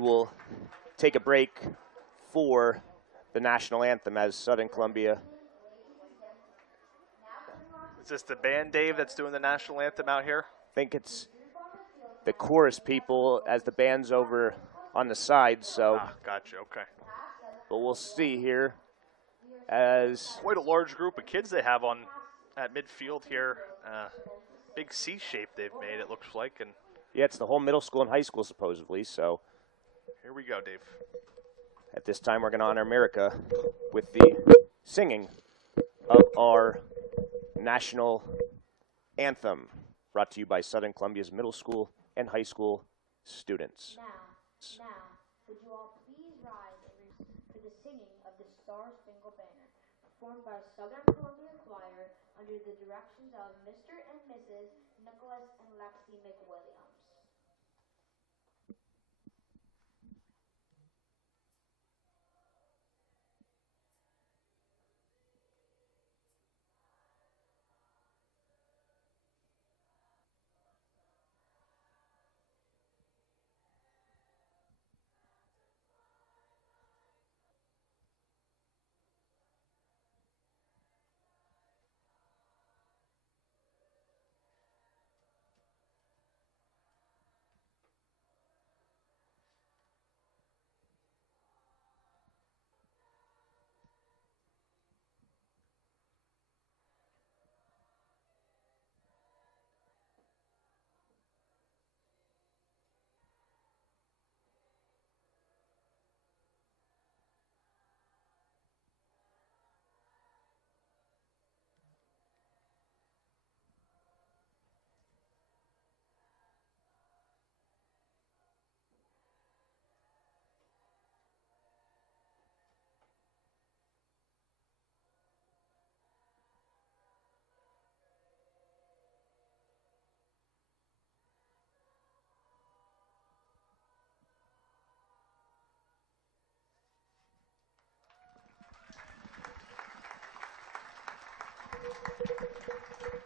will take a break for the national anthem as Southern Columbia. Is this the band, Dave, that's doing the national anthem out here? I think it's the chorus people as the band's over on the side, so. Ah, gotcha, okay. But we'll see here as. Quite a large group of kids they have on at midfield here. Big C shape they've made, it looks like. And yeah, it's the whole middle school and high school supposedly, so. Here we go, Dave. At this time, we're going to honor America with the singing of our national anthem, brought to you by Southern Columbia's middle school and high school students. Now, would you all please rise for the singing of the Star-Spangled Banner, performed by Southern Columbia Choir under the directions of Mr. and Mrs. Nicholas and Lexi McWilliams.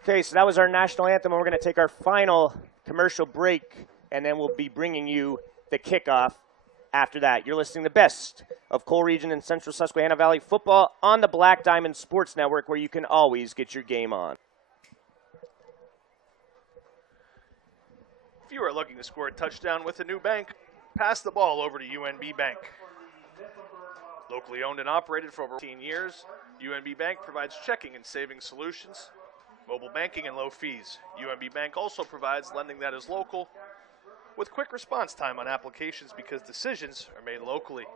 Okay, so that was our national anthem, and we're going to take our final commercial break, and then we'll be bringing you the kickoff after that. You're listening to the best of Coal Region and Central Susquehanna Valley football on the Black Diamond Sports Network, where you can always get your game on. If you are looking to score a touchdown with a new bank, pass the ball over to UNB Bank. Locally owned and operated for over 15 years, UNB Bank provides checking and savings solutions, mobile banking, and low fees. UNB Bank also provides lending that is local with quick response time on applications because decisions are made locally.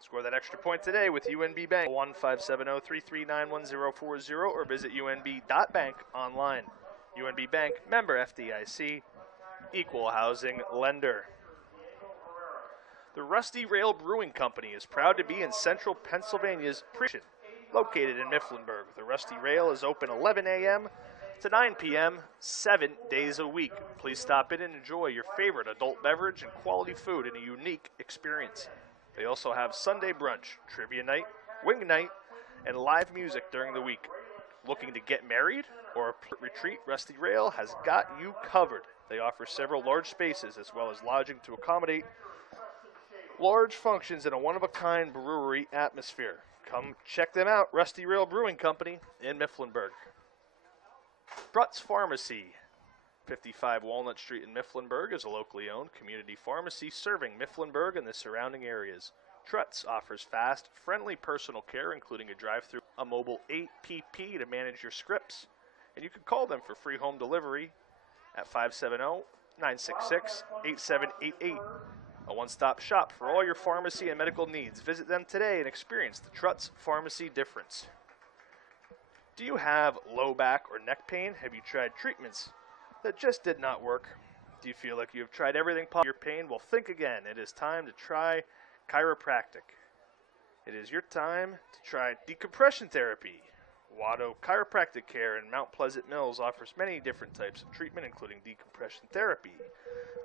Score that extra point today with UNB Bank. 1-570-339-1040 or visit unb.bank online. UNB Bank, member FDIC, equal housing lender. The Rusty Rail Brewing Company is proud to be in central Pennsylvania's Prison, located in Mifflinburg. The Rusty Rail is open 11 a.m. to 9 p.m. 7 days a week. Please stop in and enjoy your favorite adult beverage and quality food in a unique experience. They also have Sunday brunch, trivia night, wing night, and live music during the week. Looking to get married or a retreat? Rusty Rail has got you covered. They offer several large spaces as well as lodging to accommodate large functions in a one-of-a-kind brewery atmosphere. Come check them out, Rusty Rail Brewing Company in Mifflinburg. Trutz Pharmacy, 55 Walnut Street in Mifflinburg, is a locally owned community pharmacy serving Mifflinburg and the surrounding areas. Trutz offers fast, friendly personal care, including a drive-thru, a mobile 8PP to manage your scripts, and you can call them for free home delivery at 570-966-8788. A one-stop shop for all your pharmacy and medical needs. Visit them today and experience the Trutz Pharmacy difference. Do you have low back or neck pain? Have you tried treatments that just did not work? Do you feel like you have tried everything possible for your pain? Well, think again. It is time to try chiropractic. It is your time to try decompression therapy. Watto Chiropractic Care in Mount Pleasant Mills offers many different types of treatment, including decompression therapy.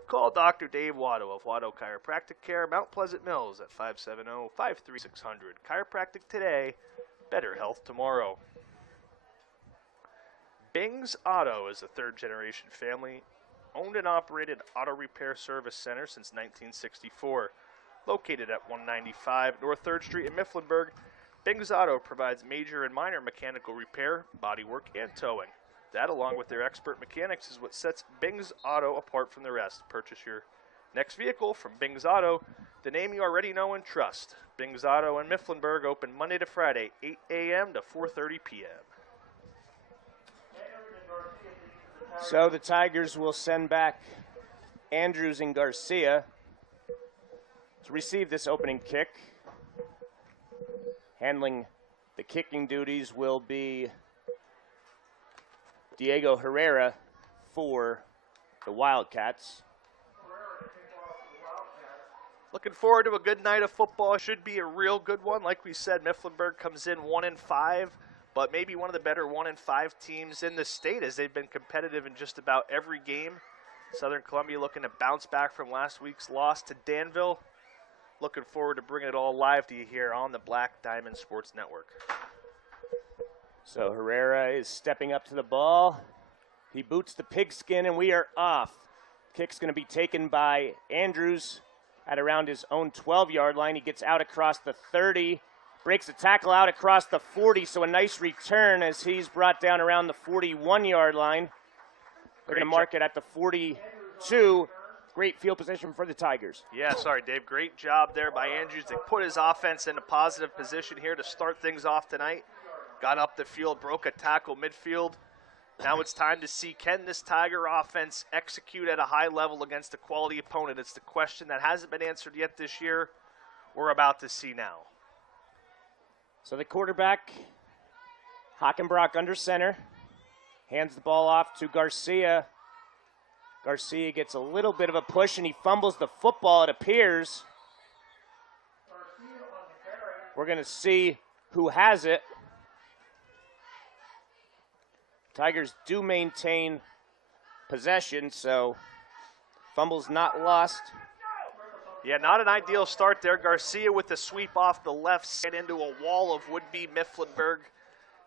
Call Dr. Dave Watto of Watto Chiropractic Care, Mount Pleasant Mills at 570-53600. Chiropractic today, better health tomorrow. Bing's Auto is a third-generation family owned and operated auto repair service center since 1964. Located at 195 North 3rd Street in Mifflinburg, Bing's Auto provides major and minor mechanical repair, bodywork, and towing. That, along with their expert mechanics, is what sets Bing's Auto apart from the rest. Purchase your next vehicle from Bing's Auto, the name you already know and trust. Bing's Auto in Mifflinburg, open Monday to Friday, 8 a.m. to 4:30 p.m. So the Tigers will send back Andrews and Garcia to receive this opening kick. Handling the kicking duties will be Diego Herrera for the Wildcats. Looking forward to a good night of football. Should be a real good one. Like we said, Mifflinburg comes in 1-5, but maybe one of the better 1-5 teams in the state, as they've been competitive in just about every game. Southern Columbia looking to bounce back from last week's loss to Danville. Looking forward to bringing it all live to you here on the Black Diamond Sports Network. So Herrera is stepping up to the ball. He boots the pigskin, and we are off. Kick's going to be taken by Andrews at around his own 12-yard line. He gets out across the 30, breaks the tackle out across the 40, so a nice return as he's brought down around the 41-yard line. They're going to mark it at the 42. Great field position for the Tigers. Yeah, sorry, Dave. Great job there by Andrews to put his offense in a positive position here to start things off tonight. Got up the field, broke a tackle midfield. Now it's time to see, can this Tiger offense execute at a high level against a quality opponent? It's the question that hasn't been answered yet this year. We're about to see now. So the quarterback, Hockenbrock under center, hands the ball off to Garcia. Garcia gets a little bit of a push, and he fumbles the football, it appears. We're going to see who has it. Tigers do maintain possession, so fumble's not lost. Yeah, not an ideal start there. Garcia with the sweep off the left side into a wall of would-be Mifflinburg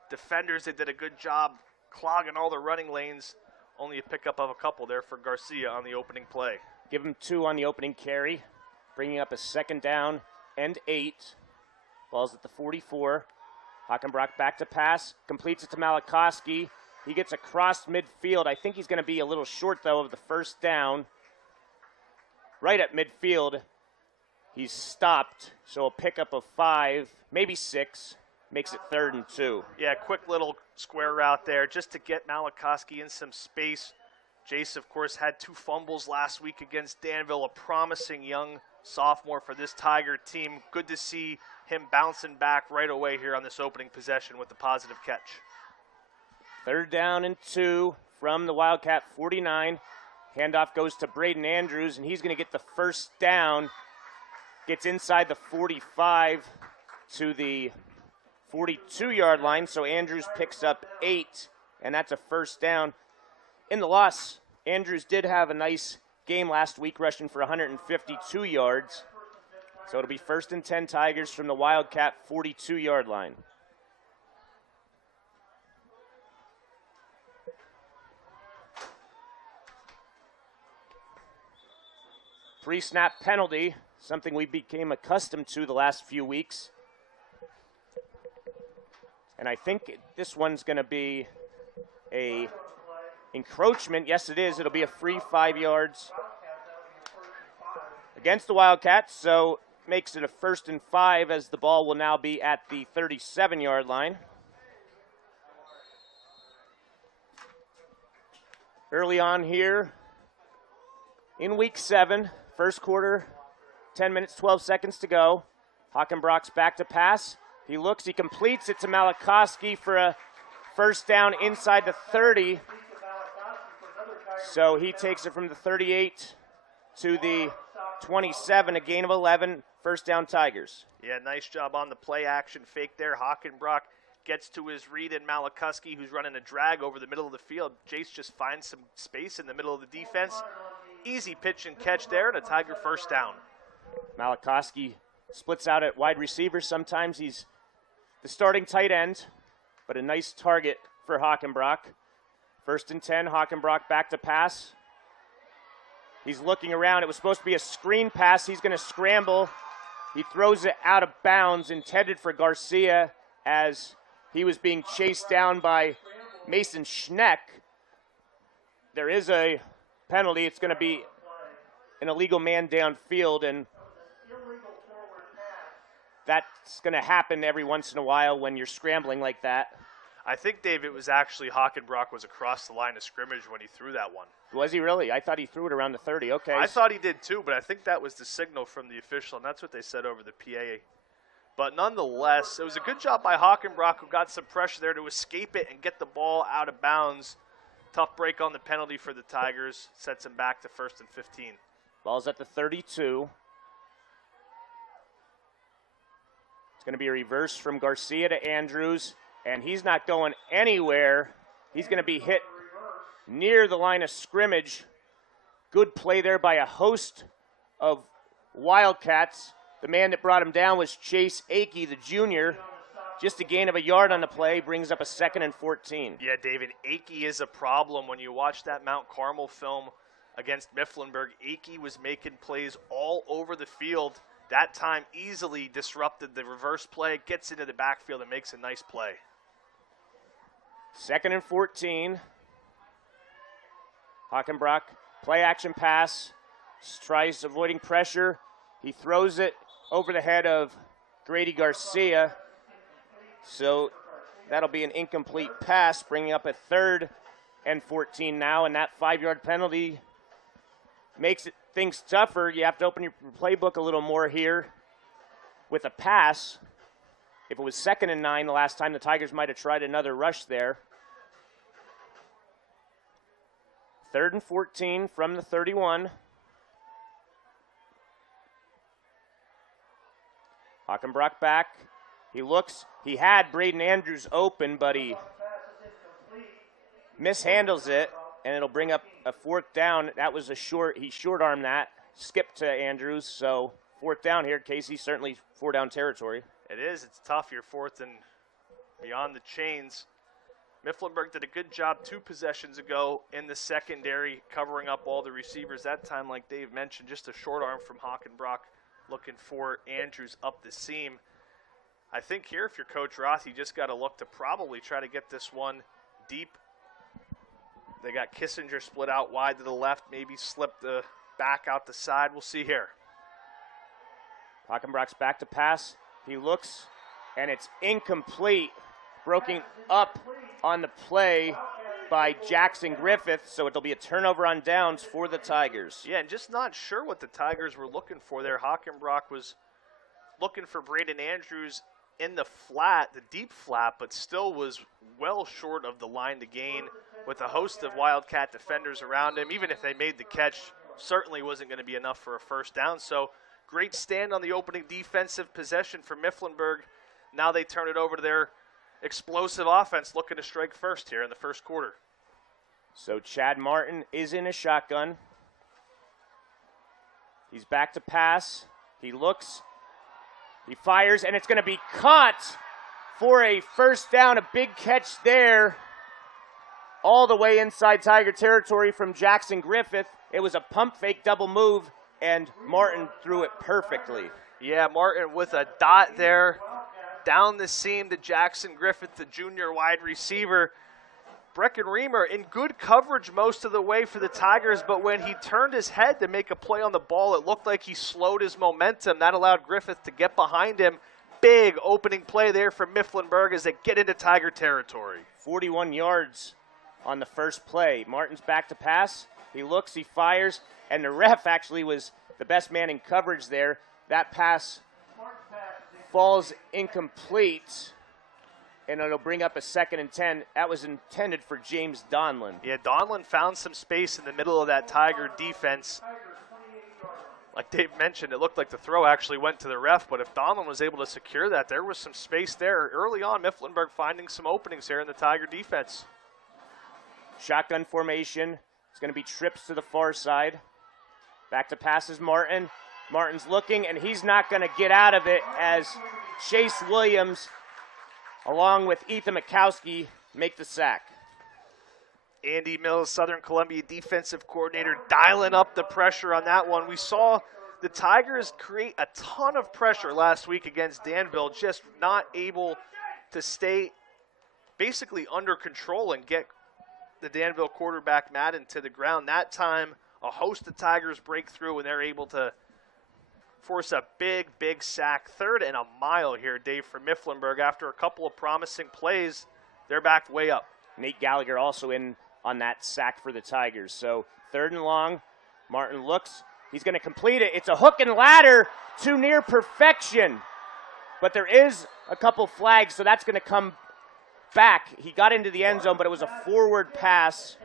defenders. They did a good job clogging all the running lanes. Only a pickup of a couple there for Garcia on the opening play. Give him 2 on the opening carry, bringing up a 2nd down and 8. Ball's at the 44. Hockenbrock back to pass, completes it to Malakowski. He gets across midfield. I think he's going to be a little short, though, of the 1st down. Right at midfield, he's stopped. So a pickup of 5, maybe 6, makes it 3rd and 2. Yeah, quick little square route there just to get Malakowski in some space. Jace, of course, had 2 fumbles last week against Danville, a promising young sophomore for this Tiger team. Good to see him bouncing back right away here on this opening possession with the positive catch. 3rd down and 2 from the Wildcat 49. Handoff goes to Braden Andrews, and he's going to get the 1st down. Gets inside the 45 to the 42-yard line, so Andrews picks up 8, and that's a 1st down. In the loss, Andrews did have a nice game last week, rushing for 152 yards. So it'll be 1st and 10 Tigers from the Wildcat 42-yard line. Pre-snap penalty, something we became accustomed to the last few weeks. And I think this one's going to be a encroachment. Yes, it is. It'll be a free 5 yards against the Wildcats, so makes it a 1st and 5 as the ball will now be at the 37-yard line. Early on here in week 7, 1st quarter, 10 minutes, 12 seconds to go. Hockenbrock's back to pass. He looks, he completes it to Malakowski for a 1st down inside the 30. So he takes it from the 38 to the 27, a gain of 11, 1st down Tigers. Yeah, nice job on the play action fake there. Hockenbrock gets to his read, and Malakowski, who's running a drag over the middle of the field. Jace just finds some space in the middle of the defense. Easy pitch and catch there, and a Tiger 1st down. Malakowski splits out at wide receiver. Sometimes he's the starting tight end, but a nice target for Hockenbrock. 1st and 10, Hockenbrock back to pass. He's looking around. It was supposed to be a screen pass. He's going to scramble. He throws it out of bounds, intended for Garcia, as he was being chased down by Mason Schneck. There is a penalty. It's going to be an illegal man downfield, and that's going to happen every once in a while when you're scrambling like that. I think, Dave, it was actually Hockenbrock was across the line of scrimmage when he threw that one. Was he really? I thought he threw it around the 30. Okay. I thought he did too, but I think that was the signal from the official, and that's what they said over the PA. But nonetheless, it was a good job by Hockenbrock, who got some pressure there to escape it and get the ball out of bounds. Tough break on the penalty for the Tigers. Sets him back to 1st and 15. Ball's at the 32. It's going to be a reverse from Garcia to Andrews, and he's not going anywhere. He's going to be hit near the line of scrimmage. Good play there by a host of Wildcats. The man that brought him down was Chase Akey, the junior. Just a gain of a yard on the play brings up a 2nd and 14. Yeah, David, Akey is a problem. When you watch that Mount Carmel film against Mifflinburg, Akey was making plays all over the field. That time easily disrupted the reverse play, gets into the backfield and makes a nice play. 2nd and 14. Hockenbrock, play action pass, tries avoiding pressure. He throws it over the head of Grady Garcia. So that'll be an incomplete pass, bringing up a 3rd and 14 now, and that 5-yard penalty makes things tougher. You have to open your playbook a little more here with a pass. If it was 2nd and 9 the last time, the Tigers might have tried another rush there. 3rd and 14 from the 31. Hockenbrock back. He looks. He had Braden Andrews open, but he mishandles it, and it'll bring up a 4th down. That was a short. He short-armed that. Skipped to Andrews, so 4th down here. Casey, certainly 4-down territory. It is. It's tough. You're 4th and beyond the chains. Mifflinburg did a good job 2 possessions ago in the secondary, covering up all the receivers. That time, like Dave mentioned, just a short arm from Hockenbrock, looking for Andrews up the seam. I think here, if you're Coach Roth, you just got to look to probably try to get this one deep. They got Kissinger split out wide to the left, maybe slip the back out the side. We'll see here. Hockenbrock's back to pass. He looks, and it's incomplete. Broken up on the play by Jackson Griffith, so it'll be a turnover on downs for the Tigers. Yeah, and just not sure what the Tigers were looking for there. Hockenbrock was looking for Braden Andrews in the flat, the deep flat, but still was well short of the line to gain with a host of Wildcat defenders around him. Even if they made the catch, certainly wasn't going to be enough for a 1st down. So great stand on the opening defensive possession for Mifflinburg. Now they turn it over to their explosive offense, looking to strike first here in the 1st quarter. So Chad Martin is in a shotgun. He's back to pass. He looks. He fires, and it's going to be caught for a 1st down. A big catch there all the way inside Tiger territory from Jackson Griffith. It was a pump fake double move, and Martin threw it perfectly. Yeah, Martin with a dot there. Down the seam to Jackson Griffith, the junior wide receiver. Brecken Reamer in good coverage most of the way for the Tigers, but when he turned his head to make a play on the ball, it looked like he slowed his momentum. That allowed Griffith to get behind him. Big opening play there for Mifflinburg as they get into Tiger territory. 41 yards on the first play. Martin's back to pass. He looks, he fires, and the ref actually was the best man in coverage there. That pass falls incomplete, and it'll bring up a 2nd and 10. That was intended for James Donlin. Yeah, Donlin found some space in the middle of that Tiger defense. Like Dave mentioned, it looked like the throw actually went to the ref, but if Donlin was able to secure that, there was some space there. Early on, Mifflinburg finding some openings here in the Tiger defense. Shotgun formation. It's going to be trips to the far side. Back to passes Martin. Martin's looking, and he's not going to get out of it as Chase Williams, along with Ethan Mikowski, make the sack. Andy Mills, Southern Columbia defensive coordinator, dialing up the pressure on that one. We saw the Tigers create a ton of pressure last week against Danville, just not able to stay basically under control and get the Danville quarterback Madden to the ground. That time, a host of Tigers break through, and they're able to force a big, big sack. 3rd and a mile here, Dave, for Mifflinburg. After a couple of promising plays, they're backed way up. Nate Gallagher also in on that sack for the Tigers. So 3rd and long. Martin looks. He's going to complete it. It's a hook and ladder to near perfection. But there is a couple flags, so that's going to come back. He got into the end zone, but it was a forward pass.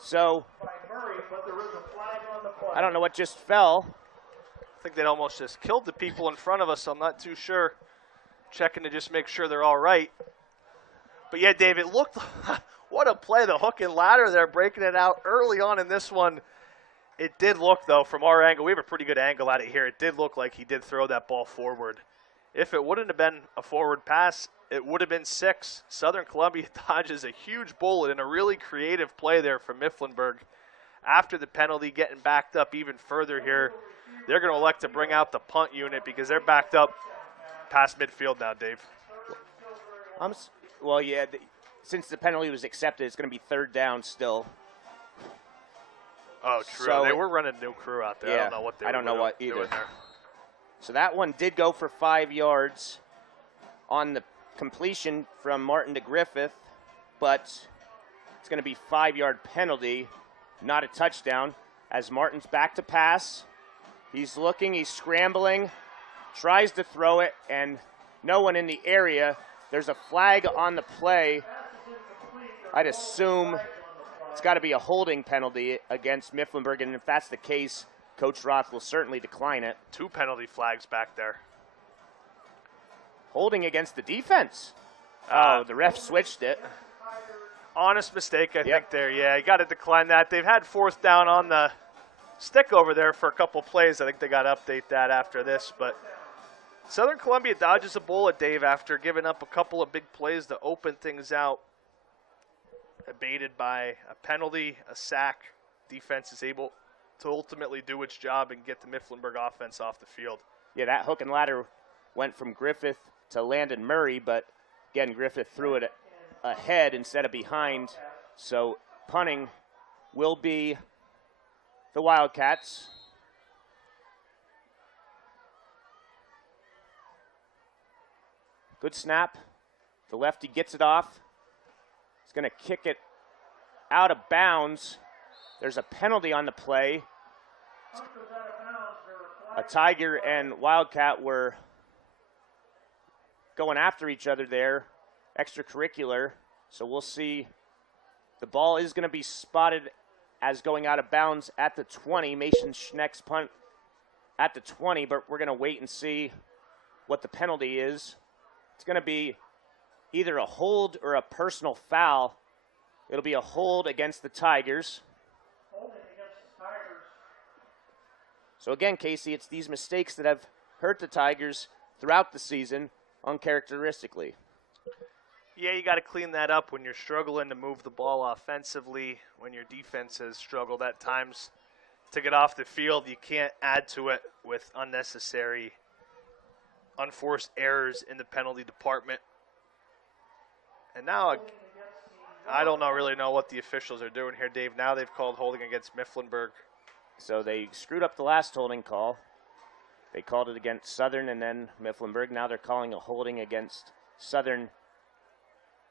So I don't know what just fell. I think they almost just killed the people in front of us. I'm not too sure. Checking to just make sure they're all right. But yeah, Dave, it looked, what a play, the hook and ladder there, breaking it out early on in this one. It did look, though, from our angle, we have a pretty good angle at it here. It did look like he did throw that ball forward. If it wouldn't have been a forward pass, it would have been 6. Southern Columbia dodges a huge bullet in a really creative play there from Mifflinburg. After the penalty, getting backed up even further here, they're going to elect to bring out the punt unit because they're backed up past midfield now, Dave. Well, yeah, since the penalty was accepted, it's going to be 3rd down still. Oh, true. So they were running new crew out there. Yeah, I don't know what they were doing there. So that one did go for 5 yards on the completion from Martin to Griffith, but it's going to be 5-yard penalty, not a touchdown, as Martin's back to pass. He's looking, he's scrambling, tries to throw it, and no one in the area. There's a flag on the play. I'd assume it's got to be a holding penalty against Mifflinburg, and if that's the case, Coach Roth will certainly decline it. 2 penalty flags back there. Holding against the defense. The ref switched it. Honest mistake, I think there. Yeah, you got to decline that. They've had 4th down on the stick over there for a couple plays. I think they got to update that after this, but Southern Columbia dodges a bullet, Dave, after giving up a couple of big plays to open things out. Abated by a penalty, a sack. Defense is able to ultimately do its job and get the Mifflinburg offense off the field. Yeah, that hook and ladder went from Griffith to Landon Murray, but again, Griffith threw it ahead instead of behind. So punting will be the Wildcats. Good snap. The lefty gets it off. He's going to kick it out of bounds. There's a penalty on the play. A Tiger and Wildcat were going after each other there, extracurricular. So we'll see. The ball is going to be spotted as going out of bounds at the 20. Mason Schneck's punt at the 20, but we're going to wait and see what the penalty is. It's going to be either a hold or a personal foul. It'll be a hold against the Tigers. So again, Casey, it's these mistakes that have hurt the Tigers throughout the season uncharacteristically. Yeah, you got to clean that up when you're struggling to move the ball offensively, when your defense has struggled at times to get off the field. You can't add to it with unnecessary, unforced errors in the penalty department. And now, I don't really know what the officials are doing here, Dave. Now they've called holding against Mifflinburg. So they screwed up the last holding call. They called it against Southern and then Mifflinburg. Now they're calling a holding against Southern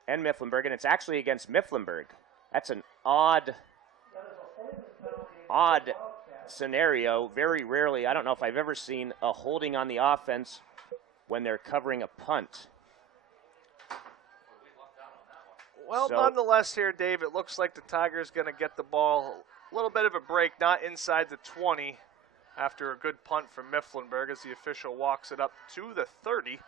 and Mifflinburg, and it's actually against Mifflinburg. That's an odd scenario. Very rarely, I don't know if I've ever seen a holding on the offense when they're covering a punt. Well, nonetheless here, Dave, it looks like the Tigers going to get the ball a little bit of a break, not inside the 20 after a good punt from Mifflinburg as the official walks it up to the 30.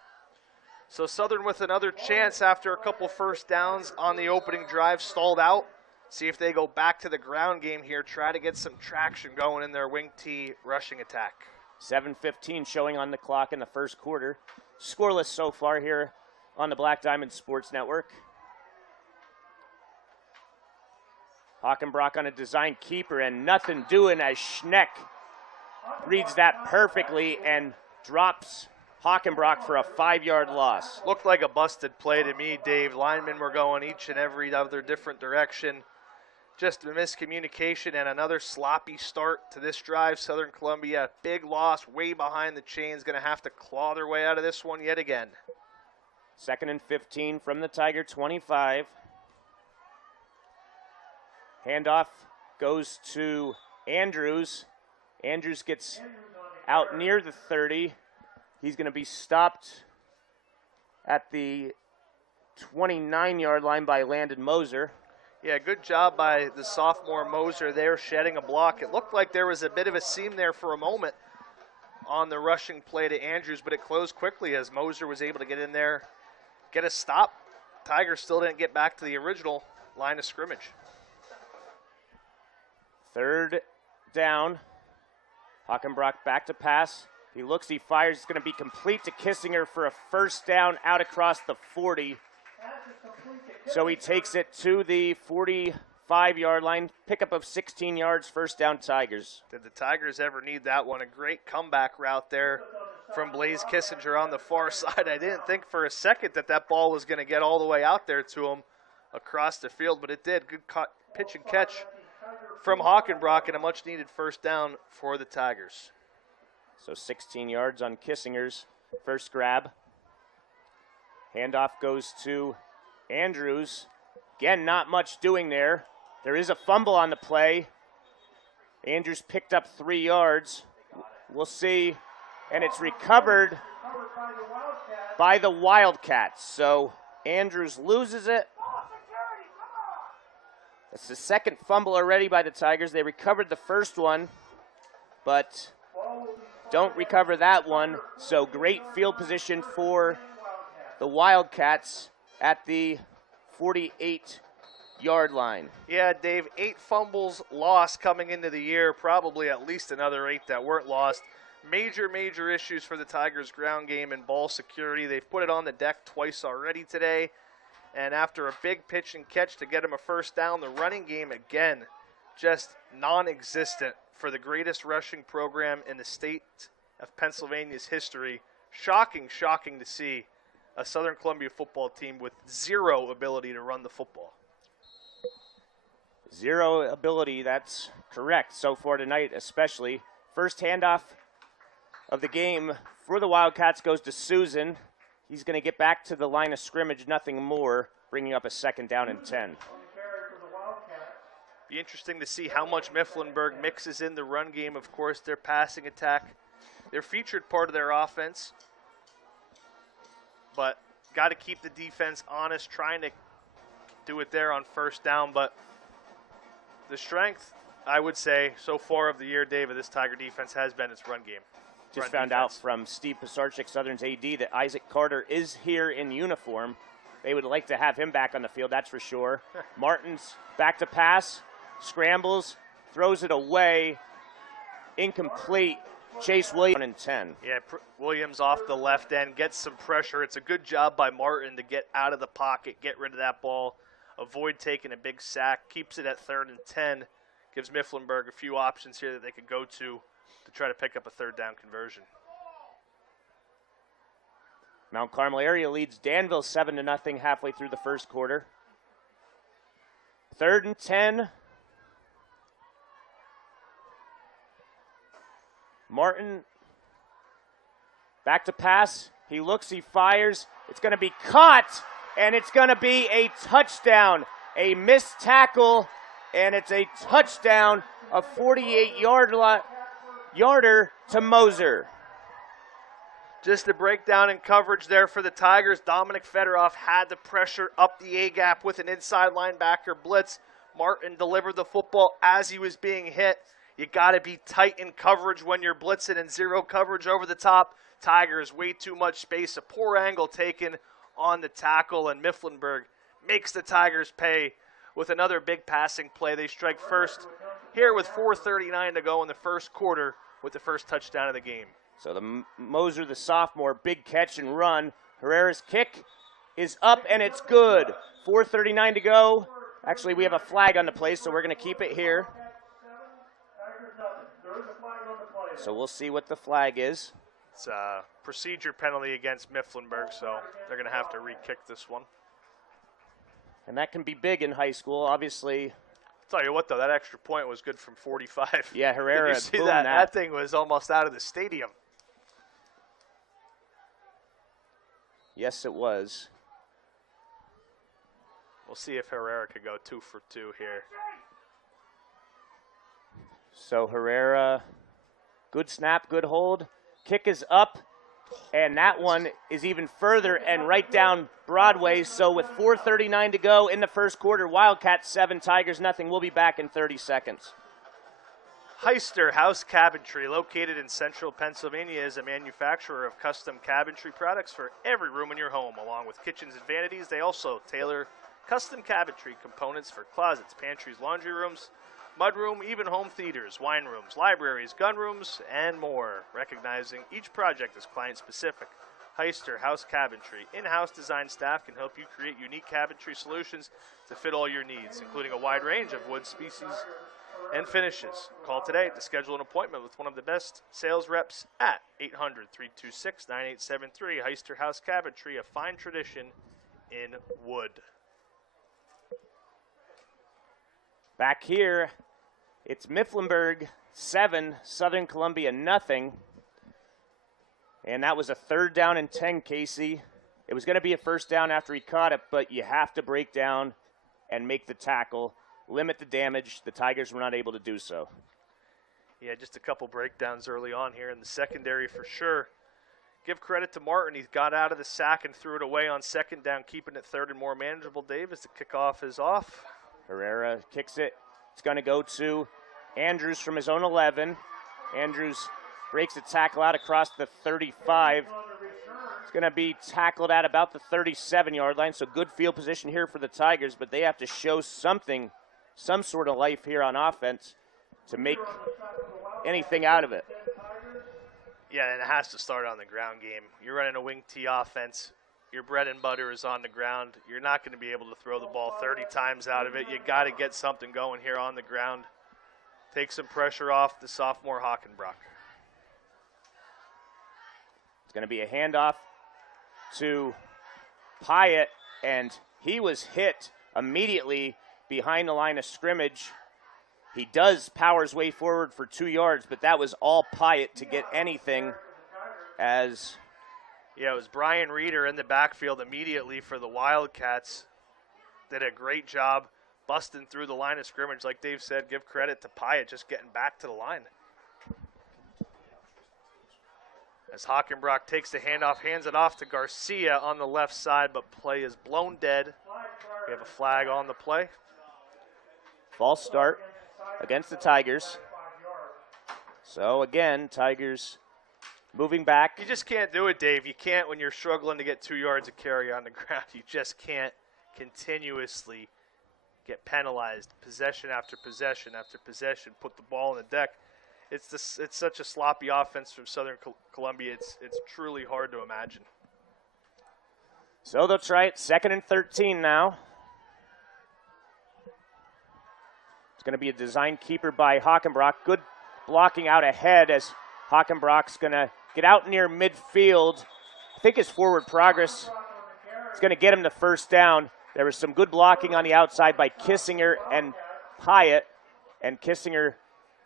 So Southern with another chance after a couple first downs on the opening drive, stalled out. See if they go back to the ground game here, try to get some traction going in their wing T rushing attack. 7:15 showing on the clock in the first quarter. Scoreless so far here on the Black Diamond Sports Network. Hockenbrock on a design keeper and nothing doing as Schneck reads that perfectly and drops Hockenbrock for a 5-yard loss. Looked like a busted play to me, Dave. Linemen were going each and every other different direction. Just a miscommunication and another sloppy start to this drive. Southern Columbia, big loss, way behind the chains, going to have to claw their way out of this one yet again. 2nd and 15 from the Tiger 25. Handoff goes to Andrews. Andrews gets out near the 30. He's going to be stopped at the 29-yard line by Landon Moser. Yeah, good job by the sophomore Moser there, shedding a block. It looked like there was a bit of a seam there for a moment on the rushing play to Andrews, but it closed quickly as Moser was able to get in there, get a stop. Tigers still didn't get back to the original line of scrimmage. 3rd down. Hockenbrock back to pass. He looks, he fires. It's going to be complete to Kissinger for a 1st down out across the 40. So he takes it to the 45-yard line. Pickup of 16 yards, 1st down Tigers. Did the Tigers ever need that one? A great comeback route there from Blaze Kissinger on the far side. I didn't think for a second that ball was going to get all the way out there to him across the field, but it did. Good pitch and catch from Hockenbrock and a much-needed 1st down for the Tigers. So 16 yards on Kissinger's first grab. Handoff goes to Andrews. Again, not much doing there. There is a fumble on the play. Andrews picked up 3 yards. We'll see. And it's recovered by the Wildcats. So Andrews loses it. It's the 2nd fumble already by the Tigers. They recovered the 1st one, but don't recover that one. So great field position for the Wildcats at the 48-yard line. Yeah, Dave, 8 fumbles lost coming into the year, probably at least another 8 that weren't lost. Major issues for the Tigers' ground game and ball security. They've put it on the deck twice already today. And after a big pitch and catch to get him a 1st down, the running game, again, just non-existent for the greatest rushing program in the state of Pennsylvania's history. Shocking to see a Southern Columbia football team with 0 ability to run the football. 0 ability, that's correct so far tonight, especially. First handoff of the game for the Wildcats goes to Susan. He's going to get back to the line of scrimmage, nothing more, bringing up a 2nd down and 10. Be interesting to see how much Mifflinburg mixes in the run game. Of course, their passing attack, their featured part of their offense. But got to keep the defense honest, trying to do it there on 1st down. But the strength, I would say, so far of the year, David, this Tiger defense has been its run game. Just found out from Steve Pisarcik, Southern's AD, that Isaac Carter is here in uniform. They would like to have him back on the field, that's for sure. Martin's back to pass, scrambles, throws it away, incomplete. Chase Williams and 10. Yeah, Williams off the left end, gets some pressure. It's a good job by Martin to get out of the pocket, get rid of that ball, avoid taking a big sack, keeps it at 3rd and 10, gives Mifflinburg a few options here that they could go to try to pick up a 3rd down conversion. Mount Carmel area leads Danville 7-0 halfway through the 1st quarter. 3rd and 10. Martin back to pass. He looks, he fires. It's going to be caught, and it's going to be a touchdown. A missed tackle, and it's a touchdown, a 48-yarder to Moser. Just a breakdown in coverage there for the Tigers. Dominic Fedorov had the pressure up the A-gap with an inside linebacker blitz. Martin delivered the football as he was being hit. You got to be tight in coverage when you're blitzing and 0 coverage over the top. Tigers, way too much space. A poor angle taken on the tackle, and Mifflinburg makes the Tigers pay with another big passing play. They strike first here with 4:39 to go in the 1st quarter with the first touchdown of the game. So the Moser, the sophomore, big catch and run. Herrera's kick is up, and it's good. 4:39 to go. Actually, we have a flag on the play, so we're going to keep it here. So we'll see what the flag is. It's a procedure penalty against Mifflinburg, so they're going to have to re-kick this one. And that can be big in high school, obviously. I'll tell you what, though, that extra point was good from 45. Yeah, Herrera. Did you see that? That thing was almost out of the stadium. Yes, it was. We'll see if Herrera could go 2 for 2 here. So Herrera, good snap, good hold. Kick is up, and that one is even further and right down Broadway. So with 4:39 to go in the first quarter, Wildcats 7, Tigers nothing. We'll be back in 30 seconds. Heister House Cabinetry, located in central Pennsylvania, is a manufacturer of custom cabinetry products for every room in your home. Along with kitchens and vanities, they also tailor custom cabinetry components for closets, pantries, laundry rooms, mudroom, even home theaters, wine rooms, libraries, gun rooms, and more. Recognizing each project as client-specific, Heister House Cabinetry in-house design staff can help you create unique cabinetry solutions to fit all your needs, including a wide range of wood species and finishes. Call today to schedule an appointment with one of the best sales reps at 800-326-9873. Heister House Cabinetry, a fine tradition in wood. Back here, it's Mifflinburg 7, Southern Columbia nothing. And that was a 3rd down and 10, Casey. It was going to be a 1st down after he caught it, but you have to break down and make the tackle, limit the damage. The Tigers were not able to do so. Yeah, just a couple breakdowns early on here in the secondary for sure. Give credit to Martin. He got out of the sack and threw it away on 2nd down, keeping it 3rd and more manageable, Dave, as the kickoff is off. Herrera kicks it. It's going to go to Andrews from his own 11. Andrews breaks a tackle out across the 35. It's going to be tackled at about the 37-yard line, so good field position here for the Tigers, but they have to show something, some sort of life here on offense to make anything out of it. Yeah, and it has to start on the ground game. You're running a wing T offense. Your bread and butter is on the ground. You're not going to be able to throw the ball 30 times out of it. You got to get something going here on the ground. Take some pressure off the sophomore Hockenbrock. It's going to be a handoff to Pyatt, and he was hit immediately behind the line of scrimmage. He does power his way forward for 2 yards, but that was all Pyatt to get anything as... Yeah, it was Brian Reeder in the backfield immediately for the Wildcats. Did a great job busting through the line of scrimmage. Like Dave said, give credit to Pyatt just getting back to the line. As Hockenbrock takes the handoff, hands it off to Garcia on the left side, but play is blown dead. We have a flag on the play. False start against the Tigers. So again, Tigers moving back. You just can't do it, Dave. You can't when you're struggling to get 2 yards of carry on the ground. You just can't continuously get penalized possession after possession after possession, put the ball on the deck. It's such a sloppy offense from Southern Columbia. It's truly hard to imagine. So they'll try it 2nd and 13 now. It's going to be a design keeper by Hockenbrock. Good blocking out ahead as Hockenbrock's going to get out near midfield. I think his forward progress is going to get him the 1st down. There was some good blocking on the outside by Kissinger and Pyatt, and Kissinger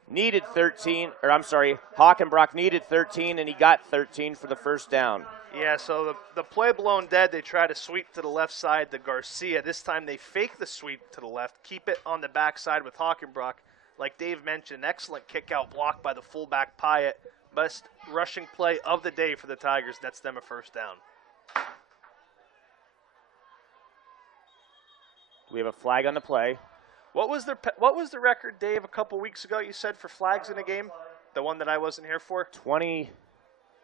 needed 13, or I'm sorry, Hockenbrock needed 13, and he got 13 for the 1st down. Yeah, so the play blown dead, they try to sweep to the left side to Garcia. This time they fake the sweep to the left, keep it on the backside with Hockenbrock. Like Dave mentioned, excellent kick out block by the fullback Pyatt. Best rushing play of the day for the Tigers. That's them a 1st down. We have a flag on the play. What was the record, Dave, a couple weeks ago you said for flags in a game? The one that I wasn't here for? 20.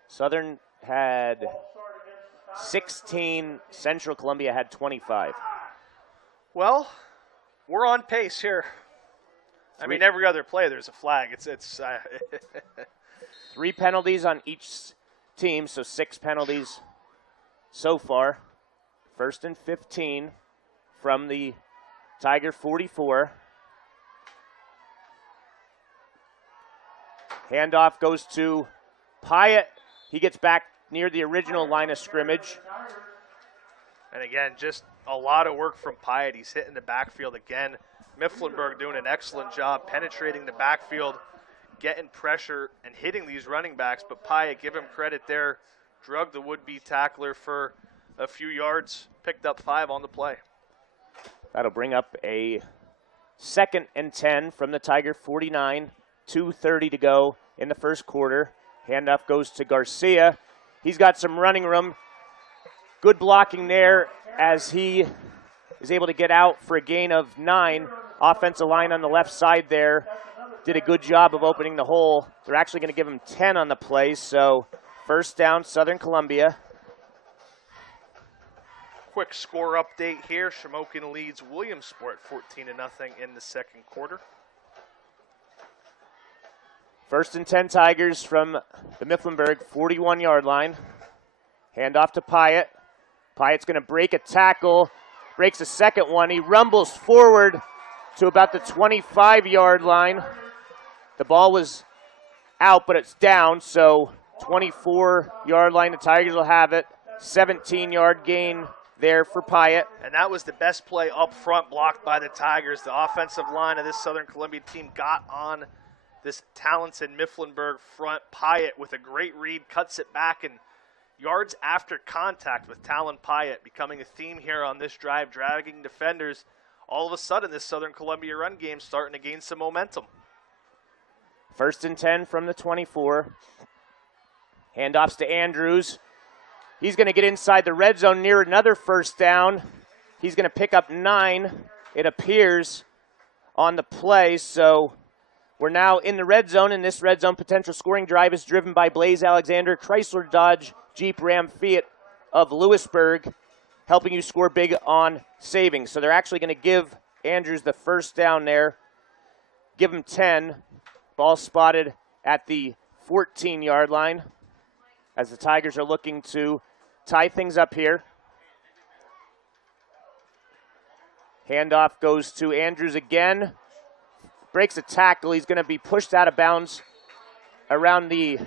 Southern had 16. Central Columbia had 25. Well, we're on pace here. I mean, every other play there's a flag. It's 3 penalties on each team, so 6 penalties so far. 1st and 15 from the Tiger 44. Handoff goes to Pyatt. He gets back near the original line of scrimmage. And again, just a lot of work from Pyatt. He's hitting the backfield again. Mifflinburg doing an excellent job penetrating the backfield, getting pressure and hitting these running backs. But Pyatt, give him credit there, drug the would-be tackler for a few yards, picked up 5 on the play. That'll bring up a 2nd and 10 from the Tiger 49. 2:30 to go in the first quarter. Handoff goes to Garcia. He's got some running room. Good blocking there as he is able to get out for a gain of 9. Offensive line on the left side there did a good job of opening the hole. They're actually going to give him 10 on the play, so first down, Southern Columbia. Quick score update here. Shamokin leads Williamsport 14-0 in the second quarter. First and 10 Tigers from the Mifflinburg 41-yard line. Handoff to Pyatt. Pyatt's going to break a tackle, breaks a second one. He rumbles forward to about the 25-yard line. The ball was out, but it's down, so 24-yard line. The Tigers will have it. 17-yard gain there for Pyatt. And that was the best play up front, blocked by the Tigers. The offensive line of this Southern Columbia team got on this talented Mifflinburg front. Pyatt with a great read, cuts it back, and yards after contact with Talon Pyatt becoming a theme here on this drive, dragging defenders. All of a sudden, this Southern Columbia run game starting to gain some momentum. First and 10 from the 24. Handoffs to Andrews. He's going to get inside the red zone near another first down. He's going to pick up 9, it appears, on the play. So we're now in the red zone, and this red zone potential scoring drive is driven by Blaze Alexander, Chrysler Dodge Jeep Ram Fiat of Lewisburg, helping you score big on savings. So they're actually going to give Andrews the first down there, give him 10. Ball spotted at the 14-yard line as the Tigers are looking to tie things up here. Handoff goes to Andrews again. Breaks a tackle. He's going to be pushed out of bounds around the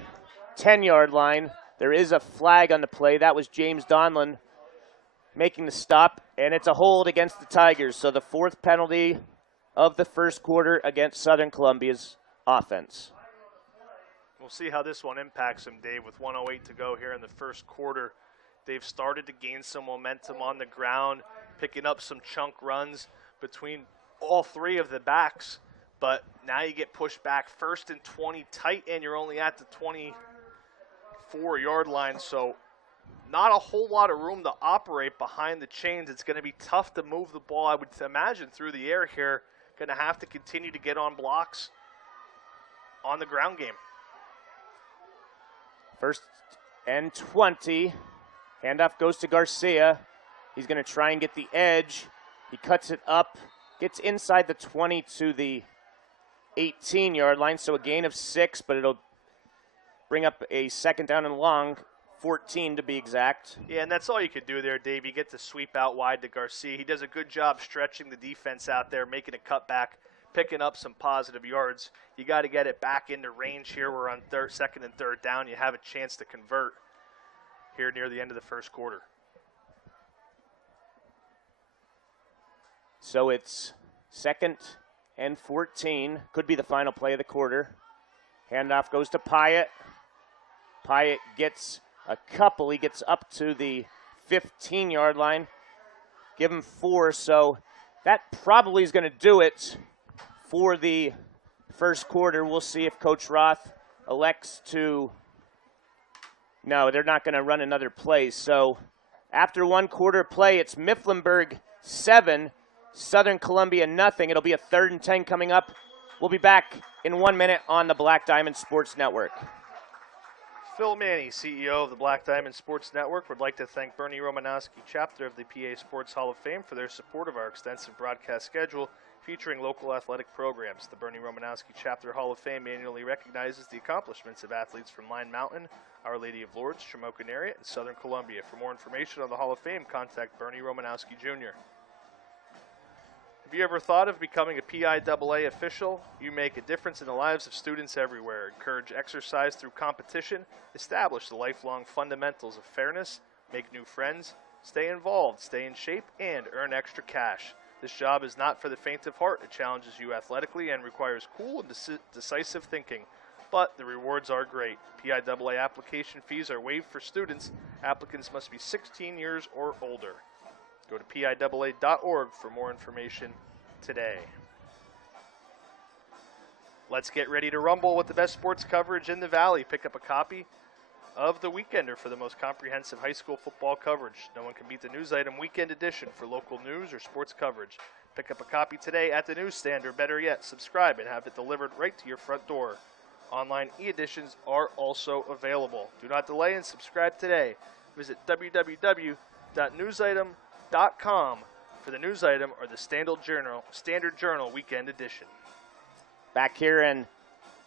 10-yard line. There is a flag on the play. That was James Donlin making the stop, and it's a hold against the Tigers. So the 4th penalty of the first quarter against Southern Columbia's offense. We'll see how this one impacts them, Dave, with 1:08 to go here in the first quarter. They've started to gain some momentum on the ground, picking up some chunk runs between all 3 of the backs. But now you get pushed back 1st and 20 tight, and you're only at the 24-yard line. So not a whole lot of room to operate behind the chains. It's going to be tough to move the ball, I would imagine, through the air here. Going to have to continue to get on blocks on the ground game. First and 20. Handoff goes to Garcia. He's going to try and get the edge. He cuts it up, gets inside the 20 to the 18-yard line, so a gain of 6, but it'll bring up a second down and long, 14 to be exact. Yeah, and that's all you could do there, Dave. You get the sweep out wide to Garcia. He does a good job stretching the defense out there, making a cutback, picking up some positive yards. You got to get it back into range here. We're on 2nd and 3rd down. You have a chance to convert here near the end of the first quarter. So it's 2nd and 14. Could be the final play of the quarter. Handoff goes to Pyatt. Pyatt gets a couple. He gets up to the 15-yard line. Give him 4, so that probably is going to do it for the first quarter. We'll see if Coach Roth elects to. No, they're not going to run another play. So after 1 quarter play, it's Mifflinburg 7, Southern Columbia nothing. It'll be a 3rd and 10 coming up. We'll be back in 1 minute on the Black Diamond Sports Network. Phil Manny, CEO of the Black Diamond Sports Network, would like to thank Bernie Romanowski, chapter of the PA Sports Hall of Fame, for their support of our extensive broadcast schedule featuring local athletic programs. The Bernie Romanowski Chapter Hall of Fame annually recognizes the accomplishments of athletes from Line Mountain, Our Lady of Lourdes, Shamokin area, and Southern Columbia. For more information on the Hall of Fame, contact Bernie Romanowski Jr. Have you ever thought of becoming a PIAA official? You make a difference in the lives of students everywhere. Encourage exercise through competition, establish the lifelong fundamentals of fairness, make new friends, stay involved, stay in shape, and earn extra cash. This job is not for the faint of heart. It challenges you athletically and requires cool and decisive thinking. But the rewards are great. PIAA application fees are waived for students. Applicants must be 16 years or older. Go to PIAA.org for more information today. Let's get ready to rumble with the best sports coverage in the Valley. Pick up a copy of The Weekender for the most comprehensive high school football coverage. No one can beat the News Item Weekend Edition for local news or sports coverage. Pick up a copy today at the newsstand, or better yet, subscribe and have it delivered right to your front door. Online e-editions are also available. Do not delay and subscribe today. Visit www.newsitem.com for the News Item or the Standard Journal Weekend Edition. Back here, and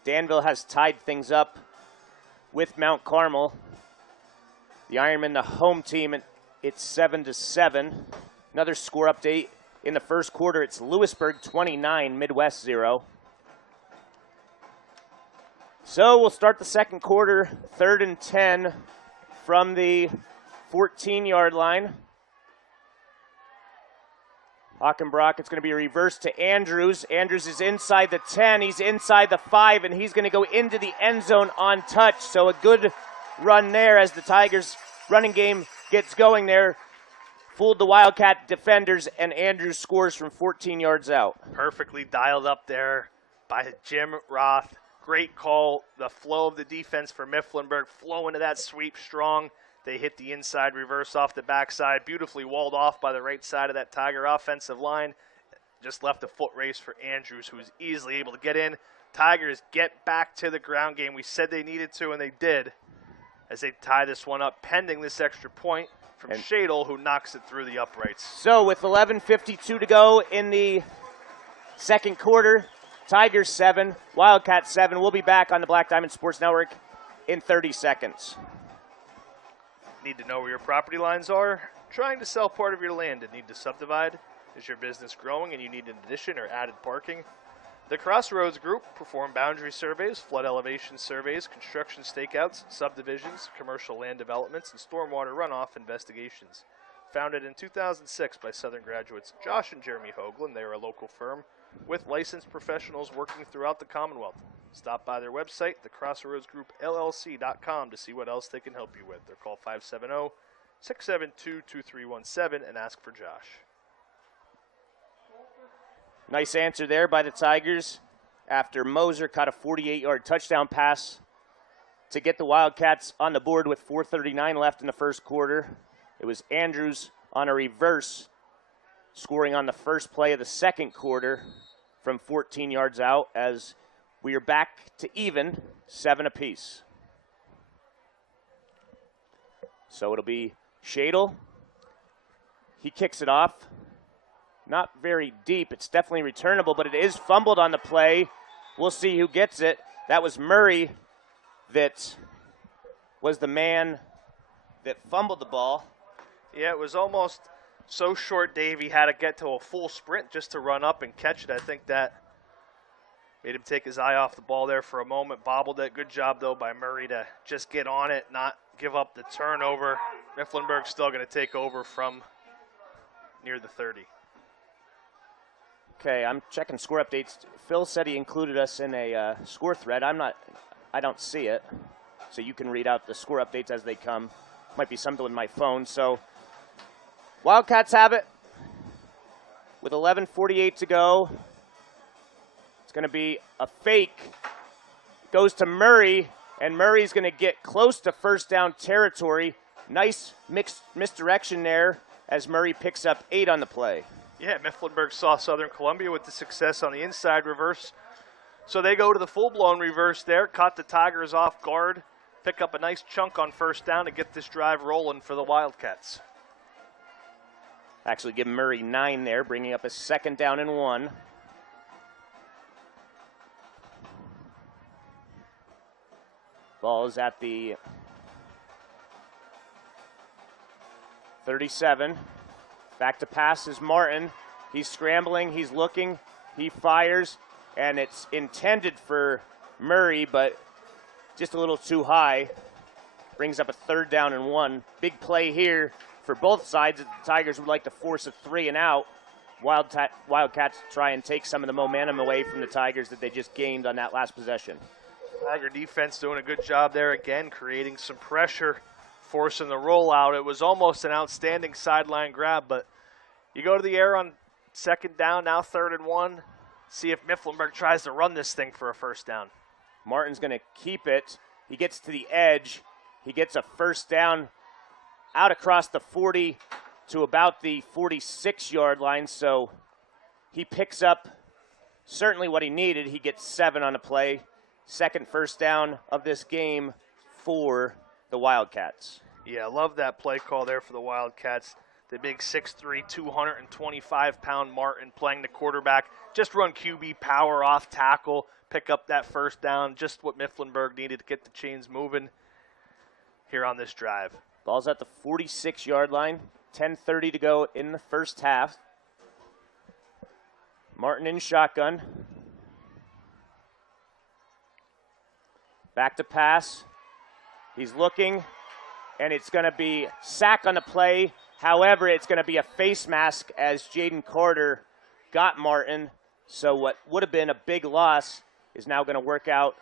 Danville has tied things up with Mount Carmel. The Ironmen, the home team, and it's 7-7. Another score update in the first quarter. It's Lewisburg 29, Midwest 0. So we'll start the second quarter, 3rd and 10 from the 14-yard line. Hockenbrock, it's going to be reversed to Andrews. Andrews is inside the 10, he's inside the 5, and he's going to go into the end zone on touch. So a good run there as the Tigers' running game gets going there. Fooled the Wildcat defenders, and Andrews scores from 14 yards out. Perfectly dialed up there by Jim Roth. Great call. The flow of the defense for Mifflinburg, flow into that sweep strong. They hit the inside reverse off the backside, beautifully walled off by the right side of that Tiger offensive line. Just left a foot race for Andrews, who was easily able to get in. Tigers get back to the ground game. We said they needed to, and they did, as they tie this one up, pending this extra point from Shadle, who knocks it through the uprights. So with 11:52 to go in the second quarter, Tigers 7, Wildcats 7. We'll be back on the Black Diamond Sports Network in 30 seconds. Need to know where your property lines are? Trying to sell part of your land and need to subdivide? Is your business growing and you need an addition or added parking? The Crossroads Group perform boundary surveys, flood elevation surveys, construction stakeouts, subdivisions, commercial land developments, and stormwater runoff investigations. Founded in 2006 by Southern graduates Josh and Jeremy Hoagland, they are a local firm with licensed professionals working throughout the Commonwealth. Stop by their website, thecrossroadsgroupllc.com, to see what else they can help you with. Or call 570-672-2317 and ask for Josh. Nice answer there by the Tigers after Moser caught a 48-yard touchdown pass to get the Wildcats on the board with 4:39 left in the first quarter. It was Andrews on a reverse, scoring on the first play of the second quarter from 14 yards out, as we are back to even, 7 apiece. So it'll be Shadle. He kicks it off. Not very deep. It's definitely returnable, but it is fumbled on the play. We'll see who gets it. That was Murray that was the man that fumbled the ball. Yeah, it was almost so short Davey had to get to a full sprint just to run up and catch it. I think that made him take his eye off the ball there for a moment. Bobbled it. Good job, though, by Murray to just get on it, not give up the turnover. Mifflinburg's still going to take over from near the 30. Okay, I'm checking score updates. Phil said he included us in a score thread. I don't see it. So you can read out the score updates as they come. Might be something with my phone. So Wildcats have it with 11:48 to go. It's going to be a fake. It goes to Murray, and Murray's going to get close to first down territory. Nice misdirection there as Murray picks up 8 on the play. Yeah, Mifflinburg saw Southern Columbia with the success on the inside reverse. So they go to the full-blown reverse there, caught the Tigers off guard, pick up a nice chunk on first down to get this drive rolling for the Wildcats. Actually give Murray 9 there, bringing up a 2nd down and 1. Ball is at the 37. Back to pass is Martin. He's scrambling, he's looking, he fires, and it's intended for Murray, but just a little too high. Brings up a 3rd down and 1. Big play here for both sides. The Tigers would like to force a 3 and out. Wildcats try and take some of the momentum away from the Tigers that they just gained on that last possession. Tiger defense doing a good job there again, creating some pressure, forcing the rollout. It was almost an outstanding sideline grab, but you go to the air on 2nd down, now 3rd and 1. See if Mifflinburg tries to run this thing for a 1st down. Martin's going to keep it. He gets to the edge. He gets a 1st down out across the 40 to about the 46-yard line, so he picks up certainly what he needed. He gets 7 on the play. 2nd 1st down of this game for the Wildcats. Yeah, I love that play call there for the Wildcats. The big 6'3", 225-pound Martin playing the quarterback. Just run QB power off tackle, pick up that 1st down, just what Mifflinburg needed to get the chains moving here on this drive. Ball's at the 46-yard line. 10:30 to go in the 1st half. Martin in shotgun. Back to pass. He's looking, and it's going to be sack on the play. However, it's going to be a face mask as Jaden Carter got Martin. So what would have been a big loss is now going to work out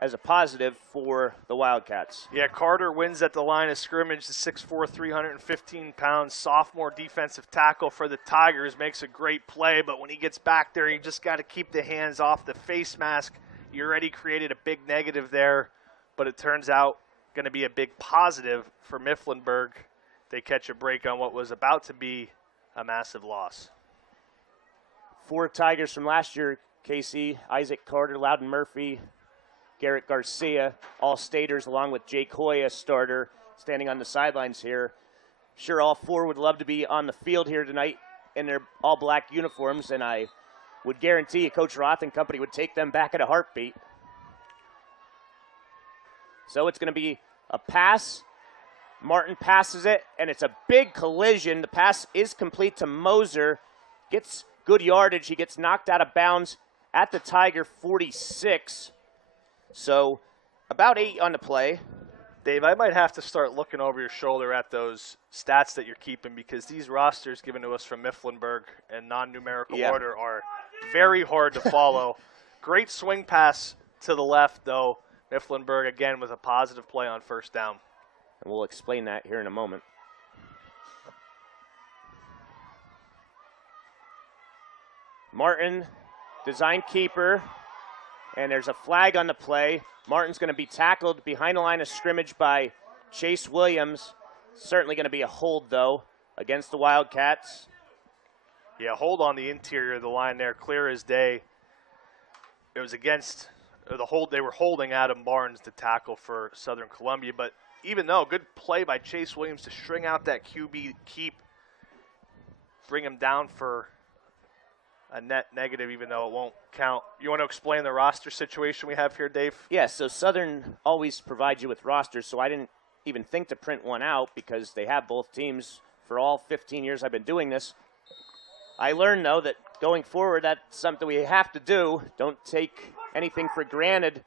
as a positive for the Wildcats. Yeah, Carter wins at the line of scrimmage, the 6'4", 315-pound sophomore defensive tackle for the Tigers. Makes a great play, but when he gets back there, you just got to keep the hands off the face mask. You already created a big negative there, but it turns out going to be a big positive for Mifflinburg. They catch a break on what was about to be a massive loss. 4 Tigers from last year, Casey, Isaac Carter, Loudon Murphy, Garrett Garcia, all staters, along with Jake Hoy, a starter, standing on the sidelines here. Sure, all 4 would love to be on the field here tonight in their all-black uniforms, and I would guarantee you Coach Roth and company would take them back at a heartbeat. So it's going to be a pass. Martin passes it, and it's a big collision. The pass is complete to Moser. Gets good yardage. He gets knocked out of bounds at the Tiger 46. So about 8 on the play. Dave, I might have to start looking over your shoulder at those stats that you're keeping, because these rosters given to us from Mifflinburg and non-numerical order are very hard to follow. Great swing pass to the left, though. Mifflinburg, again, with a positive play on 1st down. And we'll explain that here in a moment. Martin, design keeper, and there's a flag on the play. Martin's going to be tackled behind the line of scrimmage by Chase Williams. Certainly going to be a hold, though, against the Wildcats. Yeah, hold on the interior of the line there, clear as day. It was against the hold. They were holding Adam Barnes to tackle for Southern Columbia, but even though, good play by Chase Williams to string out that QB keep, bring him down for a net negative, even though it won't count. You want to explain the roster situation we have here, Dave? Yeah, so Southern always provides you with rosters, so I didn't even think to print one out because they have both teams for all 15 years I've been doing this. I learned, though, that going forward, that's something we have to do. Don't take anything for granted.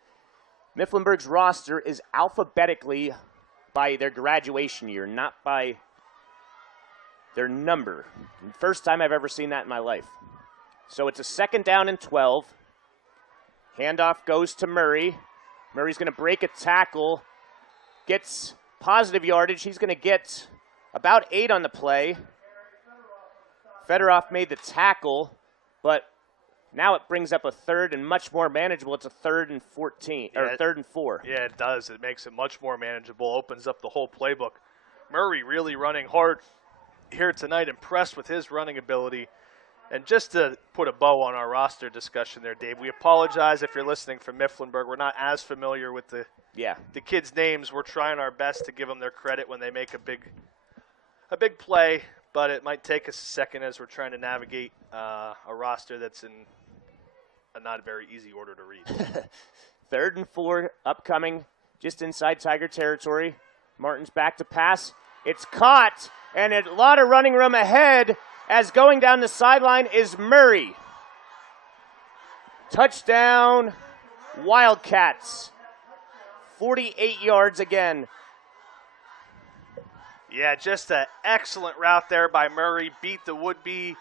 Mifflinburg's roster is alphabetically by their graduation year, not by their number. First time I've ever seen that in my life. So it's a 2nd down and 12. Handoff goes to Murray. Murray's going to break a tackle, gets positive yardage. He's going to get about 8 on the play. Fedorov made the tackle, but now it brings up a 3rd and much more manageable. It's a 3rd and 14, or 3rd and 4. Yeah, it does. It makes it much more manageable, opens up the whole playbook. Murray really running hard here tonight, impressed with his running ability. And just to put a bow on our roster discussion there, Dave, we apologize if you're listening from Mifflinburg. We're not as familiar with the kids' names. We're trying our best to give them their credit when they make a big play, but it might take us a second as we're trying to navigate a roster that's in a not very easy order to read. 3rd and 4 upcoming, just inside Tiger territory. Martin's back to pass. It's caught, and a lot of running room ahead. as going down the sideline is Murray. Touchdown, Wildcats. 48 yards again. Yeah, just an excellent route there by Murray. Beat the would-be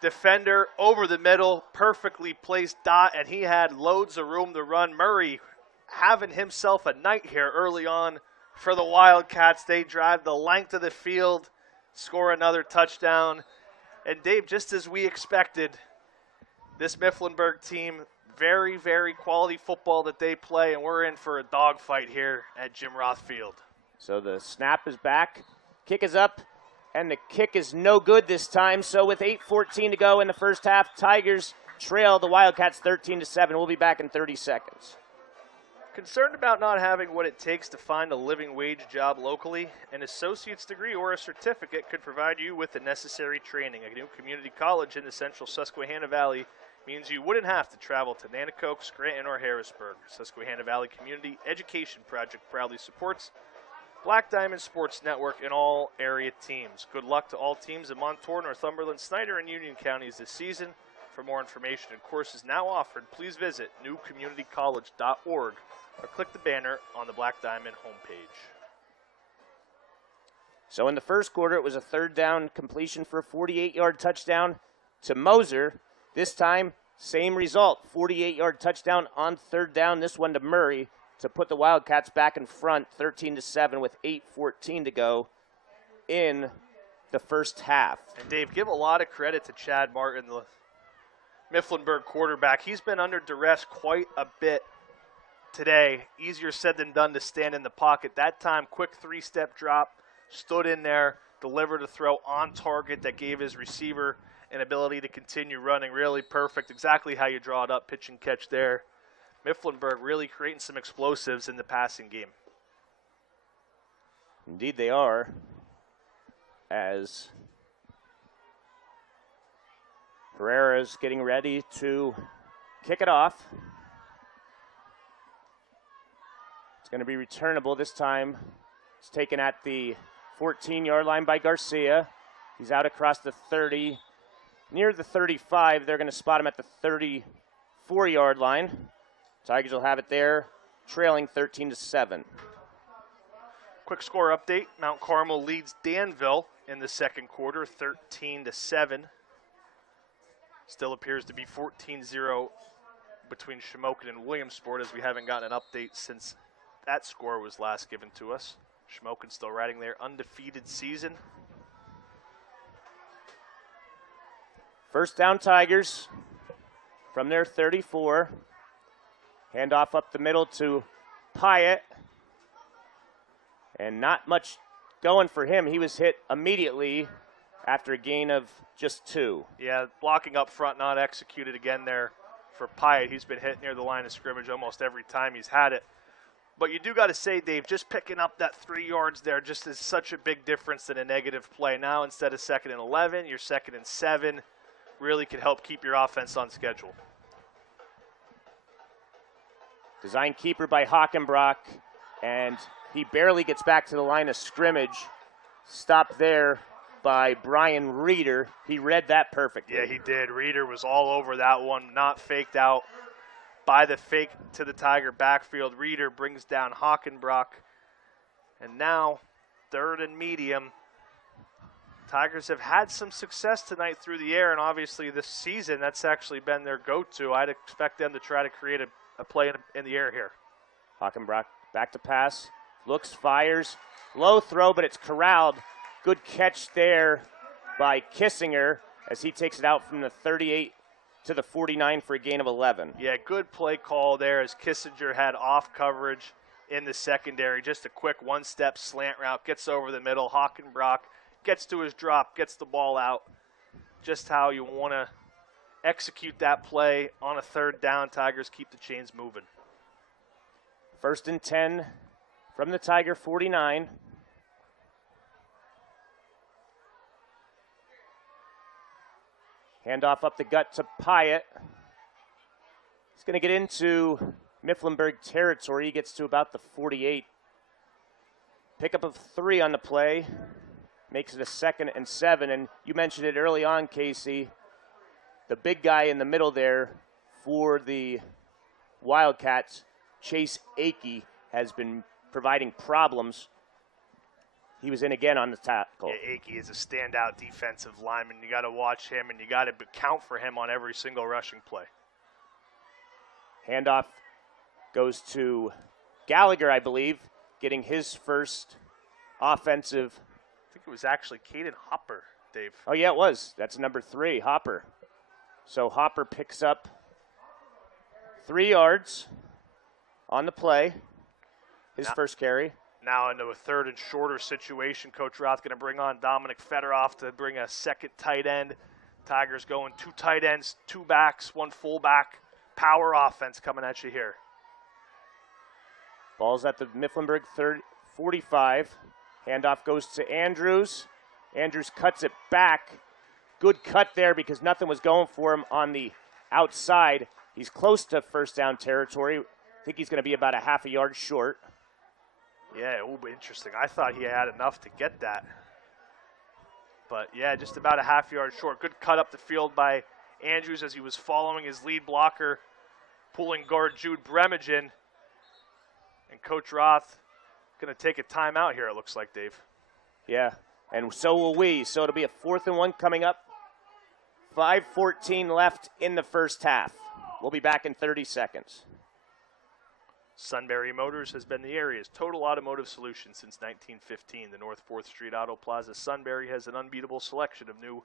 defender over the middle. Perfectly placed dot, and he had loads of room to run. Murray having himself a night here early on for the Wildcats. They drive the length of the field, score another touchdown. And Dave, just as we expected, this Mifflinburg team, very, very quality football that they play, and we're in for a dogfight here at Jim Roth Field. So the snap is back, kick is up, and the kick is no good this time. So with 8:14 to go in the first half, Tigers trail the Wildcats 13-7. We'll be back in 30 seconds. Concerned about not having what it takes to find a living wage job locally? An associate's degree or a certificate could provide you with the necessary training. A new community college in the central Susquehanna Valley means you wouldn't have to travel to Nanticoke, Scranton, or Harrisburg. Susquehanna Valley Community Education Project proudly supports Black Diamond Sports Network and all area teams. Good luck to all teams in Montour, Northumberland, Snyder, and Union counties this season. For more information and courses now offered, please visit newcommunitycollege.org or click the banner on the Black Diamond homepage. So in the first quarter, it was a third down completion for a 48-yard touchdown to Moser. This time, same result, 48-yard touchdown on third down, this one to Murray, to put the Wildcats back in front, 13-7 with 8:14 to go in the first half. And Dave, give a lot of credit to Chad Martin, the Mifflinburg quarterback. He's been under duress quite a bit today. Easier said than done to stand in the pocket. That time, quick three-step drop, stood in there, delivered a throw on target that gave his receiver an ability to continue running. Really perfect, exactly how you draw it up, pitch and catch there. Mifflinburg really creating some explosives in the passing game. Indeed they are, as Herrera's getting ready to kick it off. It's going to be returnable this time. It's taken at the 14-yard line by Garcia. He's out across the 30. Near the 35, they're going to spot him at the 34-yard line. Tigers will have it there, trailing 13-7. Quick score update. Mount Carmel leads Danville in the second quarter, 13-7. Still appears to be 14-0 between Shamokin and Williamsport, as we haven't gotten an update since that score was last given to us. Shamokin still riding their undefeated season. First down, Tigers from their 34. Handoff up the middle to Pyatt. And not much going for him. He was hit immediately after a gain of just 2. Yeah, blocking up front, not executed again there for Pyatt. He's been hit near the line of scrimmage almost every time he's had it. But you do got to say, Dave, just picking up that 3 yards there just is such a big difference than a negative play. Now instead of 2nd and 11, you're 2nd and 7. Really could help keep your offense on schedule. Design keeper by Hockenbrock, and he barely gets back to the line of scrimmage. Stopped there by Brian Reeder. He read that perfectly. Yeah, he did. Reeder was all over that one, not faked out by the fake to the Tiger backfield. Reeder brings down Hockenbrock. And now, 3rd and medium. Tigers have had some success tonight through the air, and obviously this season, that's actually been their go-to. I'd expect them to try to create a play in the air here. Hockenbrock back to pass. Looks, fires. Low throw, but it's corralled. Good catch there by Kissinger as he takes it out from the 38 to the 49 for a gain of 11. Yeah, good play call there as Kissinger had off coverage in the secondary. Just a quick one-step slant route, gets over the middle. Hockenbrock gets to his drop, gets the ball out. Just how you want to execute that play on a 3rd down. Tigers keep the chains moving. 1st and 10 from the Tiger 49. Handoff up the gut to Pyatt. He's going to get into Mifflinburg territory. He gets to about the 48. Pickup of 3 on the play. makes it a 2nd and 7. And you mentioned it early on, Casey. The big guy in the middle there for the Wildcats, Chase Akey, has been providing problems. He was in again on the tackle. Yeah, Akey is a standout defensive lineman. You got to watch him, and you got to count for him on every single rushing play. Handoff goes to Gallagher, I believe, getting his first offensive. I think it was actually Caden Hopper, Dave. Oh, yeah, it was. That's number 3, Hopper. So Hopper picks up 3 yards on the play, his first carry. Now into a 3rd and shorter situation. Coach Roth going to bring on Dominic Fedorov to bring a second tight end. Tigers going 2 tight ends, 2 backs, 1 fullback. Power offense coming at you here. Ball's at the Mifflinburg 45. Handoff goes to Andrews. Andrews cuts it back. Good cut there because nothing was going for him on the outside. He's close to first down territory. I think he's going to be about a half a yard short. Yeah, it will be interesting. I thought he had enough to get that. But, yeah, just about a half yard short. Good cut up the field by Andrews as he was following his lead blocker, pulling guard Jude Bremagen. And Coach Roth going to take a timeout here, it looks like, Dave. Yeah, and so will we. So it'll be a 4th and 1 coming up. 5:14 left in the first half. We'll be back in 30 seconds. Sunbury Motors has been the area's total automotive solution since 1915. The North 4th Street Auto Plaza Sunbury has an unbeatable selection of new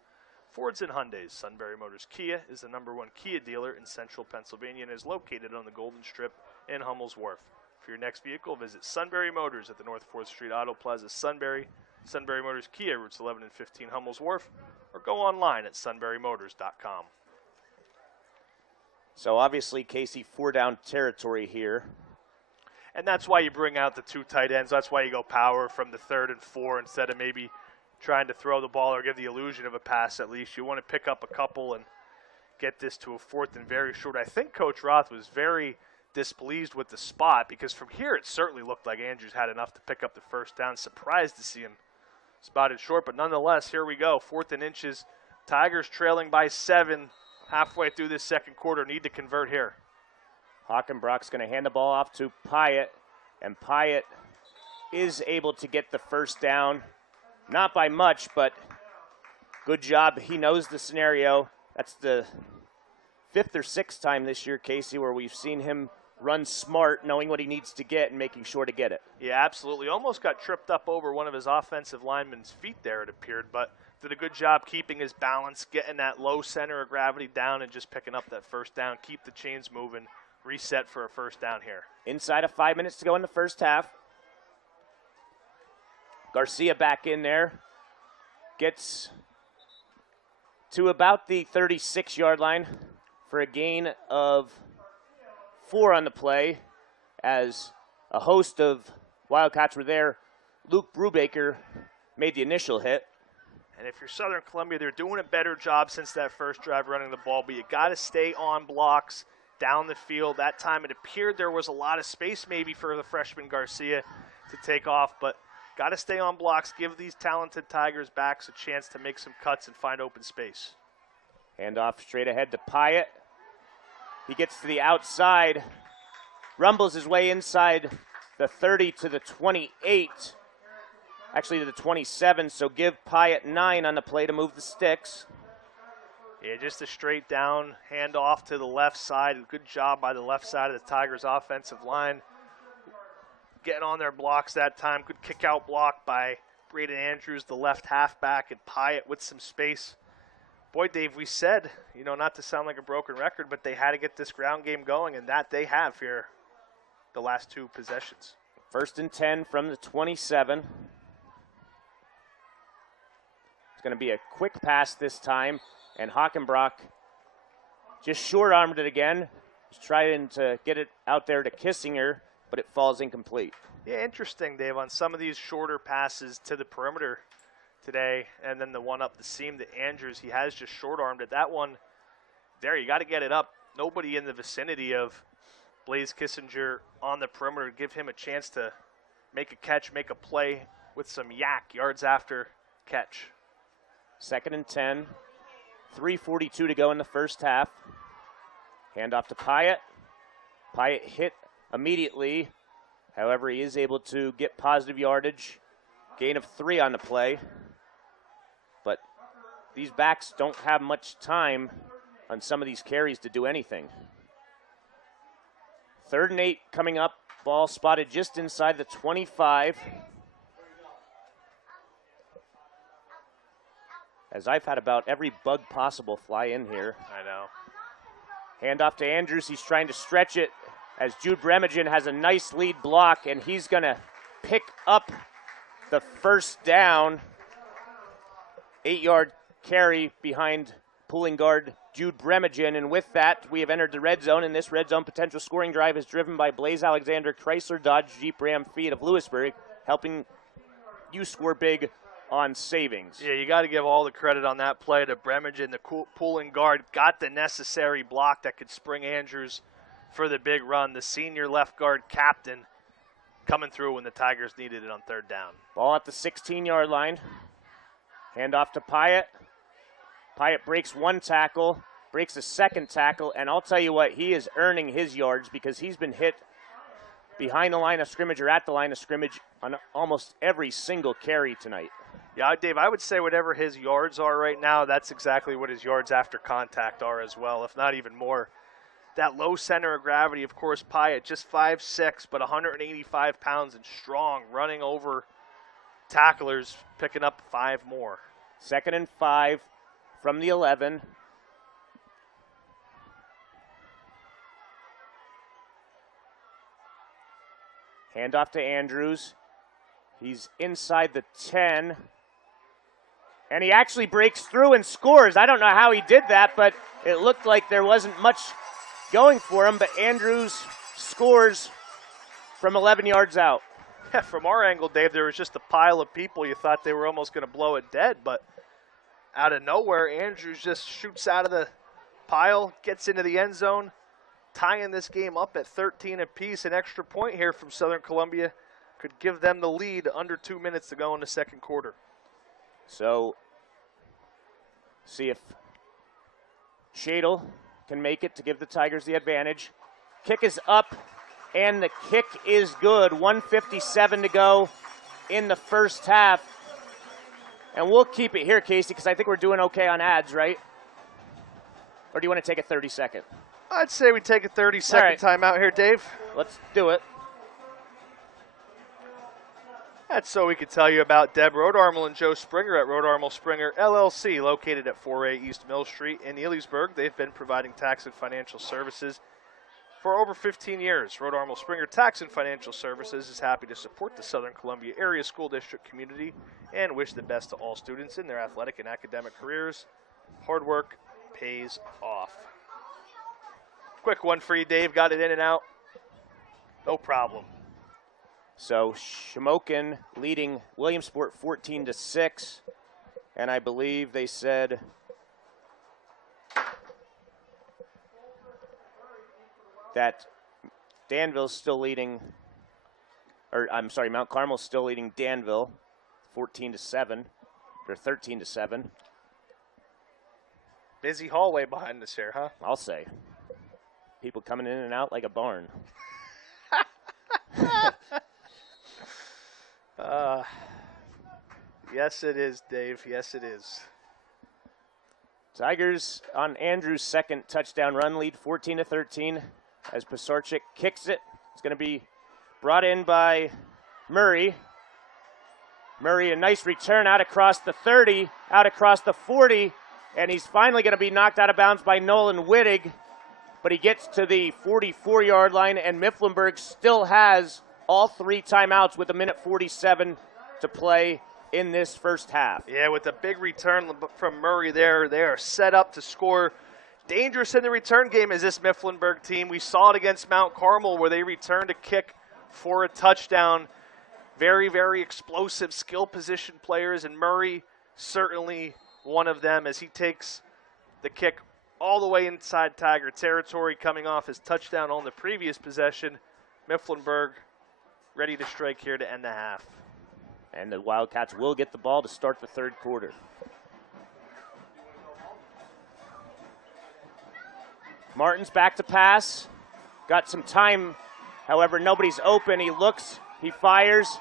Fords and Hyundais. Sunbury Motors Kia is the #1 Kia dealer in central Pennsylvania and is located on the Golden Strip in Hummel's Wharf. For your next vehicle, visit Sunbury Motors at the North 4th Street Auto Plaza Sunbury, Sunbury Motors Kia, routes 11 and 15 Hummel's Wharf, or go online at sunburymotors.com. So obviously, Casey, 4-down territory here. And that's why you bring out the 2 tight ends. That's why you go power from the 3rd and 4 instead of maybe trying to throw the ball or give the illusion of a pass at least. You want to pick up a couple and get this to a 4th and very short. I think Coach Roth was very displeased with the spot because from here it certainly looked like Andrews had enough to pick up the first down. Surprised to see him spotted short, but nonetheless, here we go. 4th and inches. Tigers trailing by 7 halfway through this second quarter. Need to convert here. Hockenbrock's going to hand the ball off to Pyatt, and Pyatt is able to get the first down. Not by much, but good job. He knows the scenario. That's the 5th or 6th time this year, Casey, where we've seen him run smart, knowing what he needs to get and making sure to get it. Yeah, absolutely. Almost got tripped up over one of his offensive linemen's feet there, it appeared, but did a good job keeping his balance, getting that low center of gravity down and just picking up that first down. Keep the chains moving. Reset for a first down here. Inside of 5 minutes to go in the first half. Garcia back in there. Gets to about the 36-yard line for a gain of 4 on the play as a host of Wildcats were there. Luke Brubaker made the initial hit. And if you're Southern Columbia, they're doing a better job since that first drive running the ball, but you got to stay on blocks down the field. That time it appeared there was a lot of space maybe for the freshman Garcia to take off, but got to stay on blocks, give these talented Tigers backs a chance to make some cuts and find open space. Handoff straight ahead to Pyatt. He gets to the outside, rumbles his way inside the 30 to the 28, actually to the 27, so give Pyatt 9 on the play to move the sticks. Yeah, just a straight down handoff to the left side. Good job by the left side of the Tigers' offensive line. Getting on their blocks that time. Good kick-out block by Braden Andrews, the left halfback, and Pyatt with some space. Boy, Dave, we said, not to sound like a broken record, but they had to get this ground game going, and that they have here the last 2 possessions. 1st and 10 from the 27. It's going to be a quick pass this time, and Hockenbrock just short-armed it again. He's trying to get it out there to Kissinger, but it falls incomplete. Yeah, interesting, Dave, on some of these shorter passes to the perimeter today, and then the one up the seam to Andrews, he has just short-armed it. That one there, you got to get it up. Nobody in the vicinity of Blaze Kissinger on the perimeter. Give him a chance to make a catch, make a play with some yak yards after catch. 2nd and 10. 3:42 to go in the first half. Handoff to Pyatt. Pyatt hit immediately. However, he is able to get positive yardage. Gain of 3 on the play. But these backs don't have much time on some of these carries to do anything. 3rd and 8 coming up. Ball spotted just inside the 25. As I've had about every bug possible fly in here. I know. Handoff to Andrews. He's trying to stretch it as Jude Bremagen has a nice lead block, and he's going to pick up the first down. 8-yard carry behind pulling guard Jude Bremagen, and with that, we have entered the red zone, and this red zone potential scoring drive is driven by Blaze Alexander, Chrysler Dodge Jeep Ram Fiat of Lewisburg, helping you score big on savings. Yeah, you got to give all the credit on that play to Bremagen. The pulling guard got the necessary block that could spring Andrews for the big run. The senior left guard captain coming through when the Tigers needed it on 3rd down. Ball at the 16-yard line. Handoff to Pyatt. Pyatt breaks 1 tackle, breaks a 2nd tackle, and I'll tell you what, he is earning his yards because he's been hit behind the line of scrimmage or at the line of scrimmage on almost every single carry tonight. Yeah, Dave, I would say whatever his yards are right now, that's exactly what his yards after contact are as well, if not even more. That low center of gravity, of course, Pyatt, just 5'6", but 185 pounds and strong, running over tacklers, picking up 5 more. 2nd and 5 from the 11. Handoff to Andrews. He's inside the 10. And he actually breaks through and scores. I don't know how he did that, but it looked like there wasn't much going for him, but Andrews scores from 11 yards out. Yeah, from our angle, Dave, there was just a pile of people. You thought they were almost going to blow it dead, but out of nowhere, Andrews just shoots out of the pile, gets into the end zone, tying this game up at 13 apiece. An extra point here from Southern Columbia could give them the lead under 2 minutes to go in the 2nd quarter. So, see if Shadle can make it to give the Tigers the advantage. Kick is up, and the kick is good. 1:57 to go in the first half. And we'll keep it here, Casey, because I think we're doing okay on ads, right? Or do you want to take a 30-second? I'd say we take a 30-second timeout here, Dave. Let's do it. That's so we could tell you about Deb Rodarmel and Joe Springer at Rodarmel Springer LLC, located at 4A East Mill Street in Elysburg. They've been providing tax and financial services for over 15 years. Rodarmel Springer Tax and Financial Services is happy to support the Southern Columbia Area School District community and wish the best to all students in their athletic and academic careers. Hard work pays off. Quick one for you, Dave. Got it in and out. No problem. So Shamokin leading Williamsport 14-6, and I believe they said that Danville's still leading, or I'm sorry, Mount Carmel's still leading Danville 14-7, or 13-7. Busy hallway behind us here, huh? I'll say. People coming in and out like a barn. Yes, it is, Dave. Yes, it is. Tigers on Andrews' 2nd touchdown run, lead 14-13 as Pisarcik kicks it. It's going to be brought in by Murray. Murray, a nice return out across the 30, out across the 40, and he's finally going to be knocked out of bounds by Nolan Wittig, but he gets to the 44-yard line, and Mifflinburg still has all 3 timeouts with 1:47 to play in this first half. Yeah, with a big return from Murray there, they are set up to score. Dangerous in the return game is this Mifflinburg team. We saw it against Mount Carmel where they returned a kick for a touchdown. Very, very explosive skill position players, and Murray certainly one of them as he takes the kick all the way inside Tiger territory, coming off his touchdown on the previous possession. Mifflinburg ready to strike here to end the half. And the Wildcats will get the ball to start the third quarter. Martin's back to pass. Got some time. However, nobody's open. He looks, he fires,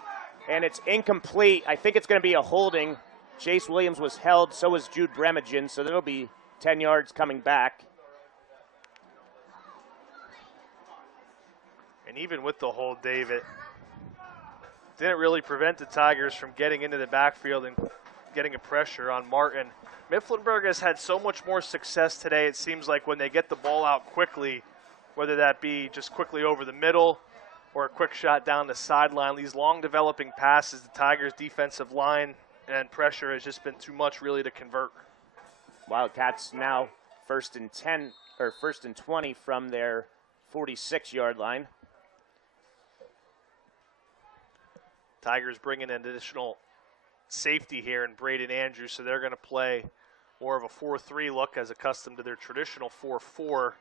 and it's incomplete. I think it's going to be a holding. Chase Williams was held, so was Jude Bremagen, so there'll be 10 yards coming back. And even with the hold, David, didn't really prevent the Tigers from getting into the backfield and getting a pressure on Martin. Mifflinburg has had so much more success today, it seems like, when they get the ball out quickly, whether that be just quickly over the middle or a quick shot down the sideline. These long developing passes, the Tigers' defensive line and pressure has just been too much really to convert. Wildcats now first and 10, or first and 20 from their 46-yard line. Tigers bringing an additional safety here in Braden Andrews, so they're going to play more of a 4-3 look as accustomed to their traditional 4-4,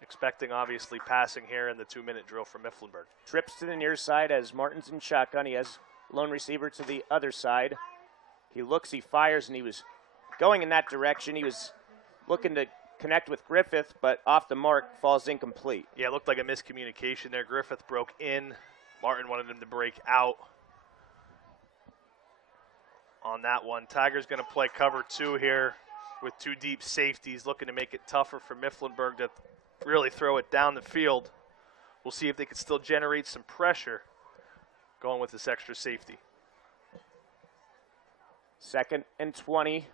expecting obviously passing here in the 2-minute drill from Mifflinburg. Trips to the near side as Martin's in shotgun. He has lone receiver to the other side. He looks, he fires, and he was going in that direction. He was looking to connect with Griffith, but off the mark, falls incomplete. Yeah, it looked like a miscommunication there. Griffith broke in. Martin wanted him to break out on that one. Tigers going to play cover 2 here with 2 deep safeties, looking to make it tougher for Mifflinburg to really throw it down the field. We'll see if they can still generate some pressure going with this extra safety. 2nd and 20.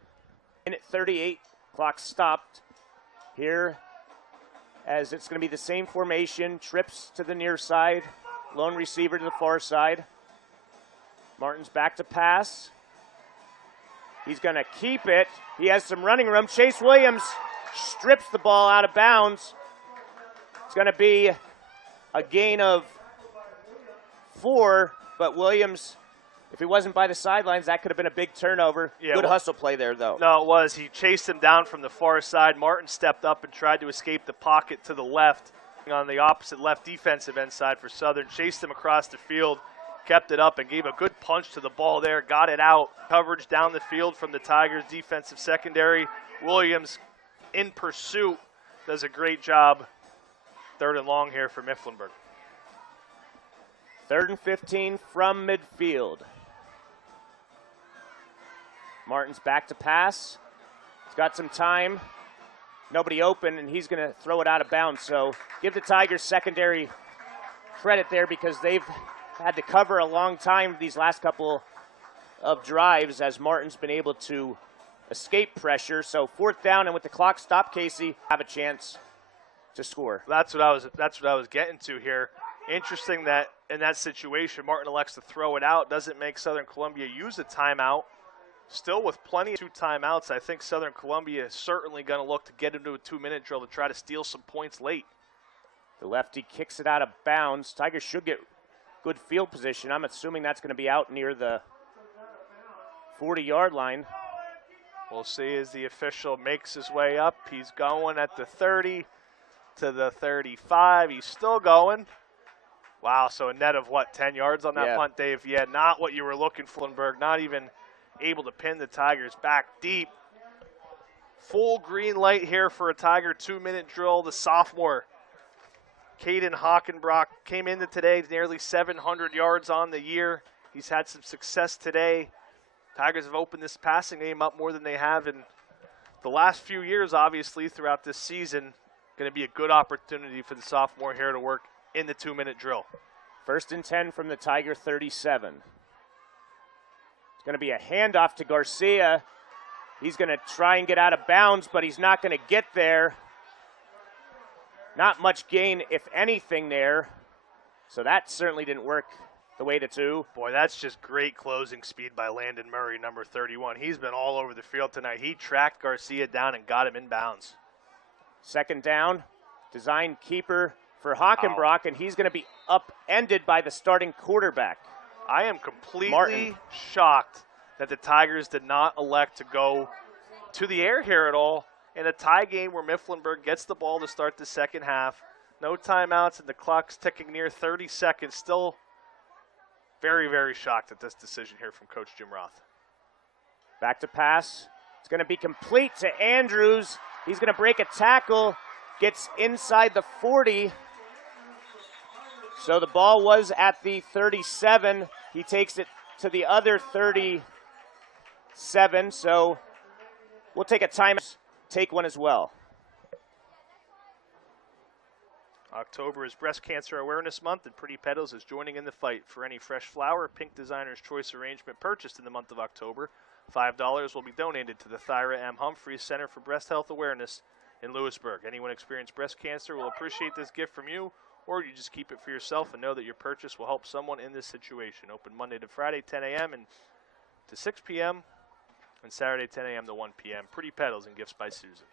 Minute 38, clock stopped here as it's going to be the same formation. Trips to the near side, lone receiver to the far side. Martin's back to pass. He's going to keep it. He has some running room. Chase Williams strips the ball out of bounds. It's going to be a gain of 4, but Williams, if he wasn't by the sidelines, that could have been a big turnover. Yeah, Good hustle play there, though. No, it was. He chased him down from the far side. Martin stepped up and tried to escape the pocket to the left on the opposite left defensive end side for Southern. Chased him across the field, kept it up, and gave a good punch to the ball there. Got it out. Coverage down the field from the Tigers' defensive secondary. Williams in pursuit does a great job. 3rd and long here for Mifflinburg. 3rd and 15 from midfield. Martin's back to pass. He's got some time. Nobody open, and he's going to throw it out of bounds. So give the Tigers secondary credit there because they've had to cover a long time these last couple of drives as Martin's been able to escape pressure. So 4th down, and with the clock stopped, Casey have a chance to score. That's what I was getting to here. Interesting that in that situation, Martin elects to throw it out. Doesn't make Southern Columbia use a timeout. Still with plenty of 2 timeouts, I think Southern Columbia is certainly going to look to get into a 2-minute drill to try to steal some points late. The lefty kicks it out of bounds. Tigers should get good field position. I'm assuming that's going to be out near the 40-yard line. We'll see as the official makes his way up. He's going at the 30 to the 35. He's still going. Wow, so a net of what, 10 yards on that punt, Dave? Yeah, not what you were looking for, Mifflinburg. Not even able to pin the Tigers back deep. Full green light here for a Tiger 2-minute drill. The sophomore, Caden Hockenbrock, came into today nearly 700 yards on the year. He's had some success today. Tigers have opened this passing game up more than they have in the last few years, obviously, throughout this season. Going to be a good opportunity for the sophomore here to work in the 2-minute drill. 1st and 10 from the Tiger 37. It's going to be a handoff to Garcia. He's going to try and get out of bounds, but he's not going to get there. Not much gain, if anything, there. So that certainly didn't work the way to 2. Boy, that's just great closing speed by Landon Murray, number 31. He's been all over the field tonight. He tracked Garcia down and got him in bounds. 2nd down, design keeper for Hockenbrock, and he's going to be upended by the starting quarterback. I am completely Martin. shocked that the Tigers did not elect to go to the air here at all in a tie game where Mifflinburg gets the ball to start the second half. No timeouts, and the clock's ticking near 30 seconds. Still Very, very shocked at this decision here from Coach Jim Roth. Back to pass. It's going to be complete to Andrews. He's going to break a tackle, gets inside the 40. So the ball was at the 37. He takes it to the other 37. So we'll take a timeout, take one as well. October is Breast Cancer Awareness Month, and Pretty Petals is joining in the fight. For any fresh flower, Pink Designer's Choice arrangement purchased in the month of October, $5 will be donated to the Thyra M. Humphreys Center for Breast Health Awareness in Lewisburg. Anyone experiencing breast cancer will appreciate this gift from you, or you just keep it for yourself and know that your purchase will help someone in this situation. Open Monday to Friday, 10 a.m. and to 6 p.m., and Saturday, 10 a.m. to 1 p.m. Pretty Petals and Gifts by Susan.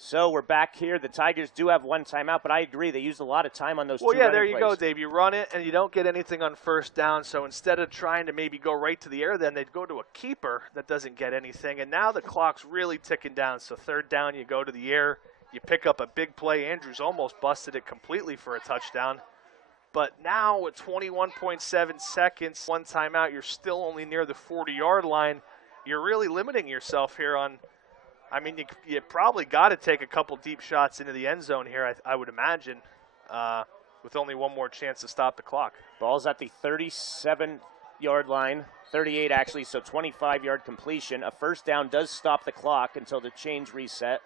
So we're back here. The Tigers do have one timeout, but I agree. They used a lot of time on those Well, two yeah, there you plays. go, Dave. You run it, and you don't get anything on first down. So instead of trying to maybe go right to the air, then they'd go to a keeper that doesn't get anything. And now the clock's really ticking down. So third down, you go to the air. You pick up a big play. Andrews almost busted it completely for a touchdown. But now with 21.7 seconds, one timeout, you're still only near the 40-yard line. You're really limiting yourself here on – I mean, you probably got to take a couple deep shots into the end zone here, I would imagine, with only one more chance to stop the clock. Ball's at the 37-yard line, 38 actually, so 25-yard completion. A first down does stop the clock until the chains reset.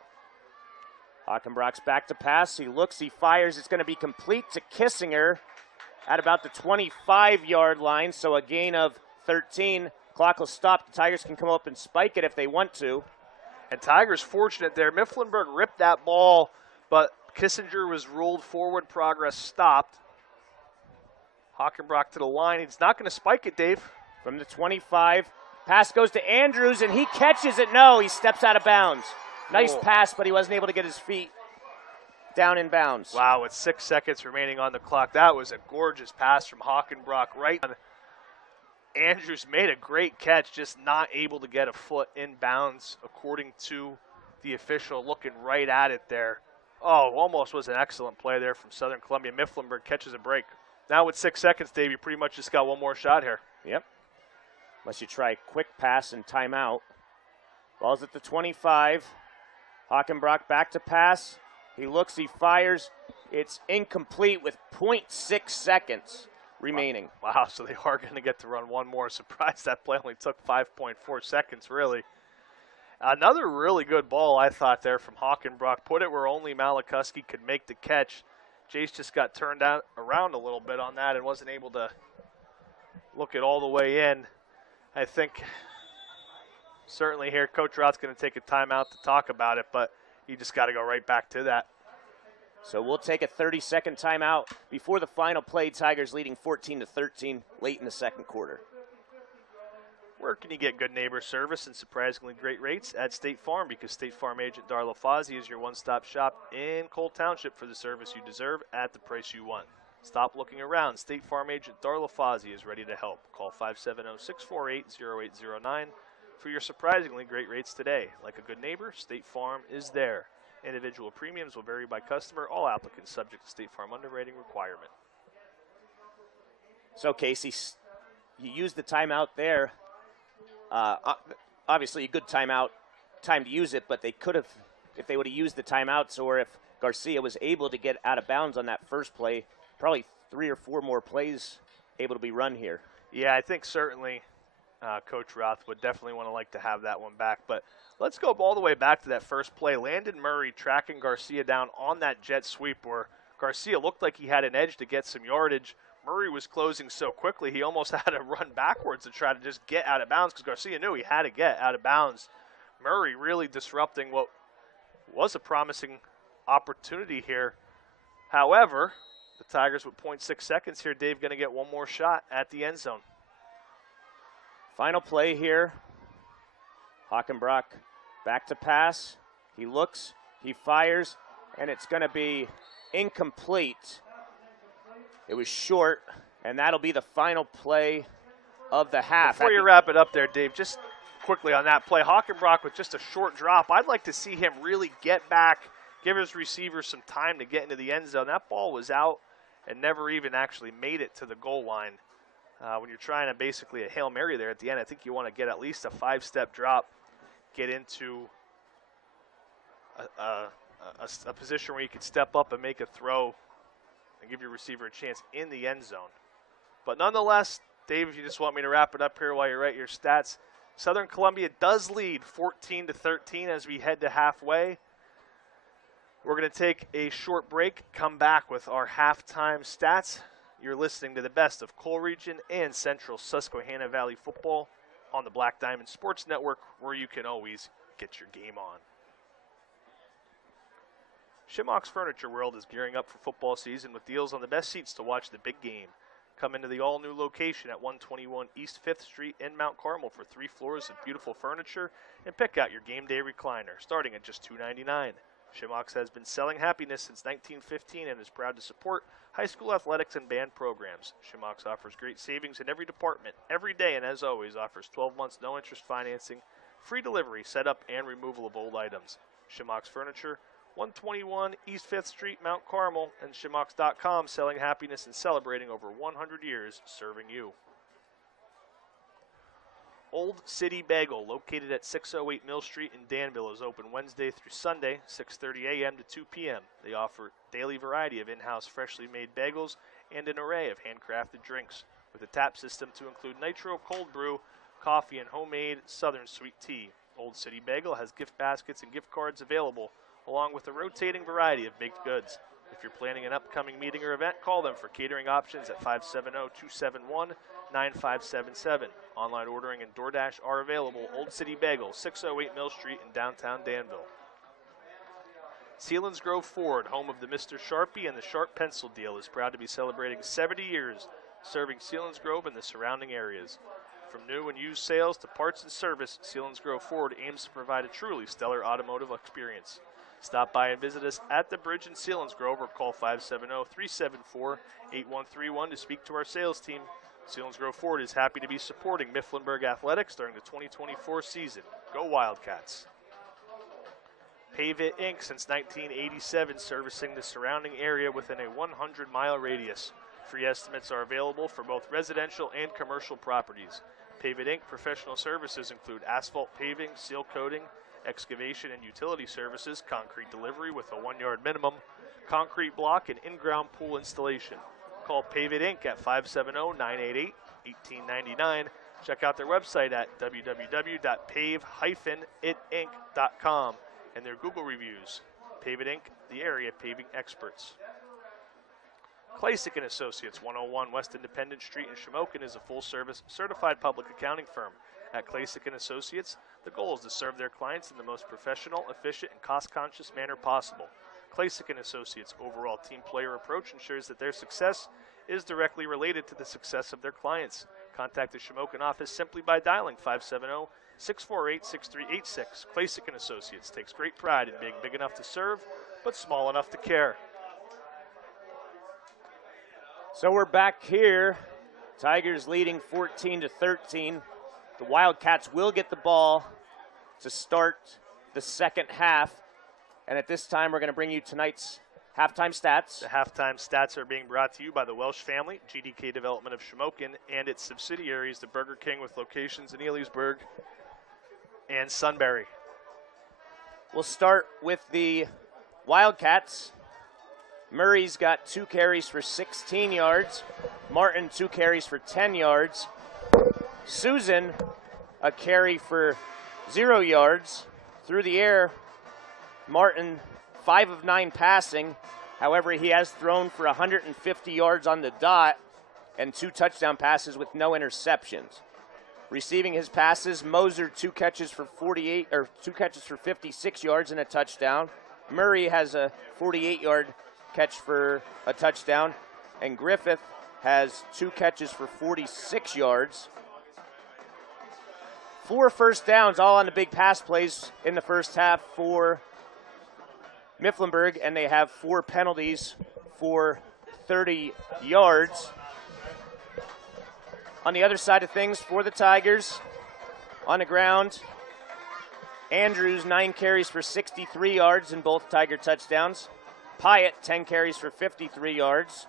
Hockenbrock's back to pass. He looks, he fires. It's going to be complete to Kissinger at about the 25-yard line, so a gain of 13. Clock will stop. The Tigers can come up and spike it if they want to. And Tigers fortunate there. Mifflinburg ripped that ball, but Kissinger was ruled forward. Progress stopped. Hockenbrock to the line. He's not going to spike it, Dave. From the 25, pass goes to Andrews, and he catches it. No, he steps out of bounds. Nice pass, but he wasn't able to get his feet down in bounds. Wow, with 6 seconds remaining on the clock, that was a gorgeous pass from Hockenbrock right on. Andrews made a great catch, just not able to get a foot in bounds, according to the official, looking right at it there. Oh, almost was an excellent play there from Southern Columbia. Mifflinburg catches a break. Now with 6 seconds, Dave, you pretty much just got one more shot here. Yep. Unless you try a quick pass and timeout. Ball's at the 25. Hockenbrock back to pass. He looks, he fires. It's incomplete with 0.6 seconds remaining. Wow, so they are going to get to run one more. Surprised that play only took 5.4 seconds, really. Another really good ball, I thought, there from Hockenbrock. Put it where only Malikuski could make the catch. Jace just got turned around a little bit on that and wasn't able to look it all the way in. I think certainly here Coach Roth's going to take a timeout to talk about it, but you just got to go right back to that. So we'll take a 30-second timeout before the final play. Tigers leading 14-13 late in the second quarter. Where can you get good neighbor service and surprisingly great rates? At State Farm, because State Farm agent Darla Fozzie is your one-stop shop in Cole Township for the service you deserve at the price you want. Stop looking around. State Farm agent Darla Fozzie is ready to help. Call 570-648-0809 for your surprisingly great rates today. Like a good neighbor, State Farm is there. Individual premiums will vary by customer. All applicants subject to State Farm underwriting requirement. So, Casey, you used the timeout there. Obviously, a good time to use it, but they could have, if they would have used the timeouts, or if Garcia was able to get out of bounds on that first play, probably 3 or 4 more plays able to be run here. Yeah, I think certainly Coach Roth would definitely want to like to have that one back, but let's go all the way back to that first play. Landon Murray tracking Garcia down on that jet sweep where Garcia looked like he had an edge to get some yardage. Murray was closing so quickly he almost had to run backwards to try to just get out of bounds because Garcia knew he had to get out of bounds. Murray really disrupting what was a promising opportunity here. However, the Tigers with 0.6 seconds here, Dave, going to get one more shot at the end zone. Final play here. Hockenbrock back to pass. He looks, he fires, and it's going to be incomplete. It was short, and that'll be the final play of the half. Before you wrap it up there, Dave, just quickly on that play, Hockenbrock with just a short drop. I'd like to see him really get back, give his receivers some time to get into the end zone. That ball was out, and never even actually made it to the goal line. When you're trying to basically a Hail Mary there at the end, I think you want to get at least a 5-step drop, get into a position where you can step up and make a throw and give your receiver a chance in the end zone. But nonetheless, Dave, if you just want me to wrap it up here while you write your stats, Southern Columbia does lead 14-13 as we head to halfway. We're going to take a short break, come back with our halftime stats. You're listening to the best of Coal Region and Central Susquehanna Valley football on the Black Diamond Sports Network, where you can always get your game on. Shimmock's Furniture World is gearing up for football season with deals on the best seats to watch the big game. Come into the all-new location at 121 East 5th Street in Mount Carmel for 3 floors of beautiful furniture and pick out your game day recliner, starting at just $2.99. Shimmock's has been selling happiness since 1915 and is proud to support high school athletics and band programs. Shimmock's offers great savings in every department, every day, and as always, offers 12 months no-interest financing, free delivery, setup, and removal of old items. Shimmock's Furniture, 121 East 5th Street, Mount Carmel, and Shimmock's.com, selling happiness and celebrating over 100 years serving you. Old City Bagel, located at 608 Mill Street in Danville, is open Wednesday through Sunday, 6:30 a.m. to 2 p.m. They offer daily variety of in-house freshly made bagels and an array of handcrafted drinks, with a tap system to include nitro cold brew, coffee, and homemade Southern sweet tea. Old City Bagel has gift baskets and gift cards available, along with a rotating variety of baked goods. If you're planning an upcoming meeting or event, call them for catering options at 570-271-9577. Online ordering and DoorDash are available. Old City Bagel, 608 Mill Street in downtown Danville. Sealands Grove Ford, home of the Mr. Sharpie and the Sharp Pencil Deal, is proud to be celebrating 70 years serving Sealands Grove and the surrounding areas. From new and used sales to parts and service, Sealands Grove Ford aims to provide a truly stellar automotive experience. Stop by and visit us at the Bridge in Sealands Grove or call 570-374-8131 to speak to our sales team. Sealands Grove Ford is happy to be supporting Mifflinburg athletics during the 2024 season. Go Wildcats. Pave It Inc. since 1987, servicing the surrounding area within a 100-mile radius. Free estimates are available for both residential and commercial properties. Pave It Inc. professional services include asphalt paving, seal coating, excavation and utility services, concrete delivery with a 1-yard minimum, concrete block, and in-ground pool installation. Call Pave It Inc. at 570-988-1899. Check out their website at www.pave-itinc.com and their Google reviews. Pave It Inc., the area paving experts. Klasick & Associates, 101 West Independent Street in Shamokin, is a full-service certified public accounting firm. At Klasick & Associates, the goal is to serve their clients in the most professional, efficient, and cost-conscious manner possible. Klasick & Associates' overall team-player approach ensures that their success is directly related to the success of their clients. Contact the Shamokin office simply by dialing 570-648-6386. Klasick & Associates takes great pride in being big enough to serve, but small enough to care. So we're back here. Tigers leading 14-13. The Wildcats will get the ball to start the second half. And at this time, we're going to bring you tonight's halftime stats. The halftime stats are being brought to you by the Welsh family, GDK Development of Shamokin, and its subsidiaries, the Burger King, with locations in Elysburg and Sunbury. We'll start with the Wildcats. Murray's got 2 carries for 16 yards. Martin, 2 carries for 10 yards. Susan, a carry for 0 yards. Through the air, Martin, 5 of 9 passing. However, he has thrown for 150 yards on the dot and 2 touchdown passes with no interceptions. Receiving his passes, Moser, 2 catches for 56 yards and a touchdown. Murray has a 48-yard catch for a touchdown, and Griffith has 2 catches for 46 yards. 4 first downs, all on the big pass plays in the first half for Mifflinburg, and they have 4 penalties for 30 yards. On the other side of things for the Tigers, on the ground, Andrews, 9 carries for 63 yards in both Tiger touchdowns. Pyatt, 10 carries for 53 yards.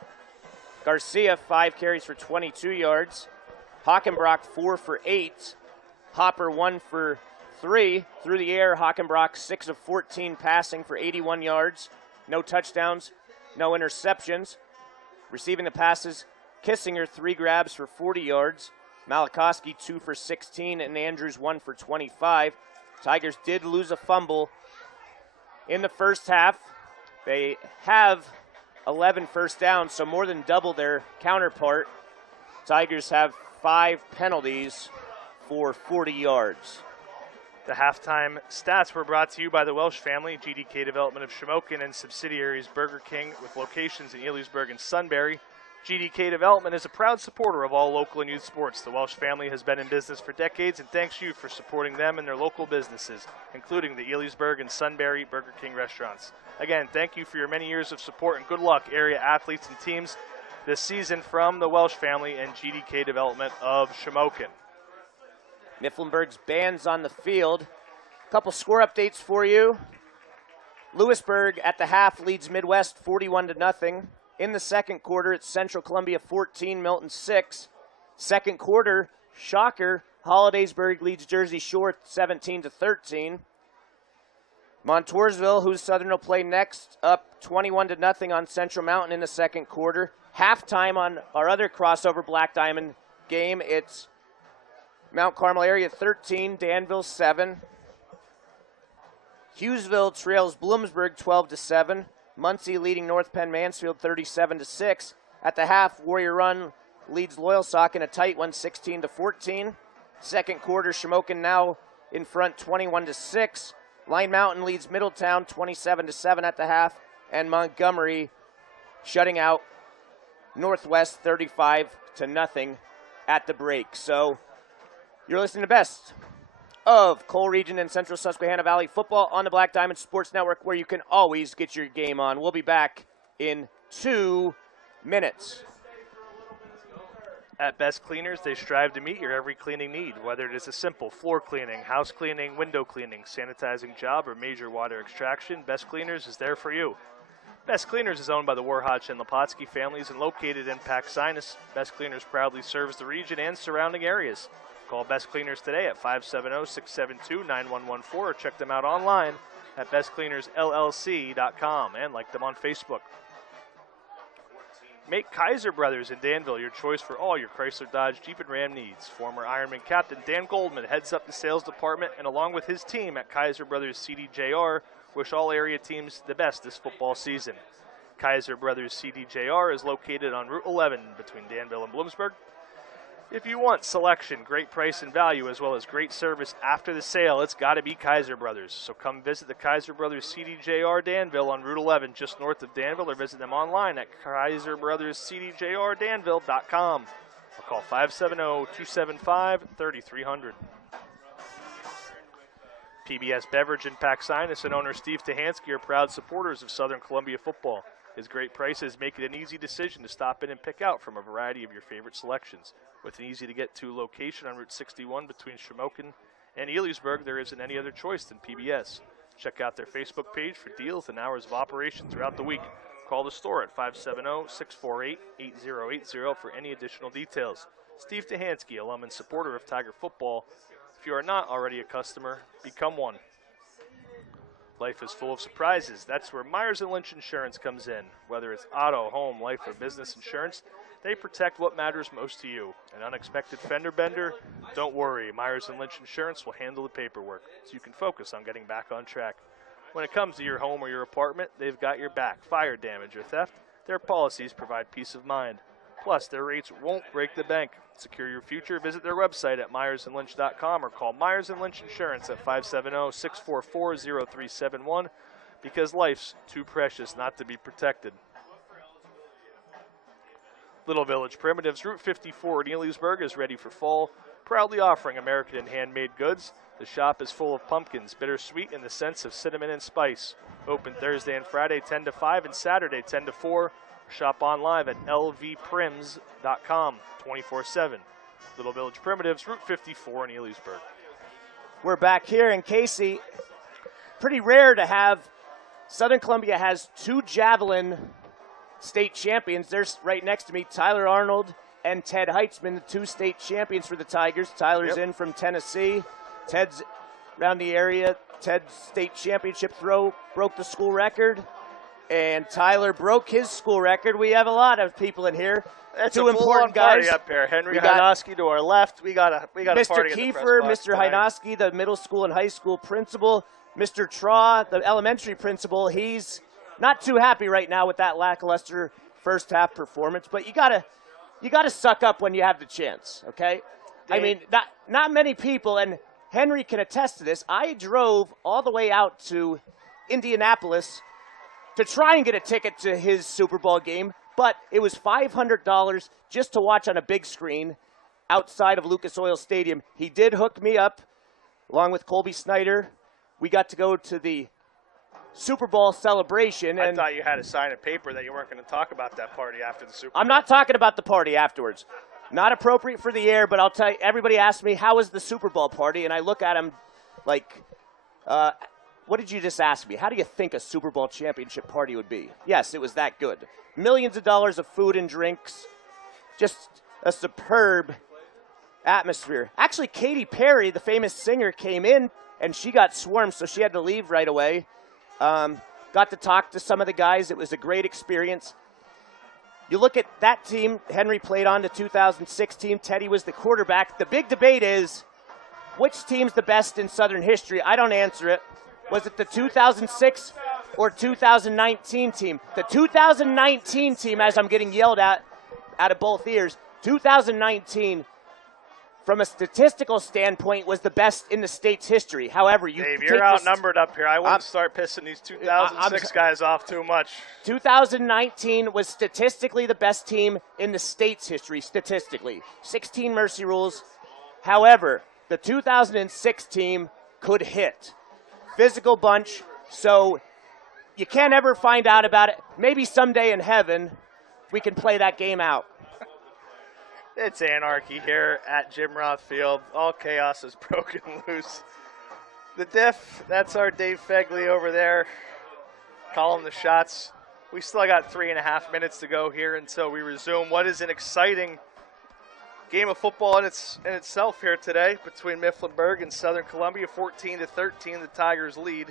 Garcia, 5 carries for 22 yards. Hockenbrock, 4 for 8. Hopper, 1 for 3. Through the air, Hockenbrock, 6 of 14 passing for 81 yards. No touchdowns, no interceptions. Receiving the passes, Kissinger, 3 grabs for 40 yards. Malakowski, 2 for 16, and Andrews, 1 for 25. Tigers did lose a fumble in the first half. They have 11 first downs, so more than double their counterpart. Tigers have 5 penalties for 40 yards. The halftime stats were brought to you by the Welsh family, GDK Development of Shamokin and subsidiaries Burger King with locations in Elysburg and Sunbury. GDK Development is a proud supporter of all local and youth sports. The Welsh family has been in business for decades and thanks you for supporting them and their local businesses, including the Elysburg and Sunbury Burger King restaurants. Again, thank you for your many years of support and good luck, area athletes and teams, this season from the Welsh family and GDK Development of Shamokin. Mifflinburg's band's on the field. A couple score updates for you. Lewisburg at the half leads Midwest 41-0. In the second quarter, it's Central Columbia 14, Milton 6. Second quarter, shocker, Hollidaysburg leads Jersey Shore 17-13. Montoursville, who Southern will play next, up 21-0 on Central Mountain in the second quarter. Halftime on our other crossover Black Diamond game, it's Mount Carmel area 13, Danville 7. Hughesville trails Bloomsburg 12-7. Muncie leading North Penn Mansfield 37-6. At the half, Warrior Run leads Loyalsock in a tight one, 16-14. Second quarter, Shamokin now in front, 21-6. Line Mountain leads Middletown 27-7 at the half, and Montgomery shutting out Northwest 35-0 at the break. So you're listening to Best of Coal Region and Central Susquehanna Valley football on the Black Diamond Sports Network, where you can always get your game on. We'll be back in 2 minutes. At Best Cleaners, they strive to meet your every cleaning need, whether it is a simple floor cleaning, house cleaning, window cleaning, sanitizing job, or major water extraction. Best Cleaners is there for you. Best Cleaners is owned by the Warhotch and Lepotsky families and located in Paxinus. Best Cleaners proudly serves the region and surrounding areas. Call Best Cleaners today at 570-672-9114 or check them out online at bestcleanersllc.com and like them on Facebook. Make Kaiser Brothers in Danville your choice for all your Chrysler, Dodge, Jeep, and Ram needs. Former Ironman captain Dan Goldman heads up the sales department, and along with his team at Kaiser Brothers CDJR, wish all area teams the best this football season. Kaiser Brothers CDJR is located on Route 11 between Danville and Bloomsburg. If you want selection, great price and value, as well as great service after the sale, it's got to be Kaiser Brothers. So come visit the Kaiser Brothers CDJR Danville on Route 11, just north of Danville, or visit them online at kaiserbrotherscdjrdanville.com. Or call 570-275-3300. PBS Beverage in Paxinus and owner Steve Tahansky are proud supporters of Southern Columbia football. His great prices make it an easy decision to stop in and pick out from a variety of your favorite selections. With an easy-to-get-to location on Route 61 between Shamokin and Elysburg, there isn't any other choice than PBS. Check out their Facebook page for deals and hours of operation throughout the week. Call the store at 570-648-8080 for any additional details. Steve Tahansky, alum and supporter of Tiger football. If you are not already a customer, become one. Life is full of surprises. That's where Myers & Lynch Insurance comes in. Whether it's auto, home, life, or business insurance, they protect what matters most to you. An unexpected fender bender? Don't worry. Myers & Lynch Insurance will handle the paperwork so you can focus on getting back on track. When it comes to your home or your apartment, they've got your back. Fire damage or theft, their policies provide peace of mind. Plus, their rates won't break the bank. Secure your future. Visit their website at myersandlynch.com or call Myers & Lynch Insurance at 570-644-0371 because life's too precious not to be protected. Little Village Primitives, Route 54 in Elysburg is ready for fall, proudly offering American and handmade goods. The shop is full of pumpkins, bittersweet, and the scents of cinnamon and spice. Open Thursday and Friday 10 to 5 and Saturday 10 to 4. Shop online at lvprims.com 24/7. Little Village Primitives, Route 54 in Elysburg. We're back here, and Casey, pretty rare to have Southern Columbia has 2 javelin state champions. They're right next to me, Tyler Arnold and Ted Heitzman, the 2 state champions for the Tigers. Tyler's in from Tennessee. Ted's around the area. Ted's state championship throw broke the school record, and Tyler broke his school record. We have a lot of people in here. That's 2 a important party guys up here. Henry Hajnowski to our left. We got a Mr. party Kiefer, in the press box Mr. Hajnowski, the middle school and high school principal. Mr. Traw, the elementary principal. He's not too happy right now with that lackluster first half performance, but you gotta suck up when you have the chance, okay? I mean, not many people, and Henry can attest to this. I drove all the way out to Indianapolis to try and get a ticket to his Super Bowl game, but it was $500 just to watch on a big screen outside of Lucas Oil Stadium. He did hook me up, along with Colby Snyder. We got to go to the Super Bowl celebration. I And thought you had to sign a paper that you weren't going to talk about that party after the Super Bowl. I'm not talking about the party afterwards. Not appropriate for the air, but I'll tell you, everybody asked me, how was the Super Bowl party? And I look at him like, what did you just ask me? How do you think a Super Bowl championship party would be? Yes, it was that good. Millions of dollars of food and drinks. Just a superb atmosphere. Actually, Katy Perry, the famous singer, came in, and she got swarmed, so she had to leave right away. Got to talk to some of the guys. It was a great experience. You look at that team Henry played on, the 2006 team. Teddy was the quarterback. The big debate is, which team's the best in Southern history? I don't answer it. Was it the 2006 or 2019 team? The 2019 team, as I'm getting yelled at out of both ears, 2019, from a statistical standpoint, was the best in the state's history. However, Dave, you're outnumbered up here. I wouldn't start pissing these 2006 guys off too much. 2019 was statistically the best team in the state's history, statistically. 16 mercy rules. However, the 2006 team could hit. Physical bunch, so you can't ever find out about it. Maybe someday in heaven we can play that game out. It's anarchy here at Jim Roth Field. All chaos is broken loose. The diff, that's our Dave Fegley over there calling the shots. We still got 3.5 minutes to go here until we resume what is an exciting game of football in itself here today between Mifflinburg and Southern Columbia. 14-13, the Tigers lead.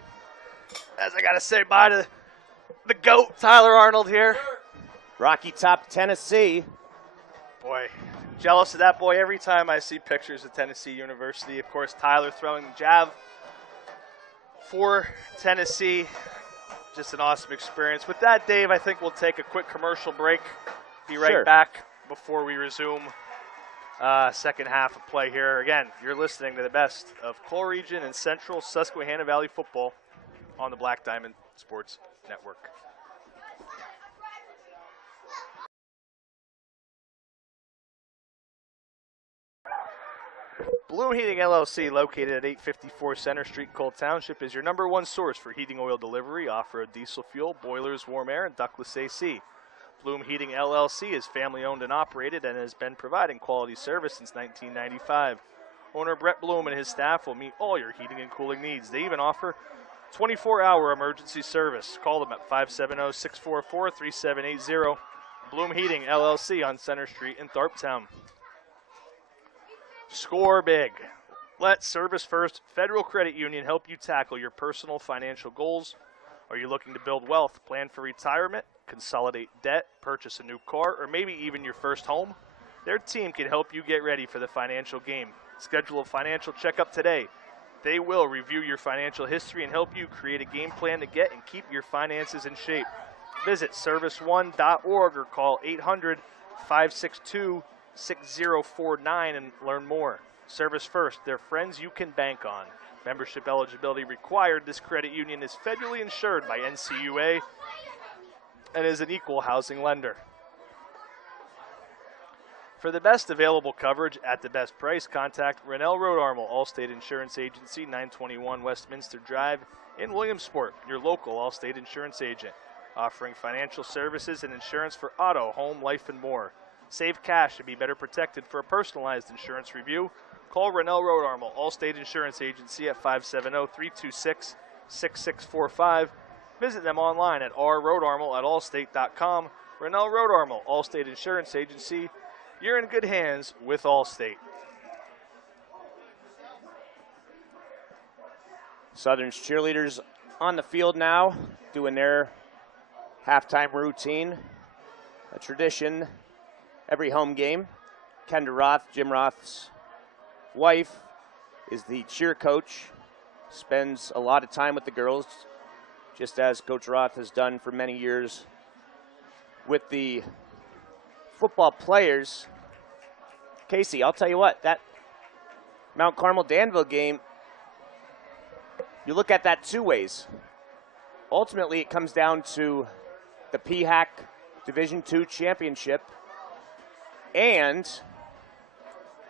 As I got to say bye to the GOAT, Tyler Arnold here. Rocky Top, Tennessee. Boy, jealous of that boy every time I see pictures of Tennessee University. Of course, Tyler throwing the jab for Tennessee. Just an awesome experience. With that, Dave, I think we'll take a quick commercial break. Be right back before we resume second half of play here. Again, you're listening to the best of Coal Region and Central Susquehanna Valley football on the Black Diamond Sports Network. Bloom Heating LLC, located at 854 Center Street, Cole Township, is your #1 source for heating oil delivery, off-road diesel fuel, boilers, warm air, and ductless AC. Bloom Heating LLC is family-owned and operated and has been providing quality service since 1995. Owner Brett Bloom and his staff will meet all your heating and cooling needs. They even offer 24-hour emergency service. Call them at 570-644-3780. Bloom Heating LLC on Center Street in Tharptown. Score big. Let Service First Federal Credit Union help you tackle your personal financial goals. Are you looking to build wealth, plan for retirement, consolidate debt, purchase a new car, or maybe even your first home? Their team can help you get ready for the financial game. Schedule a financial checkup today. They will review your financial history and help you create a game plan to get and keep your finances in shape. Visit serviceone.org or call 800-562-6049 and learn more. Service First, they're friends you can bank on. Membership eligibility required. This credit union is federally insured by NCUA and is an equal housing lender. For the best available coverage at the best price, contact Rennell Road Armel, Allstate Insurance Agency, 921 Westminster Drive in Williamsport, your local Allstate Insurance agent, offering financial services and insurance for auto, home, life, and more. Save cash and be better protected for a personalized insurance review. Call Rennell Road Armel, Allstate Insurance Agency at 570-326-6645. Visit them online at rroadarmel@allstate.com Rennell Road Armor, Allstate Insurance Agency. You're in good hands with Allstate. Southern's cheerleaders on the field now, doing their halftime routine, a tradition every home game. Kendra Roth, Jim Roth's wife, is the cheer coach, spends a lot of time with the girls, just as Coach Roth has done for many years with the football players. Casey, I'll tell you what, that Mount Carmel-Danville game, you look at that two ways. Ultimately, it comes down to the PHAC Division II championship, and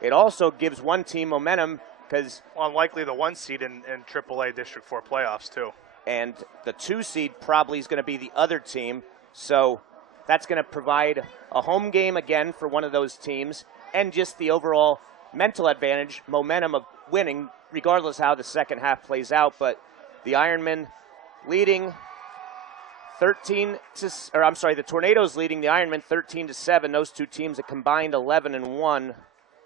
it also gives one team momentum because likely the 1 seed in AAA District 4 playoffs, too. And the 2 seed probably is going to be the other team. So that's going to provide a home game again for one of those teams and just the overall mental advantage, momentum of winning, regardless how the second half plays out. But the Ironmen leading the Tornadoes leading the Ironmen 13-7. Those two teams have combined 11-1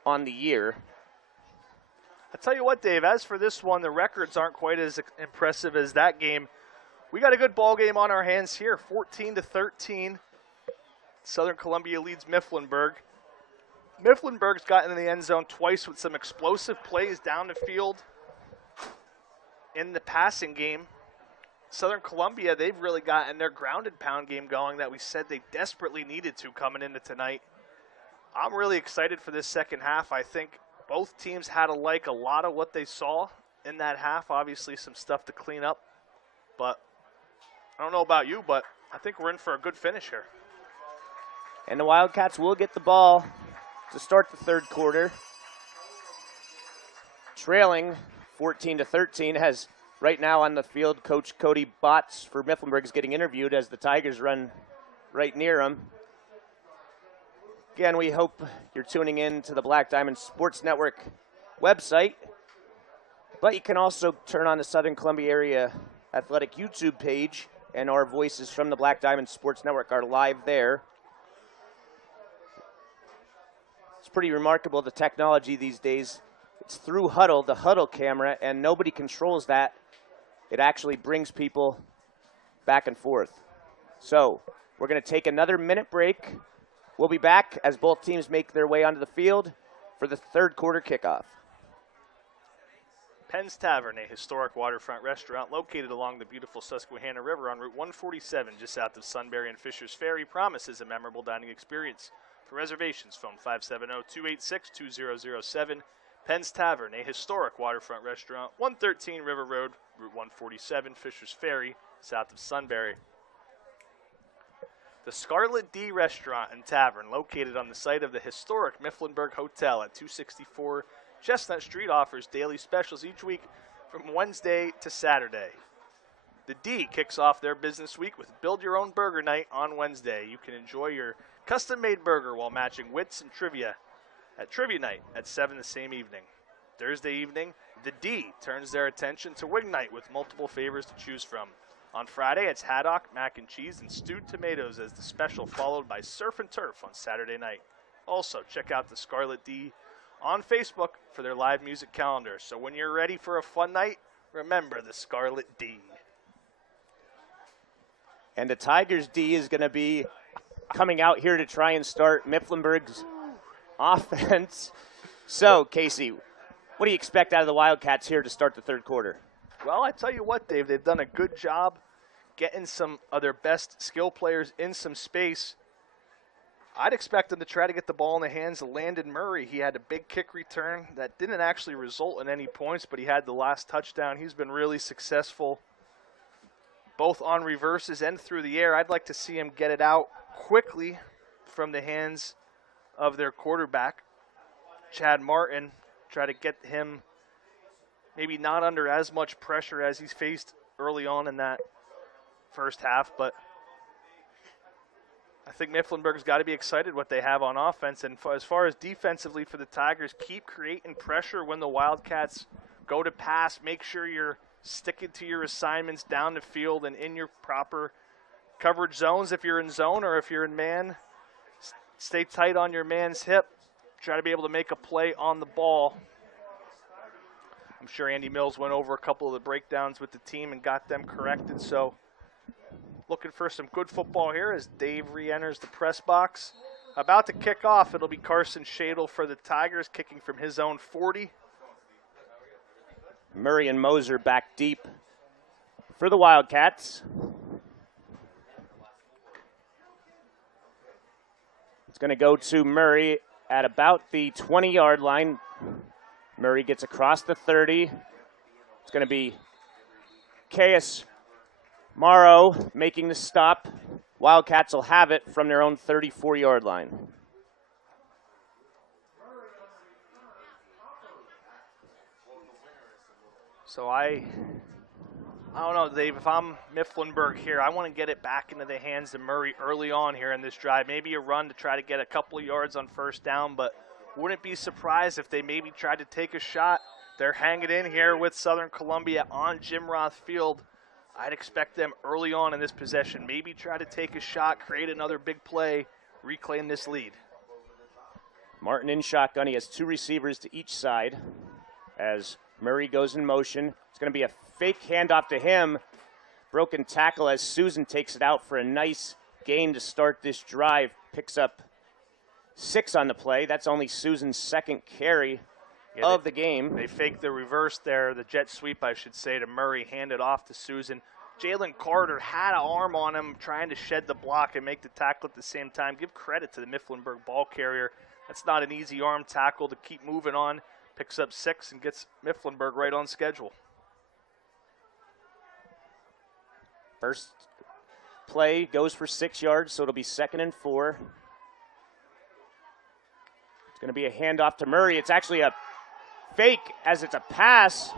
on the year. I'll tell you what, Dave, as for this one, the records aren't quite as impressive as that game. We got a good ball game on our hands here, 14-13. Southern Columbia leads Mifflinburg. Mifflinburg's gotten in the end zone twice with some explosive plays down the field in the passing game. Southern Columbia, they've really gotten their grounded pound game going that we said they desperately needed to coming into tonight. I'm really excited for this second half. I think both teams had a lot of what they saw in that half. Obviously, some stuff to clean up. But I don't know about you, but I think we're in for a good finish here. And the Wildcats will get the ball to start the third quarter. Trailing 14-13, has right now on the field Coach Cody Botts for Mifflinburg is getting interviewed as the Tigers run right near him. Again, we hope you're tuning in to the Black Diamond Sports Network website, but you can also turn on the Southern Columbia Area Athletic YouTube page, and our voices from the Black Diamond Sports Network are live there. It's pretty remarkable, the technology these days. It's through Hudl, the Hudl camera, and nobody controls that. It actually brings people back and forth. So we're going to take another minute break. We'll be back as both teams make their way onto the field for the third quarter kickoff. Penn's Tavern, a historic waterfront restaurant located along the beautiful Susquehanna River on Route 147 just south of Sunbury and Fisher's Ferry, promises a memorable dining experience. For reservations, phone 570-286-2007. Penn's Tavern, a historic waterfront restaurant, 113 River Road, Route 147, Fisher's Ferry, south of Sunbury. The Scarlet D Restaurant and Tavern, located on the site of the historic Mifflinburg Hotel at 264 Chestnut Street, offers daily specials each week from Wednesday to Saturday. The D kicks off their business week with Build Your Own Burger Night on Wednesday. You can enjoy your custom-made burger while matching wits and trivia at Trivia Night at 7 the same evening. Thursday evening, the D turns their attention to Wing Night with multiple favors to choose from. On Friday, it's haddock, mac and cheese, and stewed tomatoes as the special, followed by surf and turf on Saturday night. Also, check out the Scarlet D on Facebook for their live music calendar. So when you're ready for a fun night, remember the Scarlet D. And the Tigers D is going to be coming out here to try and start Mifflinburg's offense. So, Casey, what do you expect out of the Wildcats here to start the third quarter? Well, I tell you what, Dave, they've done a good job getting some of their best skill players in some space. I'd expect them to try to get the ball in the hands of Landon Murray. He had a big kick return that didn't actually result in any points, but he had the last touchdown. He's been really successful both on reverses and through the air. I'd like to see him get it out quickly from the hands of their quarterback, Chad Martin, try to get him maybe not under as much pressure as he's faced early on in that first half, but I think Mifflinburg's got to be excited what they have on offense. And as far as defensively for the Tigers, keep creating pressure when the Wildcats go to pass. Make sure you're sticking to your assignments down the field and in your proper coverage zones if you're in zone, or if you're in man, stay tight on your man's hip. Try to be able to make a play on the ball. I'm sure Andy Mills went over a couple of the breakdowns with the team and got them corrected. So looking for some good football here as Dave re-enters the press box. About to kick off, it'll be Carson Shadle for the Tigers, kicking from his own 40. Murray and Moser back deep for the Wildcats. It's going to go to Murray at about the 20-yard line. Murray gets across the 30. It's going to be Caius Morrow making the stop. Wildcats will have it from their own 34-yard line. So I don't know, Dave, if I'm Mifflinburg here, I want to get it back into the hands of Murray early on here in this drive. Maybe a run to try to get a couple of yards on first down, but wouldn't be surprised if they maybe tried to take a shot. They're hanging in here with Southern Columbia on Jim Roth Field. I'd expect them early on in this possession, maybe try to take a shot, create another big play, reclaim this lead. Martin in shotgun. He has two receivers to each side as Murray goes in motion. It's going to be a fake handoff to him. Broken tackle as Susan takes it out for a nice gain to start this drive. Picks up 6 on the play. That's only Susan's second carry of the game. They faked the reverse there, the jet sweep, I should say, to Murray, handed off to Susan. Jalen Carter had an arm on him trying to shed the block and make the tackle at the same time. Give credit to the Mifflinburg ball carrier. That's not an easy arm tackle to keep moving on. Picks up 6 and gets Mifflinburg right on schedule. First play goes for 6 yards, so it'll be 2nd and 4. It's going to be a handoff to Murray. It's actually a fake as it's a pass,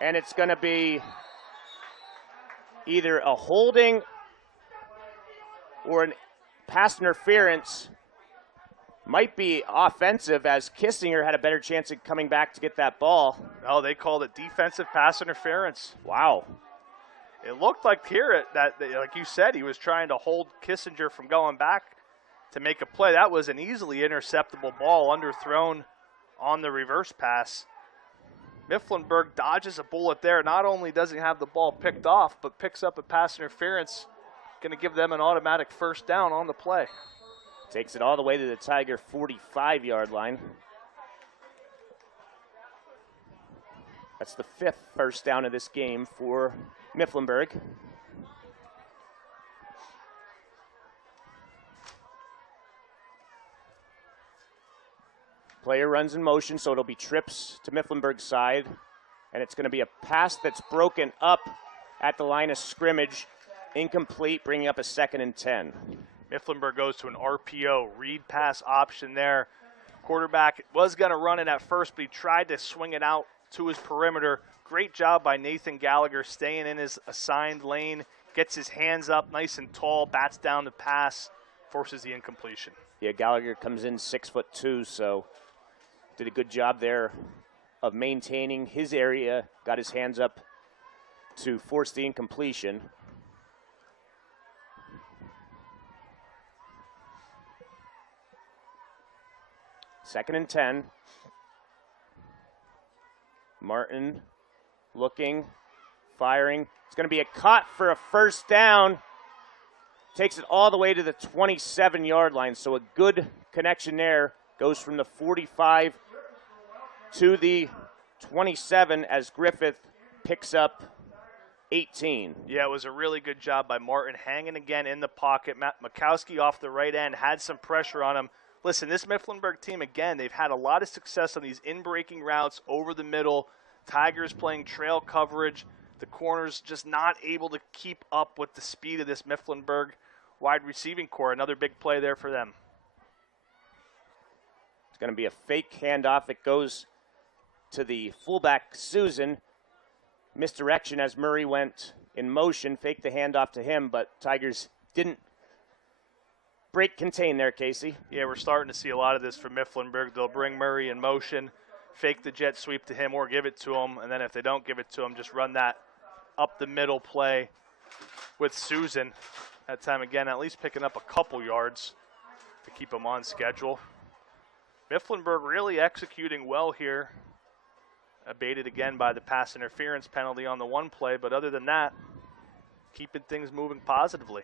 and it's going to be either a holding or a pass interference. Might be offensive as Kissinger had a better chance of coming back to get that ball. Oh, they called it defensive pass interference. Wow. It looked like here that, like you said, he was trying to hold Kissinger from going back to make a play. That was an easily interceptable ball, underthrown on the reverse pass. Mifflinburg dodges a bullet there. Not only does he have the ball picked off, but picks up a pass interference. Going to give them an automatic first down on the play. Takes it all the way to the Tiger 45-yard line. That's the 5th first down of this game for Mifflinburg. Player runs in motion, so it'll be trips to Mifflinburg's side. And it's going to be a pass that's broken up at the line of scrimmage. Incomplete, bringing up a 2nd and 10. Mifflinburg goes to an RPO, read pass option there. Quarterback was going to run it at first, but he tried to swing it out to his perimeter. Great job by Nathan Gallagher staying in his assigned lane, gets his hands up nice and tall, bats down the pass, forces the incompletion. Yeah, Gallagher comes in 6'2", so did a good job there of maintaining his area, got his hands up to force the incompletion. Second and 10. Martin looking, firing. It's going to be a cut for a first down. Takes it all the way to the 27-yard line, so a good connection there. Goes from the 45 to the 27 as Griffith picks up 18. Yeah, it was a really good job by Martin, hanging again in the pocket. Makowski off the right end, had some pressure on him. Listen, this Mifflinburg team, again, they've had a lot of success on these in-breaking routes over the middle. Tigers playing trail coverage. The corners just not able to keep up with the speed of this Mifflinburg wide receiving core. Another big play there for them. It's going to be a fake handoff. It goes to the fullback, Susan. Misdirection as Murray went in motion. Faked the handoff to him, but Tigers didn't break contain there, Casey. Yeah, we're starting to see a lot of this from Mifflinburg. They'll bring Murray in motion, fake the jet sweep to him or give it to him, and then if they don't give it to him, just run that up the middle play with Susan. That time again, at least picking up a couple yards to keep them on schedule. Mifflinburg really executing well here. Abated again by the pass interference penalty on the one play, but other than that, keeping things moving positively.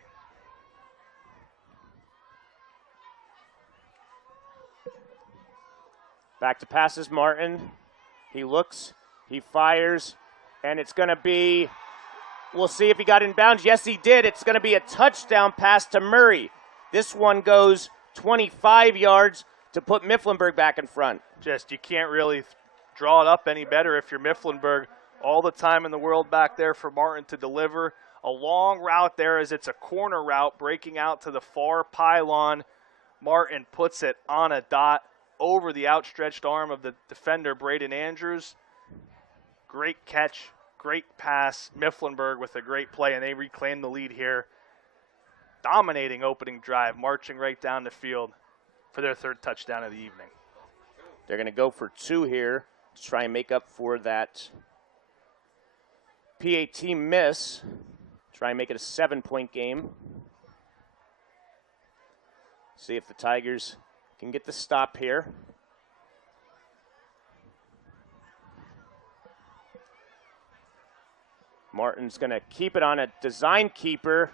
Back to passes Martin. He looks, he fires, and it's going to be, we'll see if he got in bounds. Yes, he did. It's going to be a touchdown pass to Murray. This one goes 25 yards to put Mifflinburg back in front. Just, you can't really draw it up any better if you're Mifflinburg. All the time in the world back there for Martin to deliver. A long route there as it's a corner route breaking out to the far pylon. Martin puts it on a dot over the outstretched arm of the defender, Braden Andrews. Great catch, great pass. Mifflinburg with a great play, and they reclaim the lead here. Dominating opening drive, marching right down the field for their third touchdown of the evening. They're going to go for 2 here to try and make up for that PAT miss. Try and make it a 7-point game. See if the Tigers can get the stop here. Martin's going to keep it on a design keeper,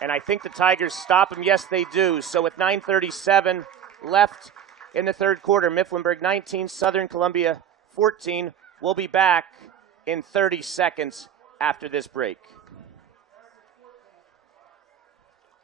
and I think the Tigers stop him. Yes, they do. So with 9:37 left in the third quarter, Mifflinburg 19, Southern Columbia 14. We'll be back in 30 seconds after this break.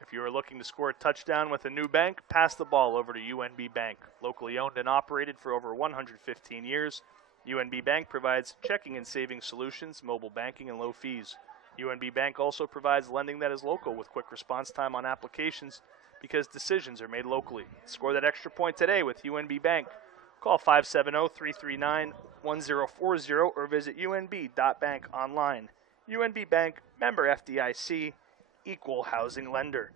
If you are looking to score a touchdown with a new bank, pass the ball over to UNB Bank. Locally owned and operated for over 115 years, UNB Bank provides checking and savings solutions, mobile banking, and low fees. UNB Bank also provides lending that is local with quick response time on applications because decisions are made locally. Score that extra point today with UNB Bank. Call 570-339-1040 or visit unb.bank online. UNB Bank, member FDIC, equal housing lender.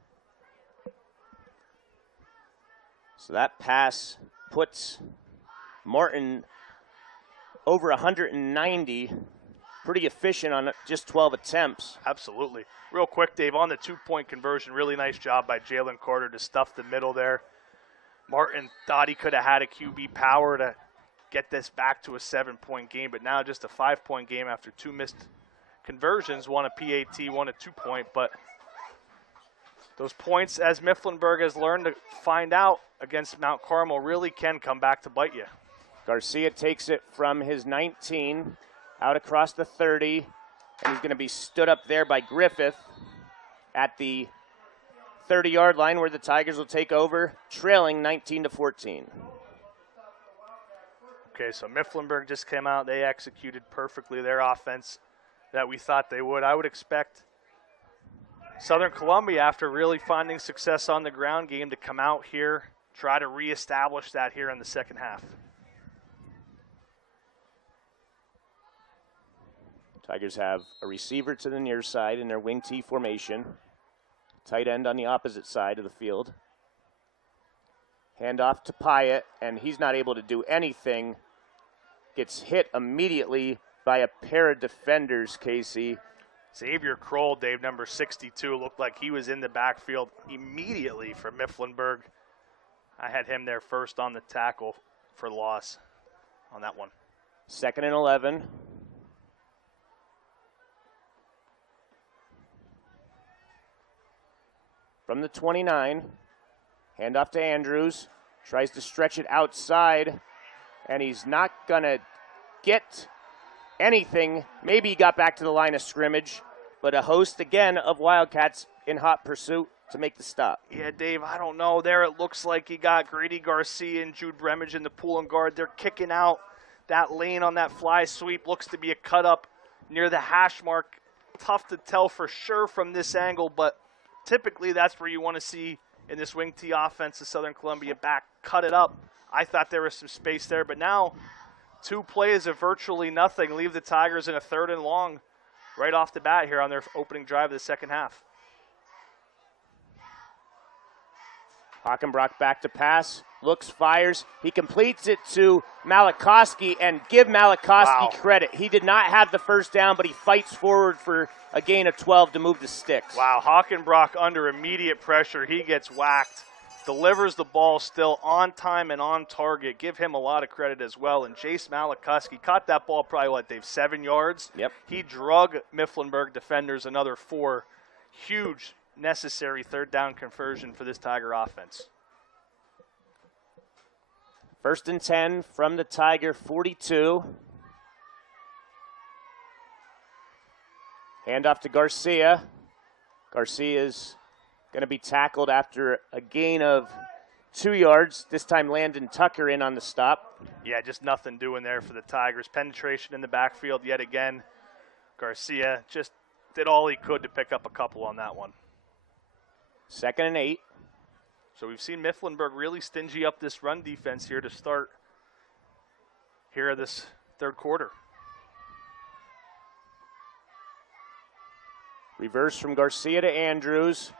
So that pass puts Martin over 190. Pretty efficient on just 12 attempts. Absolutely. Real quick, Dave, on the 2-point conversion, really nice job by Jalen Carter to stuff the middle there. Martin thought he could have had a QB power to get this back to a 7-point game, but now just a 5-point game after 2 missed conversions, one a PAT, one a 2-point, but those points, as Mifflinburg has learned to find out against Mount Carmel, really can come back to bite you. Garcia takes it from his 19 out across the 30, and he's going to be stood up there by Griffith at the 30-yard line where the Tigers will take over, trailing 19-14. Okay, so Mifflinburg just came out. They executed perfectly their offense that we thought they would. I would expect Southern Columbia, after really finding success on the ground game, to come out here, try to reestablish that here in the second half. Tigers have a receiver to the near side in their wing T formation. Tight end on the opposite side of the field. Hand off to Pyatt, and he's not able to do anything. Gets hit immediately by a pair of defenders, Casey. Xavier Kroll, Dave, number 62, looked like he was in the backfield immediately for Mifflinburg. I had him there first on the tackle for loss on that one. 2nd and 11. From the 29, hand off to Andrews, tries to stretch it outside, and he's not going to get anything. Maybe he got back to the line of scrimmage, but a host again of Wildcats in hot pursuit to make the stop. Yeah, Dave, I don't know. There it looks like he got Grady Garcia and Jude Bremage in the pool and guard. They're kicking out that lane on that fly sweep. Looks to be a cut up near the hash mark. Tough to tell for sure from this angle, but typically that's where you want to see in this wing T offense the Southern Columbia back cut it up. I thought there was some space there, but now 2 plays of virtually nothing leave the Tigers in a 3rd and long right off the bat here on their opening drive of the second half. Hockenbrock back to pass, looks, fires. He completes it to Malachowski, and give Malachowski credit. He did not have the first down, but he fights forward for a gain of 12 to move the sticks. Wow, Hockenbrock under immediate pressure. He gets whacked, delivers the ball still on time and on target. Give him a lot of credit as well. And Jace Malachowski caught that ball probably, Dave, 7 yards? Yep. He drug Mifflinburg defenders another 4. Huge necessary third down conversion for this Tiger offense. 1st and 10 from the Tiger 42. Handoff to Garcia. Garcia is going to be tackled after a gain of 2 yards. This time Landon Tucker in on the stop. Yeah, just nothing doing there for the Tigers. Penetration in the backfield yet again. Garcia just did all he could to pick up a couple on that one. 2nd and 8. So we've seen Mifflinburg really stingy up this run defense here to start here this third quarter. Reverse from Garcia to Andrews.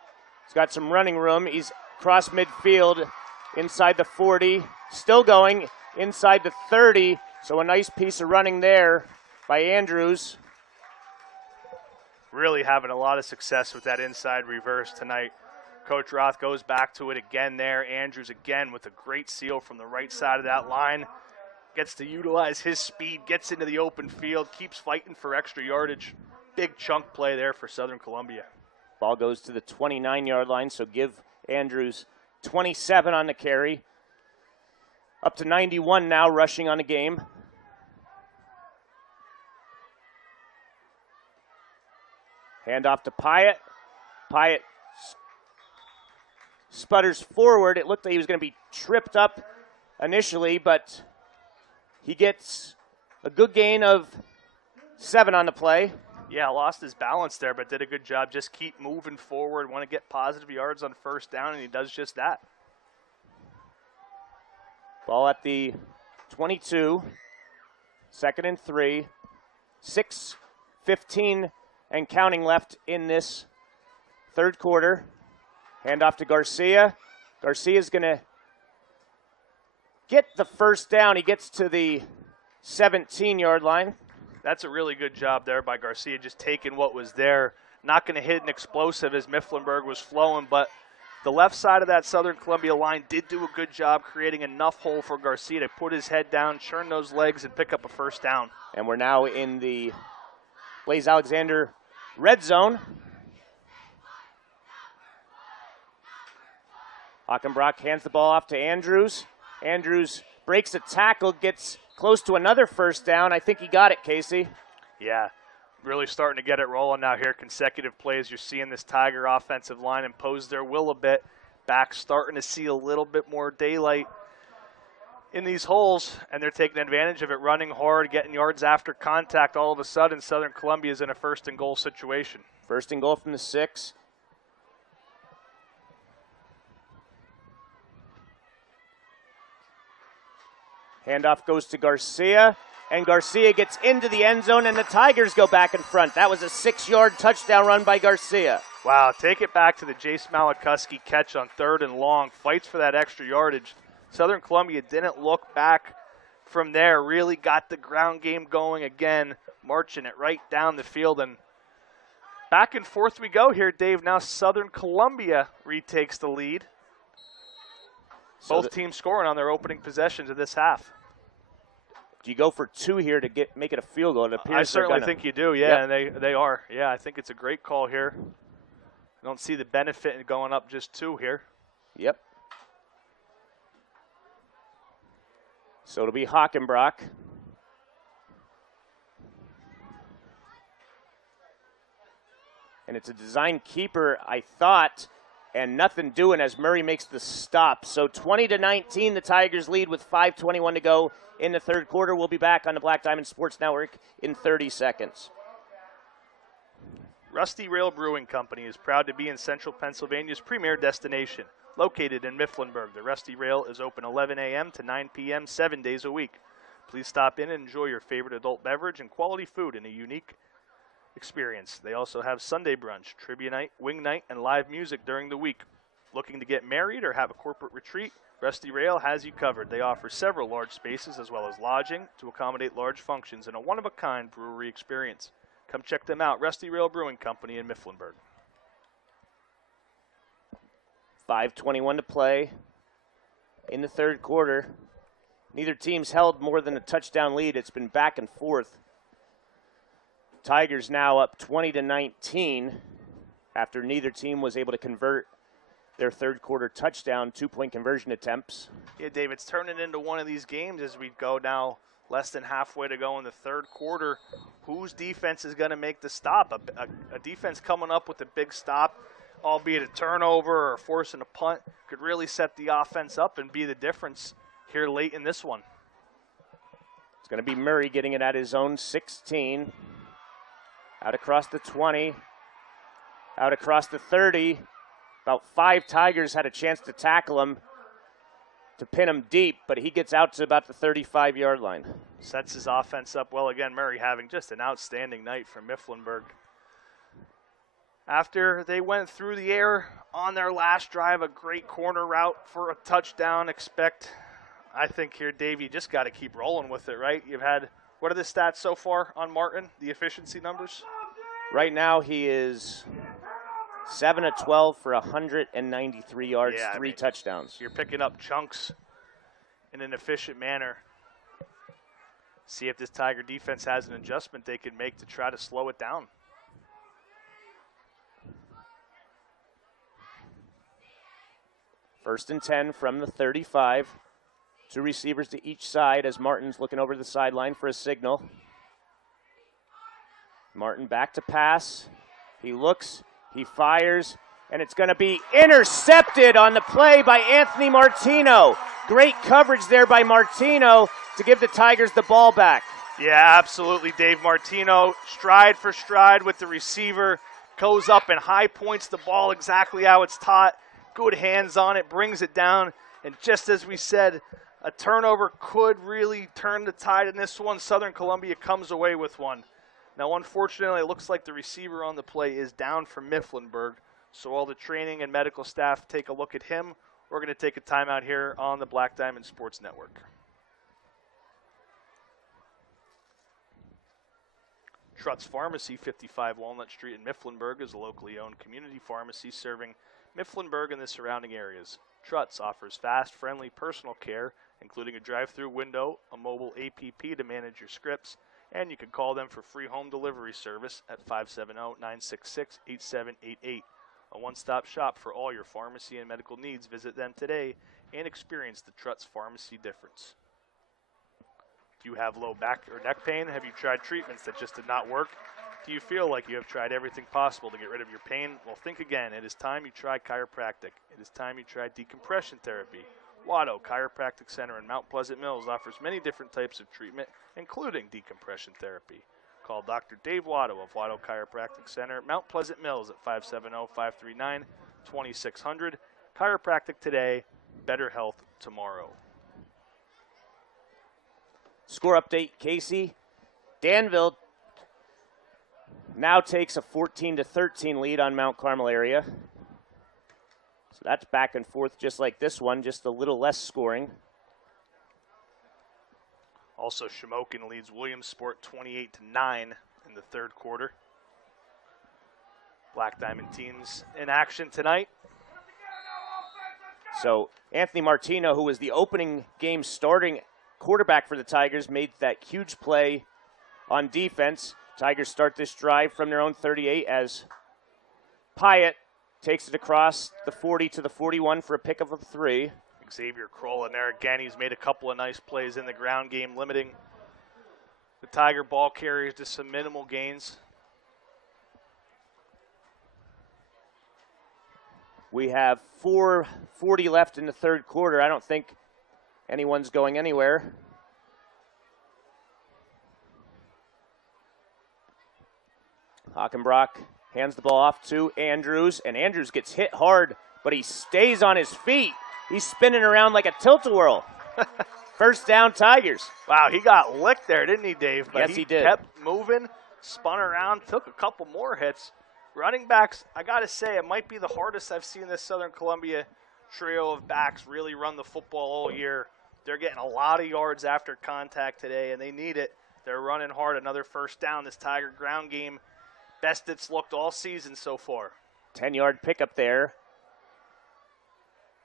He's got some running room. He's cross midfield inside the 40. Still going inside the 30. So a nice piece of running there by Andrews. Really having a lot of success with that inside reverse tonight. Coach Roth goes back to it again there. Andrews again with a great seal from the right side of that line. Gets to utilize his speed, gets into the open field, keeps fighting for extra yardage. Big chunk play there for Southern Columbia. Ball goes to the 29-yard line, so give Andrews 27 on the carry. Up to 91 now rushing on the game. Handoff to Pyatt. Pyatt sputters forward. It looked like he was going to be tripped up initially, but he gets a good gain of 7 on the play. Yeah, lost his balance there, but did a good job. Just keep moving forward. Want to get positive yards on first down, and he does just that. Ball at the 22. 2nd and 3. 6:15 and counting left in this third quarter. Handoff to Garcia. Garcia's going to get the first down. He gets to the 17-yard line. That's a really good job there by Garcia, just taking what was there. Not going to hit an explosive as Mifflinburg was flowing, but the left side of that Southern Columbia line did do a good job creating enough hole for Garcia to put his head down, churn those legs, and pick up a first down. And we're now in the Blaise Alexander red zone. Hockenbrock hands the ball off to Andrews. Andrews breaks a tackle, gets close to another first down. I think he got it, Casey. Yeah, really starting to get it rolling now here. Consecutive plays. You're seeing this Tiger offensive line impose their will a bit. Back starting to see a little bit more daylight in these holes, and they're taking advantage of it, running hard, getting yards after contact. All of a sudden, Southern Columbia is in a 1st and goal situation. 1st and goal from the 6. Handoff goes to Garcia, and Garcia gets into the end zone, and the Tigers go back in front. That was a 6-yard touchdown run by Garcia. Wow, take it back to the Jace Malachowski catch on 3rd and long. Fights for that extra yardage. Southern Columbia didn't look back from there. Really got the ground game going again, marching it right down the field. And back and forth we go here, Dave. Now Southern Columbia retakes the lead. Both teams scoring on their opening possessions of this half. Do you go for 2 here to make it a field goal? It appears I certainly think you do, yeah, and they are. Yeah, I think it's a great call here. I don't see the benefit in going up just 2 here. Yep. So it'll be Hockenbrock. And it's a design keeper, I thought, and nothing doing as Murray makes the stop. So 20-19, the Tigers lead with 5:21 to go in the third quarter. We'll be back on the Black Diamond Sports Network in 30 seconds. Rusty Rail Brewing Company is proud to be in Central Pennsylvania's premier destination. Located in Mifflinburg, the Rusty Rail is open 11 a.m. to 9 p.m. 7 days a week. Please stop in and enjoy your favorite adult beverage and quality food in a unique experience. They also have Sunday brunch, trivia night, wing night, and live music during the week. Looking to get married or have a corporate retreat? Rusty Rail has you covered. They offer several large spaces as well as lodging to accommodate large functions and a one-of-a-kind brewery experience. Come check them out, Rusty Rail Brewing Company in Mifflinburg. 5:21 to play in the third quarter. Neither team's held more than a touchdown lead. It's been back and forth. Tigers now up 20-19 after neither team was able to convert their third quarter touchdown, 2-point conversion attempts. Yeah, Dave, it's turning into one of these games as we go now less than halfway to go in the third quarter. Whose defense is going to make the stop? A defense coming up with a big stop, albeit a turnover or forcing a punt, could really set the offense up and be the difference here late in this one. It's going to be Murray getting it at his own 16. Out across the 20. Out across the 30. About 5 Tigers had a chance to tackle him, to pin him deep, but he gets out to about the 35-yard line. Sets his offense up well again. Murray having just an outstanding night for Mifflinburg. After they went through the air on their last drive, a great corner route for a touchdown. I think here, Dave, you just got to keep rolling with it, right? You've had, what are the stats so far on Martin, the efficiency numbers? Right now he is 7 of 12 for 193 yards, 3 touchdowns. You're picking up chunks in an efficient manner. See if this Tiger defense has an adjustment they can make to try to slow it down. First and 10 from the 35. 2 receivers to each side as Martin's looking over the sideline for a signal. Martin back to pass. He looks, he fires, and it's going to be intercepted on the play by Anthony Martino. Great coverage there by Martino to give the Tigers the ball back. Yeah, absolutely, Dave. Martino, stride for stride with the receiver, goes up and high points the ball exactly how it's taught. Good hands on it, brings it down, and just as we said, a turnover could really turn the tide in this one. Southern Columbia comes away with one. Now, unfortunately, it looks like the receiver on the play is down for Mifflinburg, so all the training and medical staff take a look at him. We're going to take a timeout here on the Black Diamond Sports Network. Trutz Pharmacy, 55 Walnut Street in Mifflinburg, is a locally owned community pharmacy serving Mifflinburg and the surrounding areas. Trutz offers fast, friendly personal care, including a drive-through window, a mobile APP to manage your scripts, and you can call them for free home delivery service at 570-966-8788. A one-stop shop for all your pharmacy and medical needs. Visit them today and experience the Trutz Pharmacy difference. Do you have low back or neck pain? Have you tried treatments that just did not work? Do you feel like you have tried everything possible to get rid of your pain? Well, think again. It is time you try chiropractic. It is time you try decompression therapy. Watto Chiropractic Center in Mount Pleasant Mills offers many different types of treatment, including decompression therapy. Call Dr. Dave Watto of Watto Chiropractic Center, Mount Pleasant Mills at 570-539-2600. Chiropractic today, better health tomorrow. Score update, Casey. Danville now takes a 14-13 lead on Mount Carmel area. So that's back and forth just like this one, just a little less scoring. Also, Shamokin leads Williamsport 28-9 in the third quarter. Black Diamond teams in action tonight. So Anthony Martino, who was the opening game starting quarterback for the Tigers, made that huge play on defense. Tigers start this drive from their own 38 as Pyatt takes it across the 40 to the 41 for a pickup of 3. Xavier Kroll in there again. He's made a couple of nice plays in the ground game, limiting the Tiger ball carriers to some minimal gains. We have 4:40 left in the third quarter. I don't think anyone's going anywhere. Hockenbrock hands the ball off to Andrews, and Andrews gets hit hard, but he stays on his feet. He's spinning around like a tilt-a-whirl. First down, Tigers. Wow, he got licked there, didn't he, Dave? But yes, he did. Kept moving, spun around, took a couple more hits. Running backs, I got to say, it might be the hardest I've seen this Southern Columbia trio of backs really run the football all year. They're getting a lot of yards after contact today, and they need it. They're running hard. Another first down. This Tiger ground game, best it's looked all season so far. 10-yard pickup there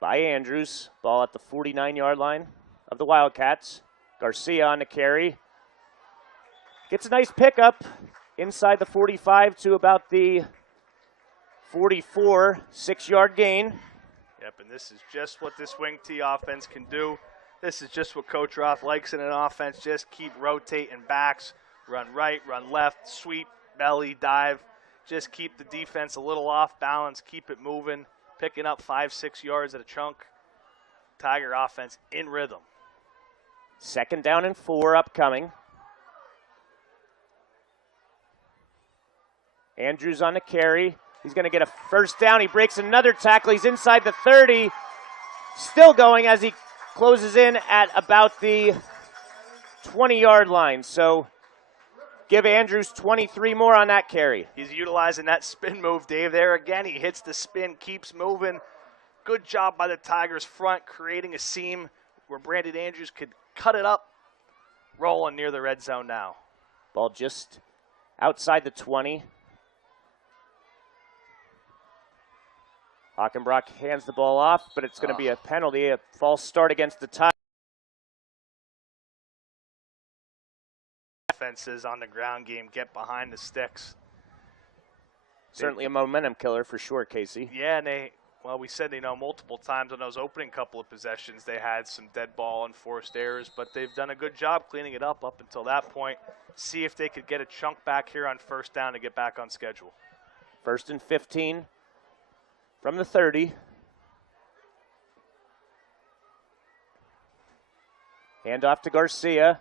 by Andrews. Ball at the 49-yard line of the Wildcats. Garcia on the carry. Gets a nice pickup inside the 45 to about the 44, 6-yard gain. Yep, and this is just what this wing T offense can do. This is just what Coach Roth likes in an offense. Just keep rotating backs, run right, run left, sweep, belly, dive. Just keep the defense a little off balance, keep it moving, picking up 5-6 yards at a chunk. Tiger offense in rhythm. 2nd down and 4 upcoming. Andrews on the carry. He's going to get a first down. He breaks another tackle. He's inside the 30. Still going as he closes in at about the 20-yard line. So give Andrews 23 more on that carry. He's utilizing that spin move, Dave. There again, he hits the spin, keeps moving. Good job by the Tigers front, creating a seam where Brandon Andrews could cut it up, rolling near the red zone now. Ball just outside the 20. Hockenbrock hands the ball off, but it's going to be a penalty, a false start against the Tigers. Offenses on the ground game get behind the sticks. Certainly a momentum killer for sure, Casey. Yeah, and we said, multiple times on those opening couple of possessions, they had some dead ball and forced errors, but they've done a good job cleaning it up until that point. See if they could get a chunk back here on first down to get back on schedule. 1st and 15 from the 30. Hand off to Garcia.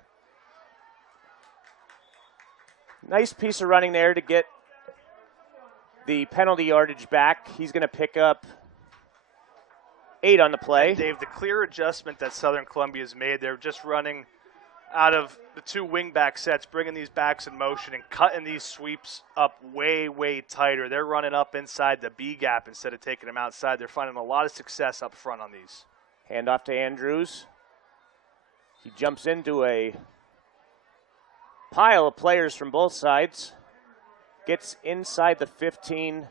Nice piece of running there to get the penalty yardage back. He's going to pick up 8 on the play. And Dave, the clear adjustment that Southern Columbia has made, they're just running out of the 2 wing-back sets, bringing these backs in motion and cutting these sweeps up way, way tighter. They're running up inside the B gap instead of taking them outside. They're finding a lot of success up front on these. Hand off to Andrews. He jumps into a pile of players from both sides. Gets inside the 15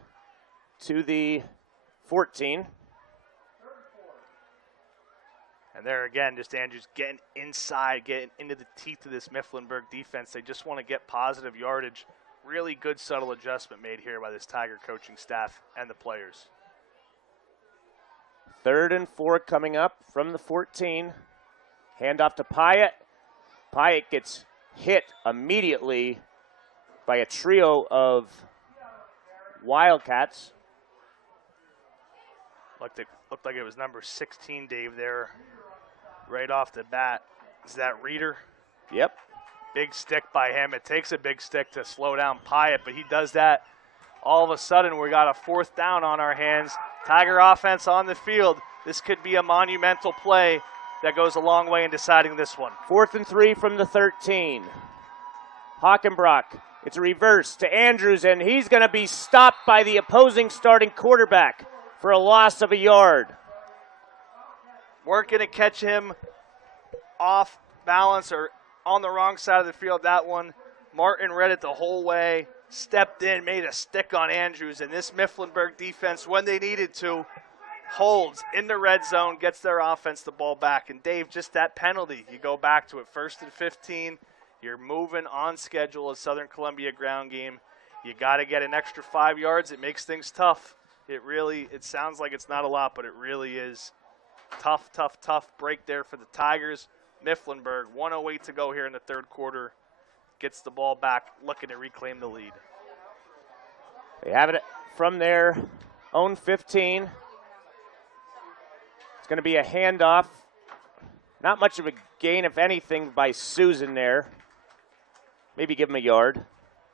to the 14. And there again, just Andrews getting inside, getting into the teeth of this Mifflinburg defense. They just want to get positive yardage. Really good subtle adjustment made here by this Tiger coaching staff and the players. 3rd and 4 coming up from the 14. Hand off to Pyatt. Pyatt gets hit immediately by a trio of Wildcats. Looked like it was number 16, Dave, there right off the bat. Is that Reeder? Yep. Big stick by him. It takes a big stick to slow down Pyatt, but he does that. All of a sudden, we got a 4th down on our hands. Tiger offense on the field. This could be a monumental play that goes a long way in deciding this one. 4th and 3 from the 13. Hockenbrock. It's a reverse to Andrews, and he's going to be stopped by the opposing starting quarterback for a loss of a yard. Weren't going to catch him off balance or on the wrong side of the field, that one. Martin read it the whole way, stepped in, made a stick on Andrews, and this Mifflinburg defense, when they needed to, holds in the red zone, gets their offense the ball back. And Dave, just that penalty, you go back to it, 1st and 15. You're moving on schedule as Southern Columbia ground game. You got to get an extra 5 yards. It makes things tough. It sounds like it's not a lot, but it really is. Tough break there for the Tigers. Mifflinburg, 1:08 to go here in the 3rd quarter. Gets the ball back, looking to reclaim the lead. They have it from their own 15. It's going to be a handoff. Not much of a gain, if anything, by Susan there. Maybe give him a yard.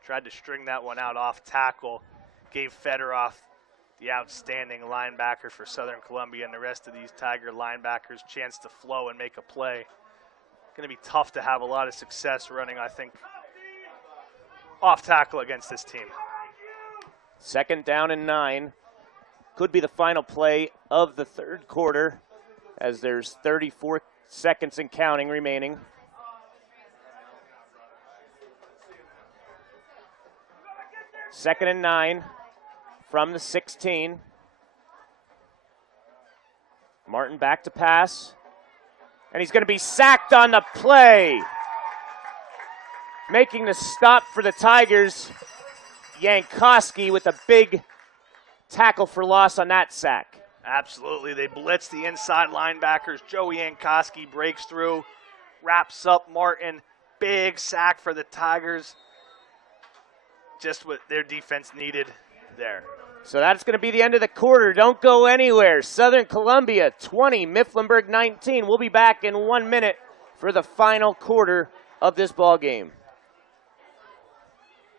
Tried to string that one out off tackle. Gave Fedorov, the outstanding linebacker for Southern Columbia, and the rest of these Tiger linebackers chance to flow and make a play. Going to be tough to have a lot of success running, I think, off tackle against this team. 2nd down and 9. Could be the final play of the 3rd quarter, as there's 34 seconds and counting remaining. Second and 9 from the 16. Martin back to pass. And he's going to be sacked on the play. Making the stop for the Tigers, Jankowski with a big tackle for loss on that sack. Absolutely. They blitz the inside linebackers. Joey Jankowski breaks through, wraps up Martin. Big sack for the Tigers. Just what their defense needed there. So that's going to be the end of the quarter. Don't go anywhere. Southern Columbia 20, Mifflinburg 19. We'll be back in 1 minute for the final quarter of this ball game.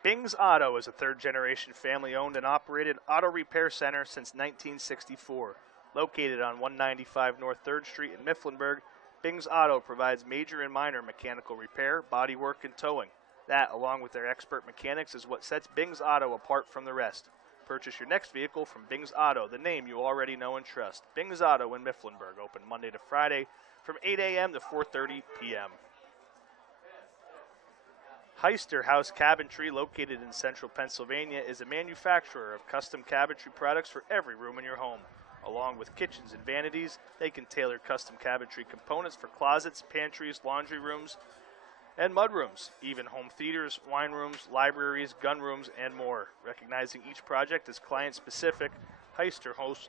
Bing's Auto is a 3rd-generation family-owned and operated auto repair center since 1964. Located on 195 North 3rd Street in Mifflinburg, Bing's Auto provides major and minor mechanical repair, body work, and towing. That, along with their expert mechanics, is what sets Bing's Auto apart from the rest. Purchase your next vehicle from Bing's Auto, the name you already know and trust. Bing's Auto in Mifflinburg, open Monday to Friday from 8 a.m. to 4:30 p.m. Heister House Cabinetry, located in central Pennsylvania, is a manufacturer of custom cabinetry products for every room in your home. Along with kitchens and vanities, they can tailor custom cabinetry components for closets, pantries, laundry rooms, and mudrooms, even home theaters, wine rooms, libraries, gun rooms, and more. Recognizing each project as client-specific, Heister House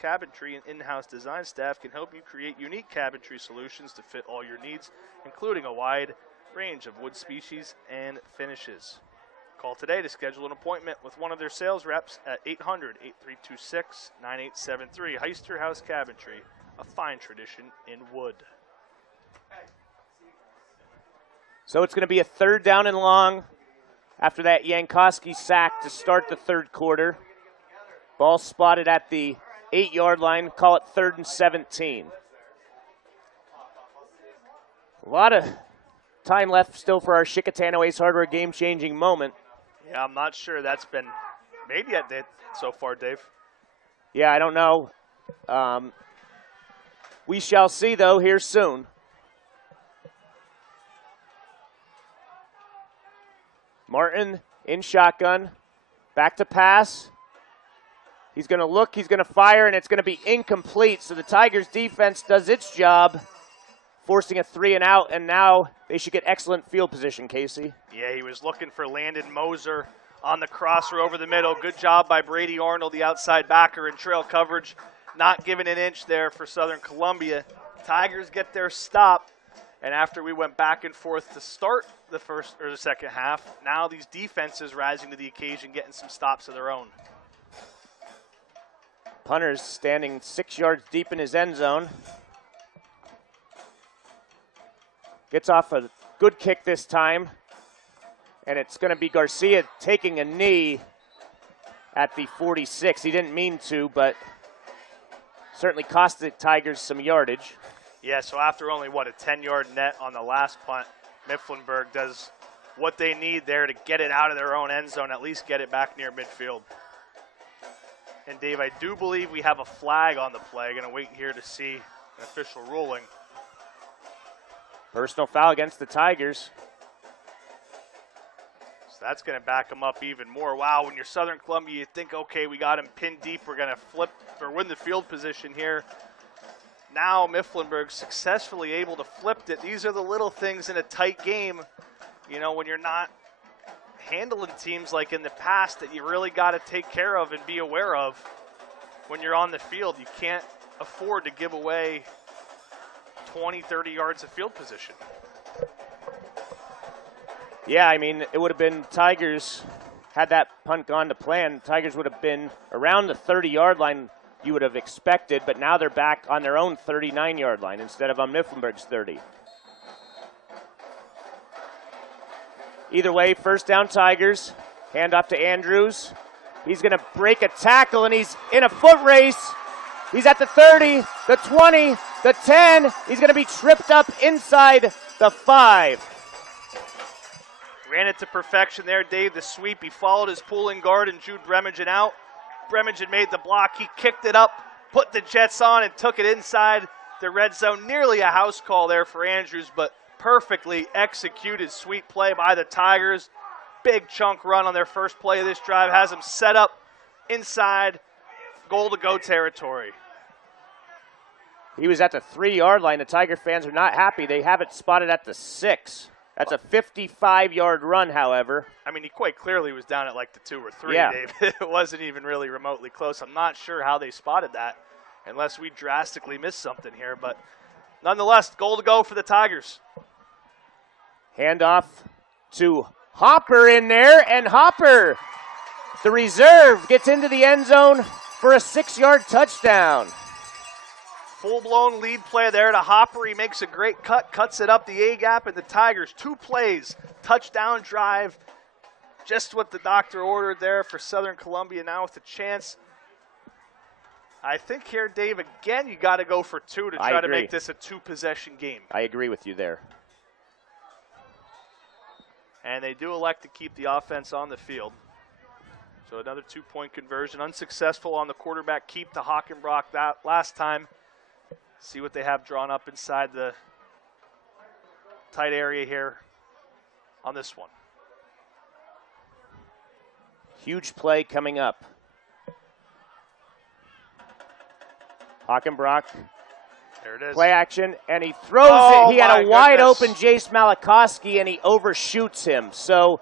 Cabinetry and in-house design staff can help you create unique cabinetry solutions to fit all your needs, including a wide range of wood species and finishes. Call today to schedule an appointment with one of their sales reps at 800-8326-9873. Heister House Cabinetry, a fine tradition in wood. So it's going to be a 3rd down and long after that Jankowski sack to start the 3rd quarter. Ball spotted at the 8-yard line. Call it 3rd and 17. A lot of time left still for our Chickatano Ace Hardware game-changing moment. Yeah, I'm not sure that's been made yet so far, Dave. Yeah, I don't know. We shall see, though, here soon. Martin in shotgun. Back to pass. He's going to look, he's going to fire, and it's going to be incomplete. So the Tigers defense does its job, forcing a 3 and out, and now they should get excellent field position, Casey. Yeah, he was looking for Landon Moser on the crosser over the middle. Good job by Brady Arnold, the outside backer, in trail coverage. Not giving an inch there for Southern Columbia. Tigers get their stop, and after we went back and forth to start the first or the second half, now these defenses rising to the occasion, getting some stops of their own. Punter's standing 6 yards deep in his end zone. Gets off a good kick this time. And it's going to be Garcia taking a knee at the 46. He didn't mean to, but certainly cost the Tigers some yardage. Yeah, so after only, a 10-yard net on the last punt, Mifflinburg does what they need there to get it out of their own end zone, at least get it back near midfield. And, Dave, I do believe we have a flag on the play. Going to wait here to see an official ruling. Personal foul against the Tigers. So that's going to back them up even more. Wow, when you're Southern Columbia, you think, okay, we got him pinned deep. We're going to flip or win the field position here. Now Mifflinburg successfully able to flip it. These are the little things in a tight game, you know, when you're not handling teams like in the past that you really got to take care of and be aware of when you're on the field. You can't afford to give away 20, 30 yards of field position. Yeah, I mean, it would have been Tigers, had that punt gone to plan, Tigers would have been around the 30-yard line you would have expected, but now they're back on their own 39-yard line instead of on Mifflinburg's 30. Either way, first down Tigers. Hand off to Andrews. He's going to break a tackle, and he's in a foot race. He's at the 30, the 20, the 10. He's going to be tripped up inside the 5. Ran it to perfection there, Dave, the sweep. He followed his pulling guard and Jude Bremingen out. Bremingen made the block. He kicked it up, put the Jets on, and took it inside the red zone. Nearly a house call there for Andrews, but perfectly executed sweep play by the Tigers. Big chunk run on their first play of this drive. Has them set up inside goal-to-go territory. He was at the 3-yard line. The Tiger fans are not happy. They have it spotted at the 6. That's a 55-yard run, however. I mean, he quite clearly was down at like the 2 or 3, yeah. Dave. It wasn't even really remotely close. I'm not sure how they spotted that unless we drastically missed something here. But nonetheless, goal to go for the Tigers. Handoff to Hopper in there, and Hopper, the reserve, gets into the end zone for a 6-yard touchdown. Full-blown lead play there to Hopper. He makes a great cut, cuts it up the A-gap, and the Tigers, 2 plays, touchdown drive. Just what the doctor ordered there for Southern Columbia now with a chance. I think here, Dave, again, you got to go for 2 to try to make this a 2-possession game. I agree with you there. And they do elect to keep the offense on the field. So another 2-point conversion. Unsuccessful on the quarterback keep to Hockenbrock that last time. See what they have drawn up inside the tight area here on this one. Huge play coming up. Hockenbrock. There it is. Play action, and he throws it. He had a wide open Jace Malakowski, and he overshoots him. So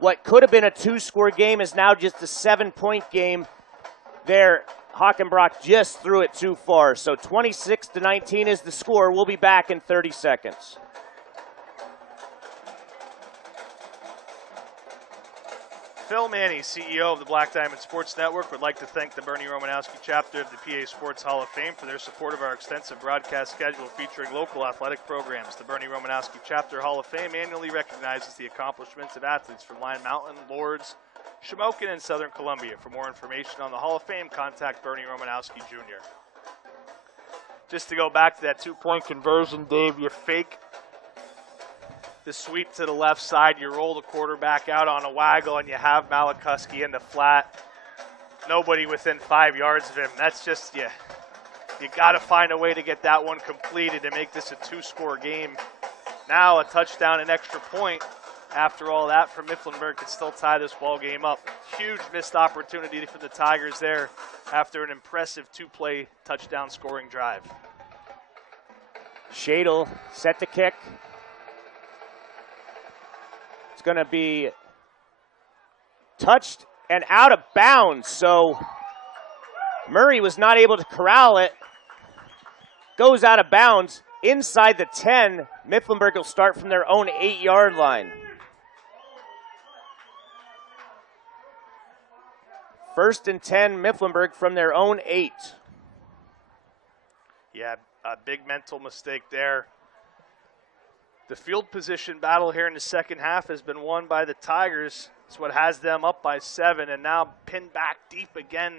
what could have been a 2-score game is now just a 7-point game there. Hockenbrock just threw it too far. So 26-19 is the score. We'll be back in 30 seconds. Phil Manny, CEO of the Black Diamond Sports Network, would like to thank the Bernie Romanowski chapter of the PA Sports Hall of Fame for their support of our extensive broadcast schedule featuring local athletic programs. The Bernie Romanowski Chapter Hall of Fame annually recognizes the accomplishments of athletes from Lyon Mountain, Lourdes, Shamokin, and Southern Columbia. For more information on the Hall of Fame, contact Bernie Romanowski Jr. Just to go back to that 2-point conversion, Dave, you fake the sweep to the left side, you roll the quarterback out on a waggle, and you have Malakowski in the flat. Nobody within 5 yards of him. That's just, you got to find a way to get that one completed and make this a 2-score game. Now a touchdown, an extra point. After all that from Mifflinburg could still tie this ball game up. Huge missed opportunity for the Tigers there after an impressive 2-play touchdown scoring drive. Shadle set to kick. It's going to be touched and out of bounds. So Murray was not able to corral it. Goes out of bounds inside the 10. Mifflinburg will start from their own 8-yard line. First and 10, Mifflinburg from their own 8. Yeah, a big mental mistake there. The field position battle here in the second half has been won by the Tigers. It's what has them up by 7, and now pinned back deep again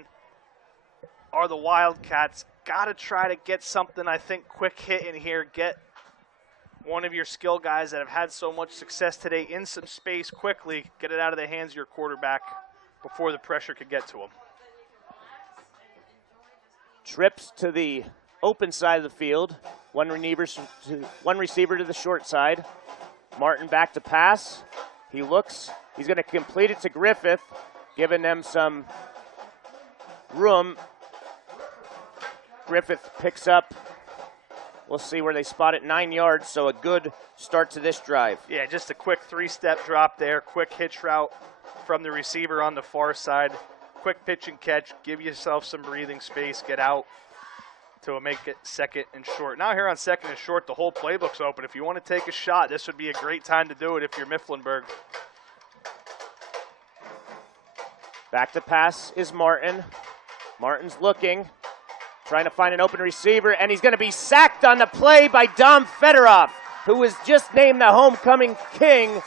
are the Wildcats. Got to try to get something, I think, quick hit in here. Get one of your skill guys that have had so much success today in some space quickly. Get it out of the hands of your quarterback before the pressure could get to him. Trips to the open side of the field. One receiver to the short side. Martin back to pass. He looks. He's going to complete it to Griffith, giving them some room. Griffith picks up. We'll see where they spot it, 9 yards, so a good start to this drive. Yeah, just a quick 3-step drop there, quick hitch route from the receiver on the far side. Quick pitch and catch, give yourself some breathing space, get out to make it second and short. Now here on second and short, the whole playbook's open. If you want to take a shot, this would be a great time to do it if you're Mifflinburg. Back to pass is Martin. Martin's looking, trying to find an open receiver, and he's going to be sacked on the play by Dom Fedorov, who was just named the homecoming king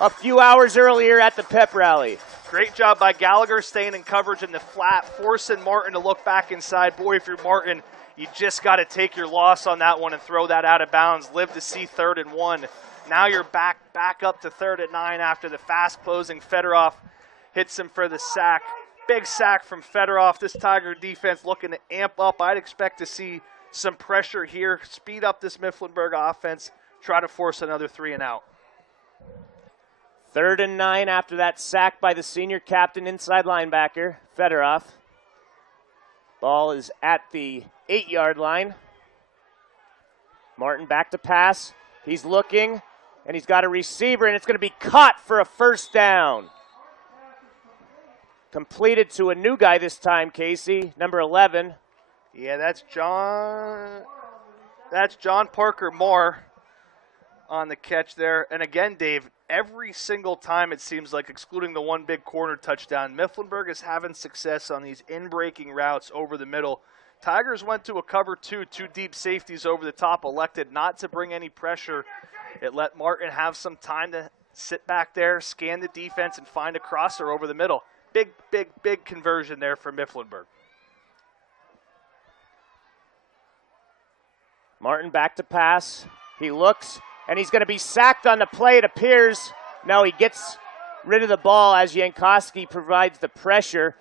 a few hours earlier at the pep rally. Great job by Gallagher staying in coverage in the flat, forcing Martin to look back inside. Boy, if you're Martin, you just got to take your loss on that one and throw that out of bounds. Live to see 3rd and 1. Now you're back up to 3rd and 9 after the fast closing. Fedorov hits him for the sack. Big sack from Fedorov. This Tiger defense looking to amp up. I'd expect to see some pressure here, speed up this Mifflinburg offense, try to force another 3 and out. 3rd and 9 after that sack by the senior captain inside linebacker, Fedorov. Ball is at the 8-yard line. Martin back to pass. He's looking, and he's got a receiver, and it's going to be caught for a first down. Completed to a new guy this time, Casey, number 11. Yeah, that's John Parker Moore on the catch there. And again, Dave, every single time it seems like, excluding the one big corner touchdown, Mifflinburg is having success on these in-breaking routes over the middle. Tigers went to a cover 2 deep safeties over the top, elected not to bring any pressure. It let Martin have some time to sit back there, scan the defense, and find a crosser over the middle. Big conversion there for Mifflinburg. Martin back to pass. He looks, and he's going to be sacked on the play, it appears. No, he gets rid of the ball as Jankowski provides the pressure.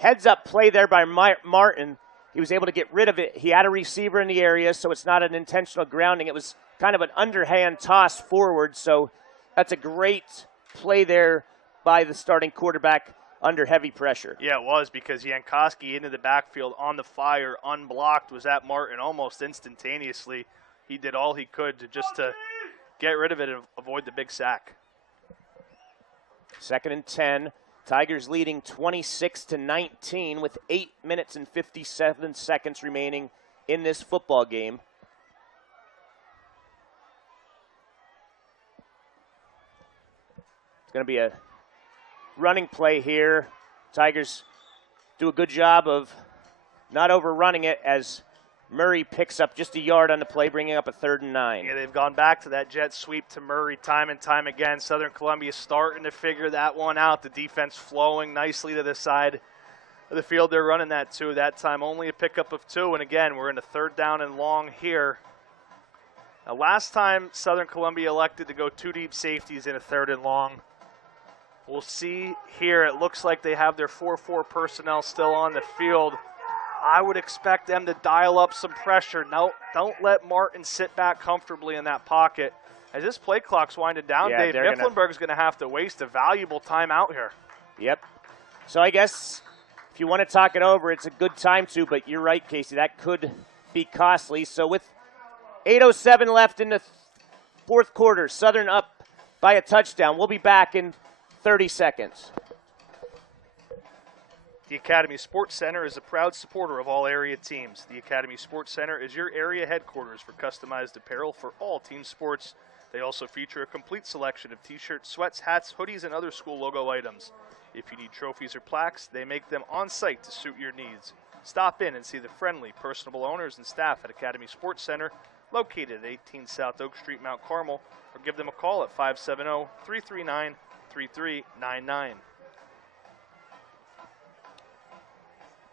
Heads up play there by Martin. He was able to get rid of it. He had a receiver in the area, so it's not an intentional grounding. It was kind of an underhand toss forward, so that's a great play there by the starting quarterback under heavy pressure. Yeah, it was, because Jankowski into the backfield on the fire, unblocked, was at Martin almost instantaneously. He did all he could to get rid of it and avoid the big sack. 2nd and 10. Tigers leading 26-19 with 8 minutes and 57 seconds remaining in this football game. It's going to be a running play here. Tigers do a good job of not overrunning it as Murray picks up just a yard on the play, bringing up a 3rd and 9. Yeah, they've gone back to that jet sweep to Murray time and time again. Southern Columbia starting to figure that one out. The defense flowing nicely to the side of the field. They're running that too. That time only a pickup of 2. And again, we're in a 3rd down and long here. Now, last time Southern Columbia elected to go 2 deep safeties in a 3rd and long. We'll see here. It looks like they have their 4-4 personnel still on the field. I would expect them to dial up some pressure. No, don't let Martin sit back comfortably in that pocket. As this play clock's winding down, Dave, Mifflinburg's going to have to waste a valuable timeout here. Yep. So I guess if you want to talk it over, it's a good time to, but you're right, Casey. That could be costly. So with 8:07 left in the 4th quarter, Southern up by a touchdown. We'll be back in 30 seconds. The Academy Sports Center is a proud supporter of all area teams. The Academy Sports Center is your area headquarters for customized apparel for all team sports. They also feature a complete selection of t-shirts, sweats, hats, hoodies, and other school logo items. If you need trophies or plaques, they make them on site to suit your needs. Stop in and see the friendly, personable owners and staff at Academy Sports Center, located at 18 South Oak Street, Mount Carmel, or give them a call at 570-339-3399.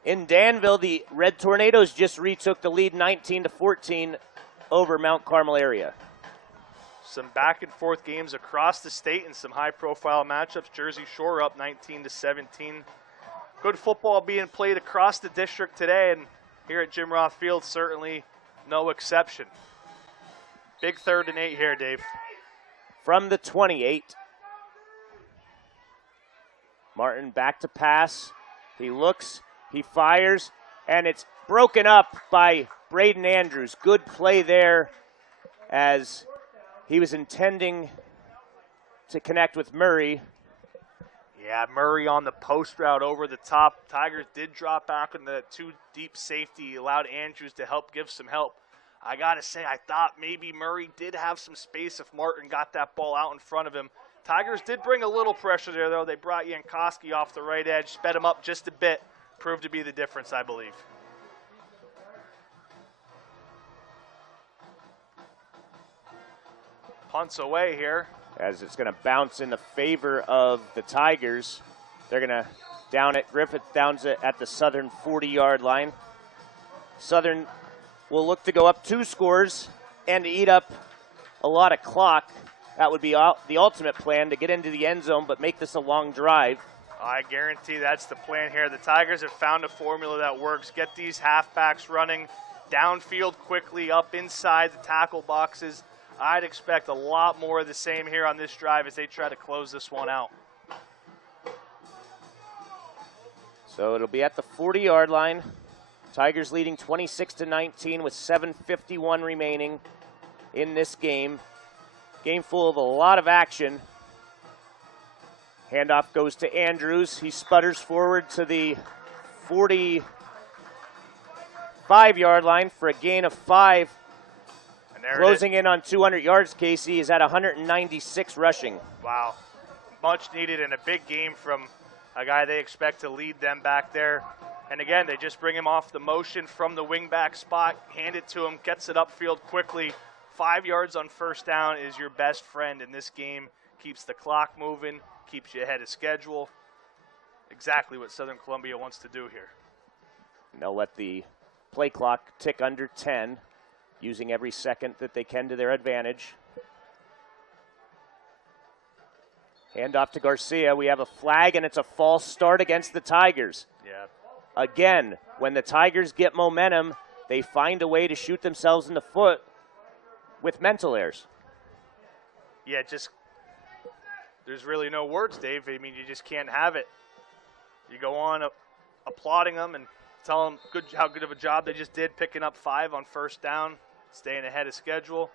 In Danville, the Red Tornadoes just retook the lead 19-14 over Mount Carmel area. Some back and forth games across the state and some high profile matchups. Jersey Shore up 19-17. Good football being played across the district today, and here at Jim Roth Field, certainly no exception. Big 3rd and 8 here, Dave. From the 28. Martin back to pass. He looks. He fires, and it's broken up by Braden Andrews. Good play there as he was intending to connect with Murray. Yeah, Murray on the post route over the top. Tigers did drop back in the 2 deep safety, allowed Andrews to give some help. I got to say, I thought maybe Murray did have some space if Martin got that ball out in front of him. Tigers did bring a little pressure there, though. They brought Jankowski off the right edge, sped him up just a bit. Proved to be the difference, I believe. Punts away here. As it's going to bounce in the favor of the Tigers. They're going to down it. Griffith downs it at the Southern 40-yard line. Southern will look to go up 2 scores and eat up a lot of clock That would be the ultimate plan, to get into the end zone but make this a long drive. I guarantee that's the plan here. The Tigers have found a formula that works. Get these halfbacks running downfield quickly, up inside the tackle boxes. I'd expect a lot more of the same here on this drive as they try to close this one out. So it'll be at the 40-yard line. Tigers leading 26-19 with 7:51 remaining in this game. Game full of a lot of action. Handoff goes to Andrews. He sputters forward to the 45-yard line for a gain of 5. Closing in on 200 yards, Casey is at 196 rushing. Wow. Much needed and a big game from a guy they expect to lead them back there. And again, they just bring him off the motion from the wingback spot, hand it to him, gets it upfield quickly. 5 yards on first down is your best friend in this game. Keeps the clock moving, keeps you ahead of schedule. Exactly what Southern Columbia wants to do here. And they'll let the play clock tick under 10, using every second that they can to their advantage. Handoff to Garcia. We have a flag, and it's a false start against the Tigers. Yeah. Again, when the Tigers get momentum, they find a way to shoot themselves in the foot with mental errors. Yeah, there's really no words, Dave. I mean, you just can't have it. You go on applauding them and tell them how good of a job they just did picking up 5 on first down, staying ahead of schedule.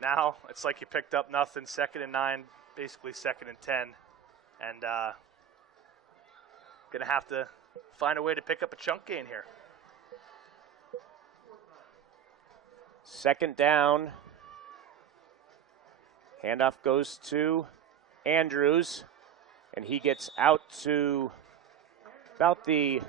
Now it's like you picked up nothing, 2nd and 9, basically 2nd and 10. And going to have to find a way to pick up a chunk gain here. 2nd down. Handoff goes to Andrews, and he gets out to about the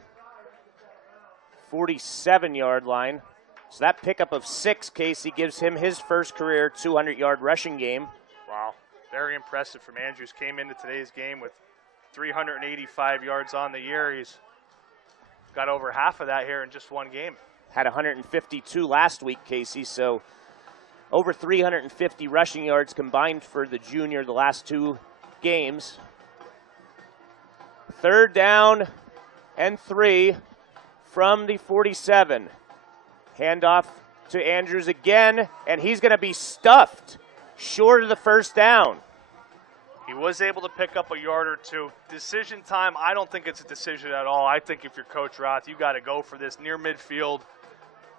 47-yard line. So that pickup of 6, Casey, gives him his first career 200-yard rushing game. Wow, very impressive from Andrews. Came into today's game with 385 yards on the year. He's got over half of that here in just one game. Had 152 last week, Casey, so over 350 rushing yards combined for the junior the last 2 games. 3rd down and 3 from the 47. Handoff to Andrews again, and he's going to be stuffed short of the first down. He was able to pick up a yard or 2. Decision time, I don't think it's a decision at all. I think if you're Coach Roth, you got to go for this near midfield,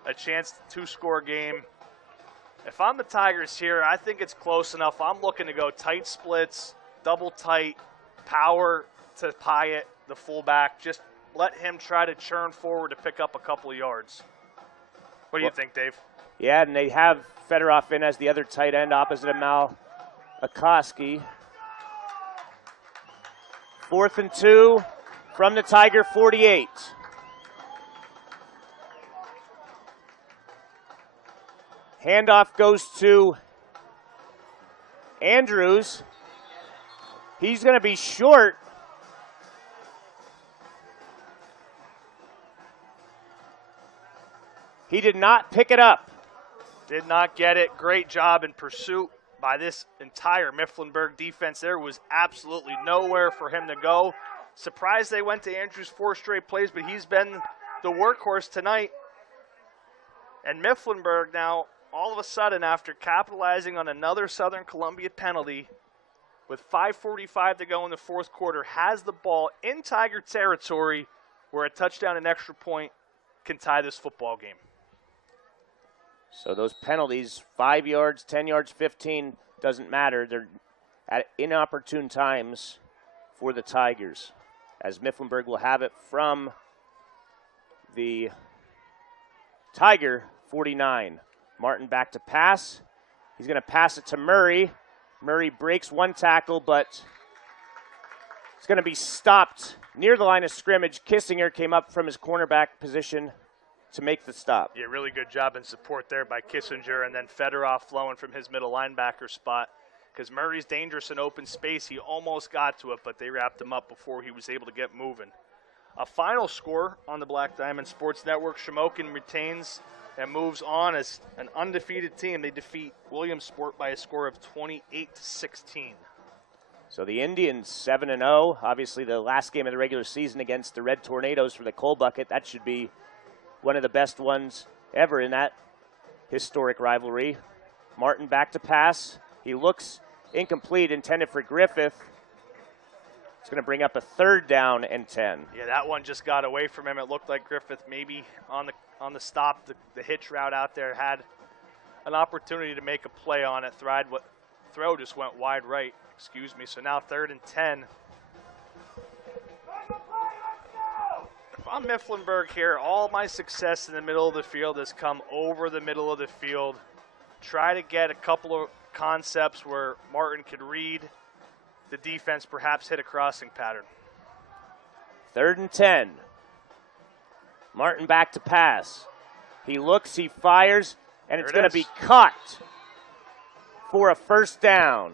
a chance to score game. If I'm the Tigers here, I think it's close enough. I'm looking to go tight splits, double tight, power to Pyatt, the fullback. Just let him try to churn forward to pick up a couple of yards. What do you think, Dave? Yeah, and they have Fedorov in as the other tight end opposite of Mal Akoski. 4th and 2 from the Tiger 48. Handoff goes to Andrews. He's going to be short. He did not pick it up. Did not get it. Great job in pursuit by this entire Mifflinburg defense. There was absolutely nowhere for him to go. Surprised they went to Andrews 4 straight plays, but he's been the workhorse tonight. And Mifflinburg now, all of a sudden, after capitalizing on another Southern Columbia penalty, with 5:45 to go in the 4th quarter, has the ball in Tiger territory where a touchdown and extra point can tie this football game. So those penalties, 5 yards, 10 yards, 15, doesn't matter. They're at inopportune times for the Tigers, as Mifflinburg will have it from the Tiger 49. Martin back to pass. He's going to pass it to Murray. Murray breaks 1 tackle, but it's going to be stopped near the line of scrimmage. Kissinger came up from his cornerback position to make the stop. Yeah, really good job in support there by Kissinger, and then Fedorov flowing from his middle linebacker spot. Because Murray's dangerous in open space. He almost got to it, but they wrapped him up before he was able to get moving. A final score on the Black Diamond Sports Network. Shamokin retains and moves on as an undefeated team. They defeat Williamsport by a score of 28-16. So the Indians 7-0. Obviously the last game of the regular season against the Red Tornadoes for the Coal Bucket. That should be one of the best ones ever in that historic rivalry. Martin back to pass. He looks incomplete, intended for Griffith. It's going to bring up a 3rd down and 10. Yeah, that one just got away from him. It looked like Griffith maybe on the stop, the hitch route out there, had an opportunity to make a play on it. Throw just went wide right. Excuse me. So now 3rd and 10. If I'm Mifflinburg here, all my success in the middle of the field has come over the middle of the field. Try to get a couple of concepts where Martin could read the defense, perhaps hit a crossing pattern. 3rd and 10. Martin back to pass. He looks, he fires, and it's going to be caught for a 1st down.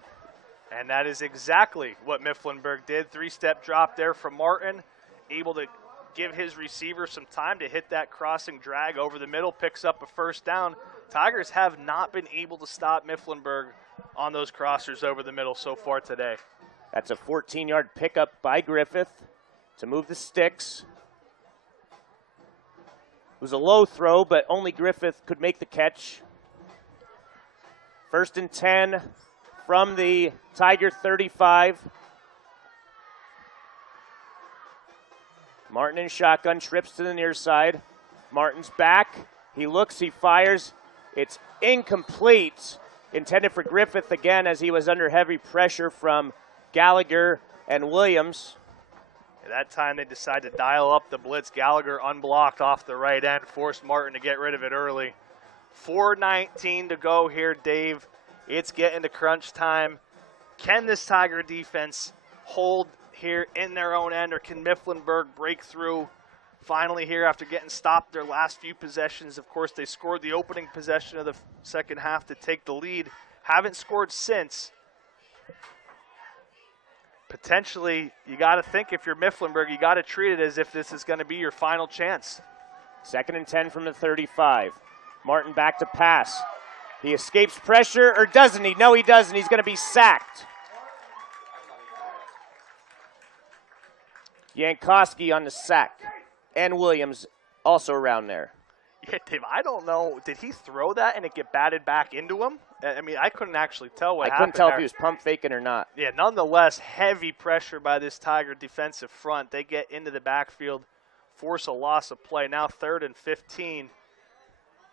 And that is exactly what Mifflinburg did. 3-step drop there from Martin, able to give his receiver some time to hit that crossing drag over the middle, picks up a 1st down. Tigers have not been able to stop Mifflinburg on those crossers over the middle so far today. That's a 14-yard pickup by Griffith to move the sticks. It was a low throw, but only Griffith could make the catch. 1st and 10 from the Tiger 35. Martin in shotgun, trips to the near side. Martin's back. He looks, he fires. It's incomplete. Intended for Griffith again as he was under heavy pressure from Gallagher and Williams. At that time, they decided to dial up the blitz. Gallagher unblocked off the right end, forced Martin to get rid of it early. 4:19 to go here, Dave. It's getting to crunch time. Can this Tiger defense hold here in their own end, or can Mifflinburg break through finally here after getting stopped their last few possessions? Of course, they scored the opening possession of the second half to take the lead. Haven't scored since. Potentially, you got to think if you're Mifflinburg, you got to treat it as if this is going to be your final chance. 2nd and 10 from the 35. Martin back to pass. He escapes pressure, or doesn't he? No, he doesn't. He's going to be sacked. Yankowski on the sack. And Williams also around there. Yeah, Dave, I don't know. Did he throw that and it get batted back into him? I mean, I couldn't actually tell what happened. I couldn't tell there. if he was pump faking or not. Yeah, nonetheless, heavy pressure by this Tiger defensive front. They get into the backfield, force a loss of play. Now 3rd and 15.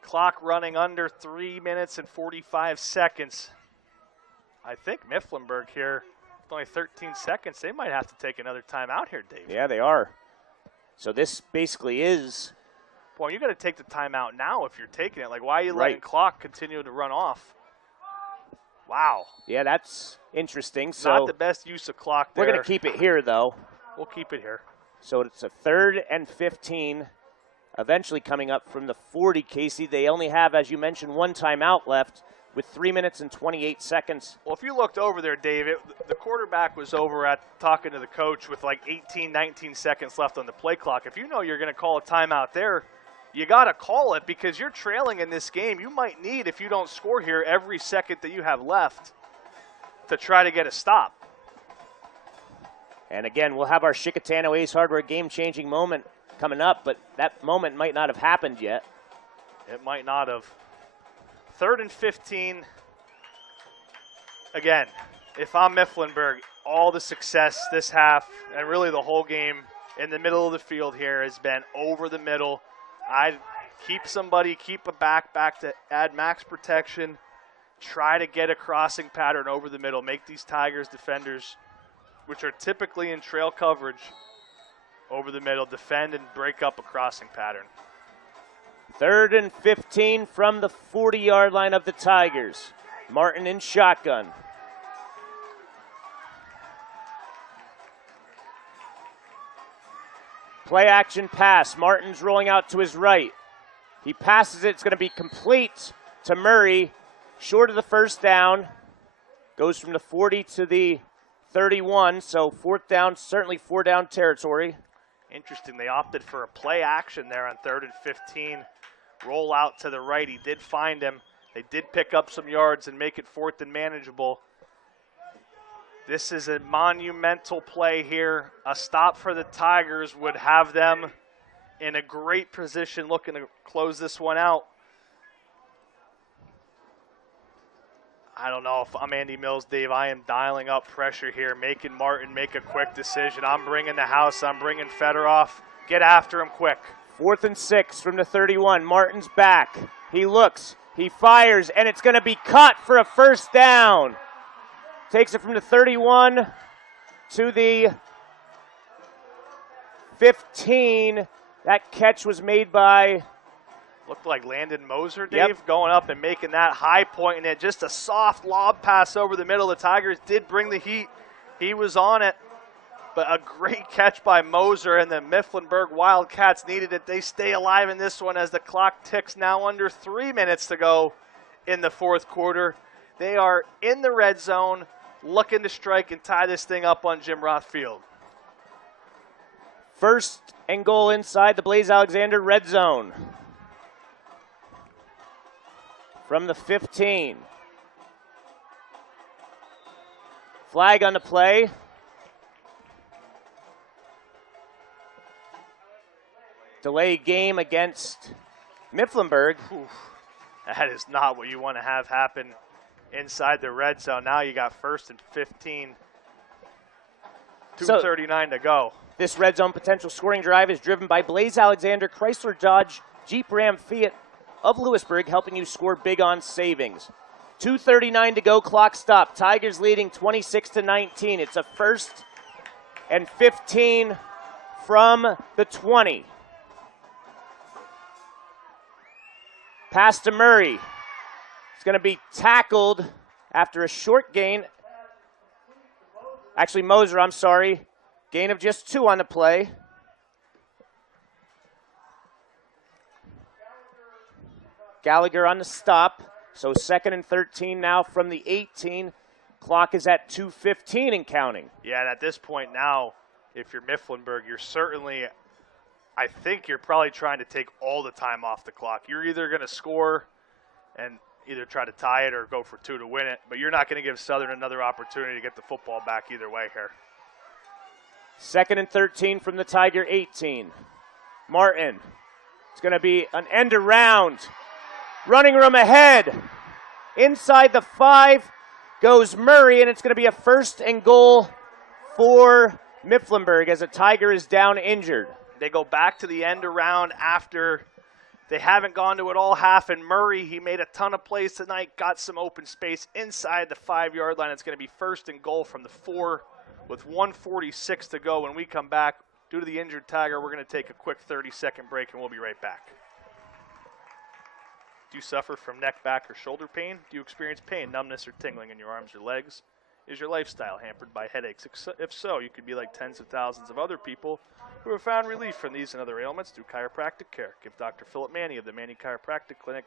Clock running under 3 minutes and 45 seconds. I think Mifflinburg here, with only 13 seconds, they might have to take another timeout here, Dave. Yeah, they are. So this basically is... Boy, you got to take the timeout now if you're taking it. Like, why are you letting clock continue to run off? Wow. Yeah, that's interesting. So not the best use of clock there. We're going to keep it here, though. We'll keep it here. So it's a 3rd and 15, eventually coming up from the 40, Casey. They only have, as you mentioned, 1 timeout left with 3 minutes and 28 seconds. Well, if you looked over there, Dave, the quarterback was over at talking to the coach with like 18, 19 seconds left on the play clock. If you know you're going to call a timeout there, you got to call it because you're trailing in this game. You might need, if you don't score here, every second that you have left to try to get a stop. And again, we'll have our Chickatano Ace Hardware game-changing moment coming up, but that moment might not have happened yet. It might not have. 3rd and 15. Again, if I'm Mifflinburg, all the success this half and really the whole game in the middle of the field here has been over the middle. I'd keep somebody, keep a back to add max protection, try to get a crossing pattern over the middle, make these Tigers defenders, which are typically in trail coverage, over the middle, defend and break up a crossing pattern. 3rd and 15 from the 40-yard line of the Tigers. Martin in shotgun. Play action pass. Martin's rolling out to his right. He passes it. It's going to be complete to Murray. Short of the 1st down. Goes from the 40 to the 31. So 4th down, certainly 4-down territory. Interesting. They opted for a play action there on 3rd and 15 roll out to the right. He did find him. They did pick up some yards and make it 4th and manageable. This is a monumental play here. A stop for the Tigers would have them in a great position looking to close this one out. I don't know if I'm Andy Mills, Dave. I am dialing up pressure here, making Martin make a quick decision. I'm bringing the house. I'm bringing Fedorov. Get after him quick. 4th and 6 from the 31. Martin's back. He looks. He fires, and it's going to be caught for a first down. Takes it from the 31 to the 15. That catch was made by... Looked like Landon Moser, Dave, going up and making that high point, and it just a soft lob pass over the middle. The Tigers did bring the heat. He was on it, but a great catch by Moser, and the Mifflinburg Wildcats needed it. They stay alive in this one as the clock ticks now under 3 minutes to go in the 4th quarter. They are in the red zone, looking to strike and tie this thing up on Jim Roth Field. 1st and goal inside the Blaze Alexander red zone. From the 15. Flag on the play. Delay game against Mifflinburg. Oof. That is not what you want to have happen inside the red zone. Now you got 1st and 15. 2:39 to go. This red zone potential scoring drive is driven by Blaze Alexander, Chrysler Dodge, Jeep Ram Fiat of Lewisburg, helping you score big on savings. 2:39 to go, clock stop. Tigers leading 26-19. It's a 1st and 15 from the 20. Pass to Murray. It's going to be tackled after a short gain. Actually, Moser, I'm sorry. Gain of just 2 on the play. Gallagher on the stop. So 2nd and 13 now from the 18. Clock is at 2:15 and counting. Yeah, and at this point now, if you're Mifflinburg, you're certainly, I think you're probably trying to take all the time off the clock. You're either going to score and either try to tie it or go for 2 to win it, but you're not going to give Southern another opportunity to get the football back either way here. 2nd and 13 from the Tiger 18. Martin. It's going to be an end around. Running room ahead. Inside the 5 goes Murray, and it's going to be a 1st and goal for Mifflinburg as a Tiger is down injured. They go back to the end around after they haven't gone to it all half, and Murray, he made a ton of plays tonight, got some open space inside the 5-yard line. It's going to be 1st and goal from the 4 with 1:46 to go. When we come back, due to the injured Tiger, we're going to take a quick 30-second break, and we'll be right back. Do you suffer from neck, back, or shoulder pain? Do you experience pain, numbness, or tingling in your arms or legs? Is your lifestyle hampered by headaches? If so, you could be like tens of thousands of other people who have found relief from these and other ailments through chiropractic care. Give Dr. Philip Manny of the Manny Chiropractic Clinic,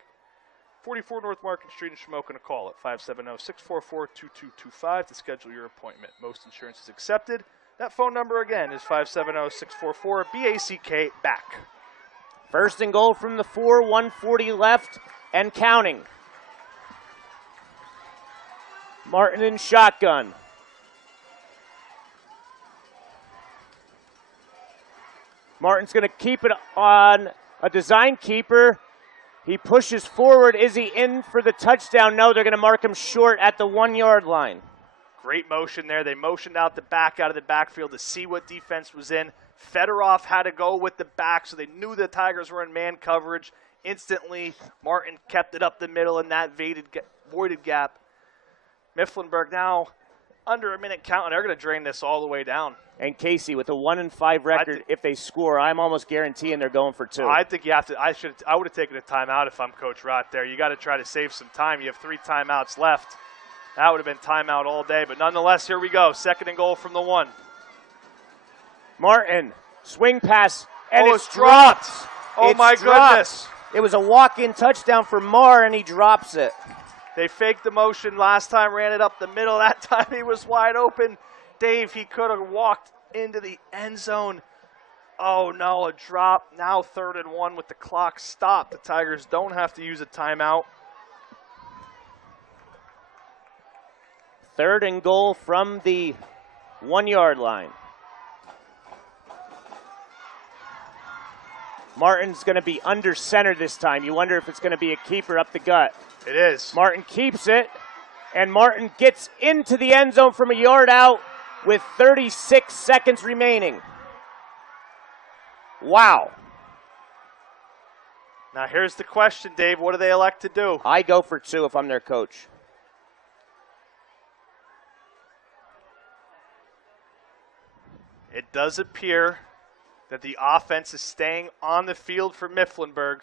44 North Market Street in Shamokin a call at 570-644-2225 to schedule your appointment. Most insurance is accepted. That phone number again is 570-644-BACK, back. 1st and goal from the 4, 140 left and counting. Martin in shotgun. Martin's going to keep it on a design keeper. He pushes forward. Is he in for the touchdown? No, they're going to mark him short at the 1-yard line. Great motion there. They motioned out the back out of the backfield to see what defense was in. Fedorov had to go with the back, so they knew the Tigers were in man coverage. Instantly, Martin kept it up the middle in that voided gap. Mifflinburg now under a minute count, and they're going to drain this all the way down. And Casey, with a 1-5 record, if they score, I'm almost guaranteeing they're going for 2. I think you have to. I would have taken a timeout if I'm Coach Roth there. You got to try to save some time. You have 3 timeouts left. That would have been timeout all day. But nonetheless, here we go. 2nd and goal from the 1. Martin, swing pass, and it's dropped. Oh, it's my dropped. goodness. It was a walk-in touchdown for Marr, and he drops it. They faked the motion last time, ran it up the middle. That time he was wide open. Dave, he could have walked into the end zone. Oh, no, a drop. Now 3rd and 1 with the clock stopped. The Tigers don't have to use a timeout. 3rd and goal from the 1-yard line. Martin's going to be under center this time. You wonder if it's going to be a keeper up the gut. It is. Martin keeps it, and Martin gets into the end zone from a yard out with 36 seconds remaining. Wow. Now here's the question, Dave. What do they elect to do? I go for 2 if I'm their coach. It does appear that the offense is staying on the field for Mifflinburg.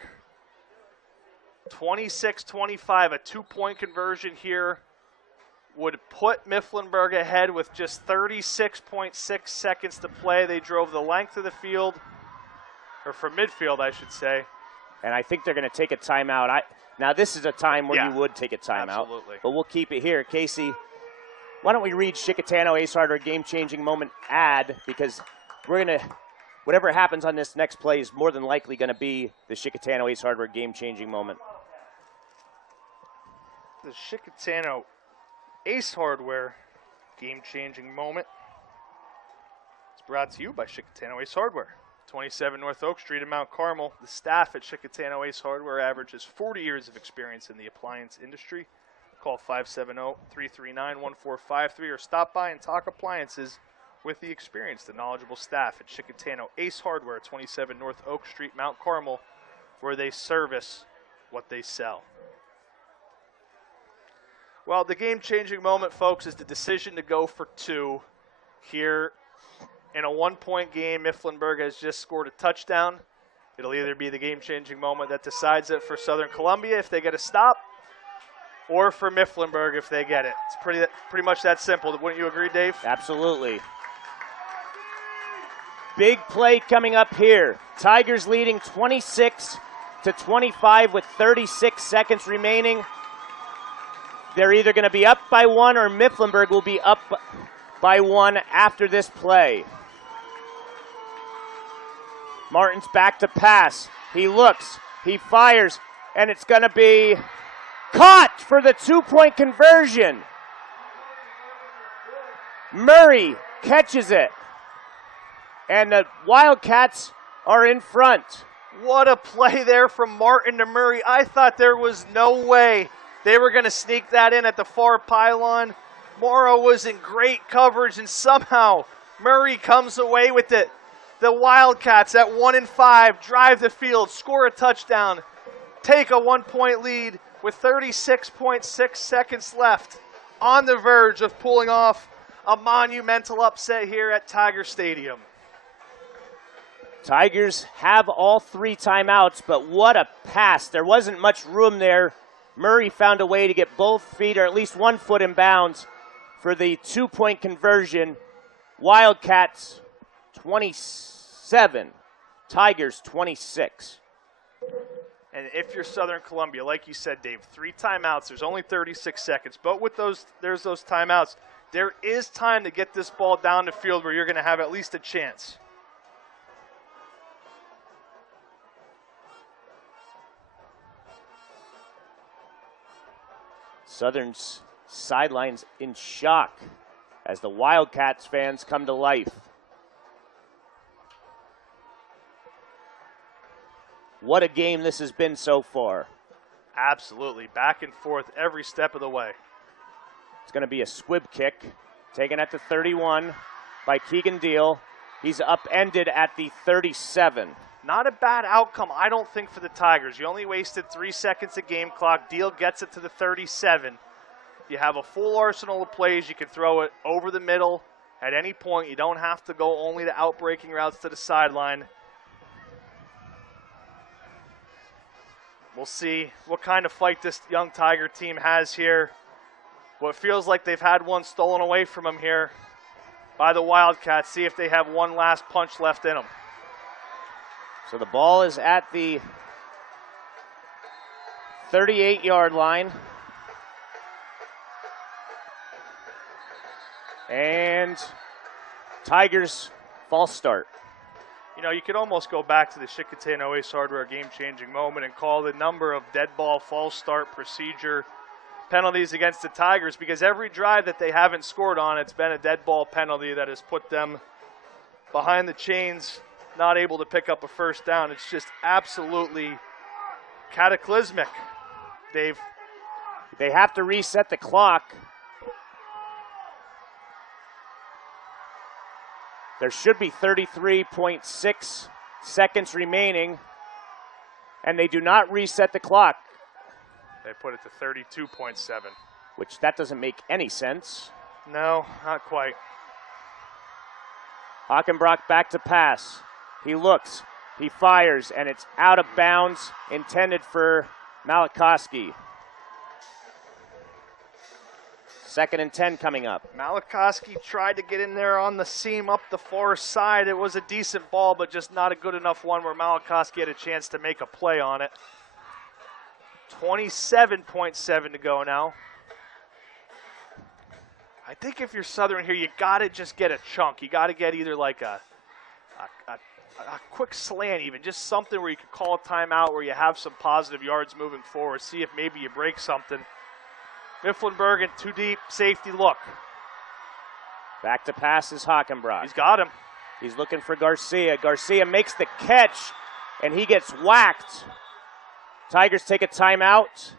26-25, a 2-point conversion here would put Mifflinburg ahead with just 36.6 seconds to play. They drove the length of the field, or from midfield, I should say. And I think they're going to take a timeout. Now, this is a time where Yeah, you would take a timeout. absolutely. But we'll keep it here. Casey, why don't we read Chicatano Ace Hardware game-changing moment ad, because we're going to, whatever happens on this next play is more than likely going to be the Chicatano Ace Hardware game-changing moment. The Chicatano Ace Hardware game-changing moment is brought to you by Chicatano Ace Hardware. 27 North Oak Street in Mount Carmel. The staff at Chicatano Ace Hardware averages 40 years of experience in the appliance industry. Call 570-339-1453 or stop by and talk appliances with the experienced and knowledgeable staff at Chicatano Ace Hardware, 27 North Oak Street, Mount Carmel, where they service what they sell. Well, the game-changing moment, folks, is the decision to go for 2 here. In a 1-point game, Mifflinburg has just scored a touchdown. It'll either be the game-changing moment that decides it for Southern Columbia if they get a stop, or for Mifflinburg if they get it. It's pretty much that simple. Wouldn't you agree, Dave? Absolutely. Big play coming up here. Tigers leading 26-25 with 36 seconds remaining. They're either going to be up by 1 or Mifflinburg will be up by 1 after this play. Martin's back to pass. He looks, he fires, and it's going to be caught for the 2-point conversion. Murray catches it, and the Wildcats are in front. What a play there from Martin to Murray. I thought there was no way they were going to sneak that in at the far pylon. Morrow was in great coverage, and somehow Murray comes away with it. The Wildcats at 1-5 drive the field, score a touchdown, take a 1-point lead with 36.6 seconds left, on the verge of pulling off a monumental upset here at Tiger Stadium. Tigers have all 3 timeouts, but what a pass. There wasn't much room there. Murray found a way to get both feet, or at least 1 foot in bounds, for the 2-point conversion. Wildcats 27, Tigers 26. And if you're Southern Columbia, like you said, Dave, 3 timeouts, there's only 36 seconds. But with there's those timeouts, there is time to get this ball down the field where you're going to have at least a chance. Southern's sidelines in shock as the Wildcats fans come to life. What a game this has been so far. Absolutely. Back and forth every step of the way. It's going to be a squib kick taken at the 31 by Keegan Deal. He's upended at the 37. Not a bad outcome, I don't think, for the Tigers. You only wasted 3 seconds of game clock. Deal gets it to the 37. You have a full arsenal of plays. You can throw it over the middle at any point. You don't have to go only to outbreaking routes to the sideline. We'll see what kind of fight this young Tiger team has here. What feels like they've had one stolen away from them here by the Wildcats. See if they have one last punch left in them. So the ball is at the 38-yard line. And Tigers false start. You know, you could almost go back to the Chicoutimi Ace Hardware game-changing moment and call the number of dead ball, false start, procedure penalties against the Tigers, because every drive that they haven't scored on, it's been a dead ball penalty that has put them behind the chains, not able to pick up a first down. It's just absolutely cataclysmic, Dave. They have to reset the clock. There should be 33.6 seconds remaining, and they do not reset the clock. They put it to 32.7. Which that doesn't make any sense. No, not quite. Hockenbrock back to pass. He looks, he fires, and it's out of bounds, intended for Malikoski. 2nd and 10 coming up. Malikoski tried to get in there on the seam up the far side. It was a decent ball, but just not a good enough one where Malikoski had a chance to make a play on it. 27.7 to go now. I think if you're Southern here, you got to just get a chunk. You got to get either like a quick slant even, just something where you can call a timeout where you have some positive yards moving forward, see if maybe you break something. Mifflinburg in too deep, safety look. Back to pass is Hockenbrock. He's got him. He's looking for Garcia. Garcia makes the catch, and he gets whacked. Tigers take a timeout.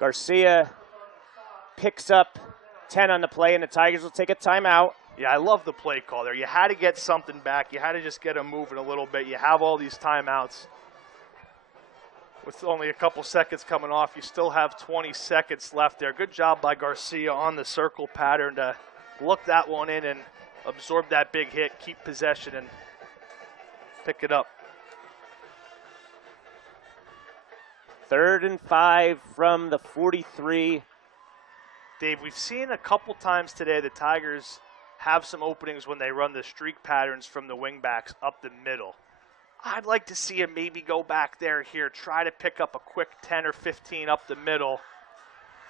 Garcia picks up 10 on the play, and the Tigers will take a timeout. Yeah, I love the play call there. You had to get something back. You had to just get them moving a little bit. You have all these timeouts. With only a couple seconds coming off, you still have 20 seconds left there. Good job by Garcia on the circle pattern to look that one in and absorb that big hit, keep possession, and pick it up. 3rd and 5 from the 43. Dave, we've seen a couple times today the Tigers have some openings when they run the streak patterns from the wingbacks up the middle. I'd like to see him maybe go back there here, try to pick up a quick 10 or 15 up the middle.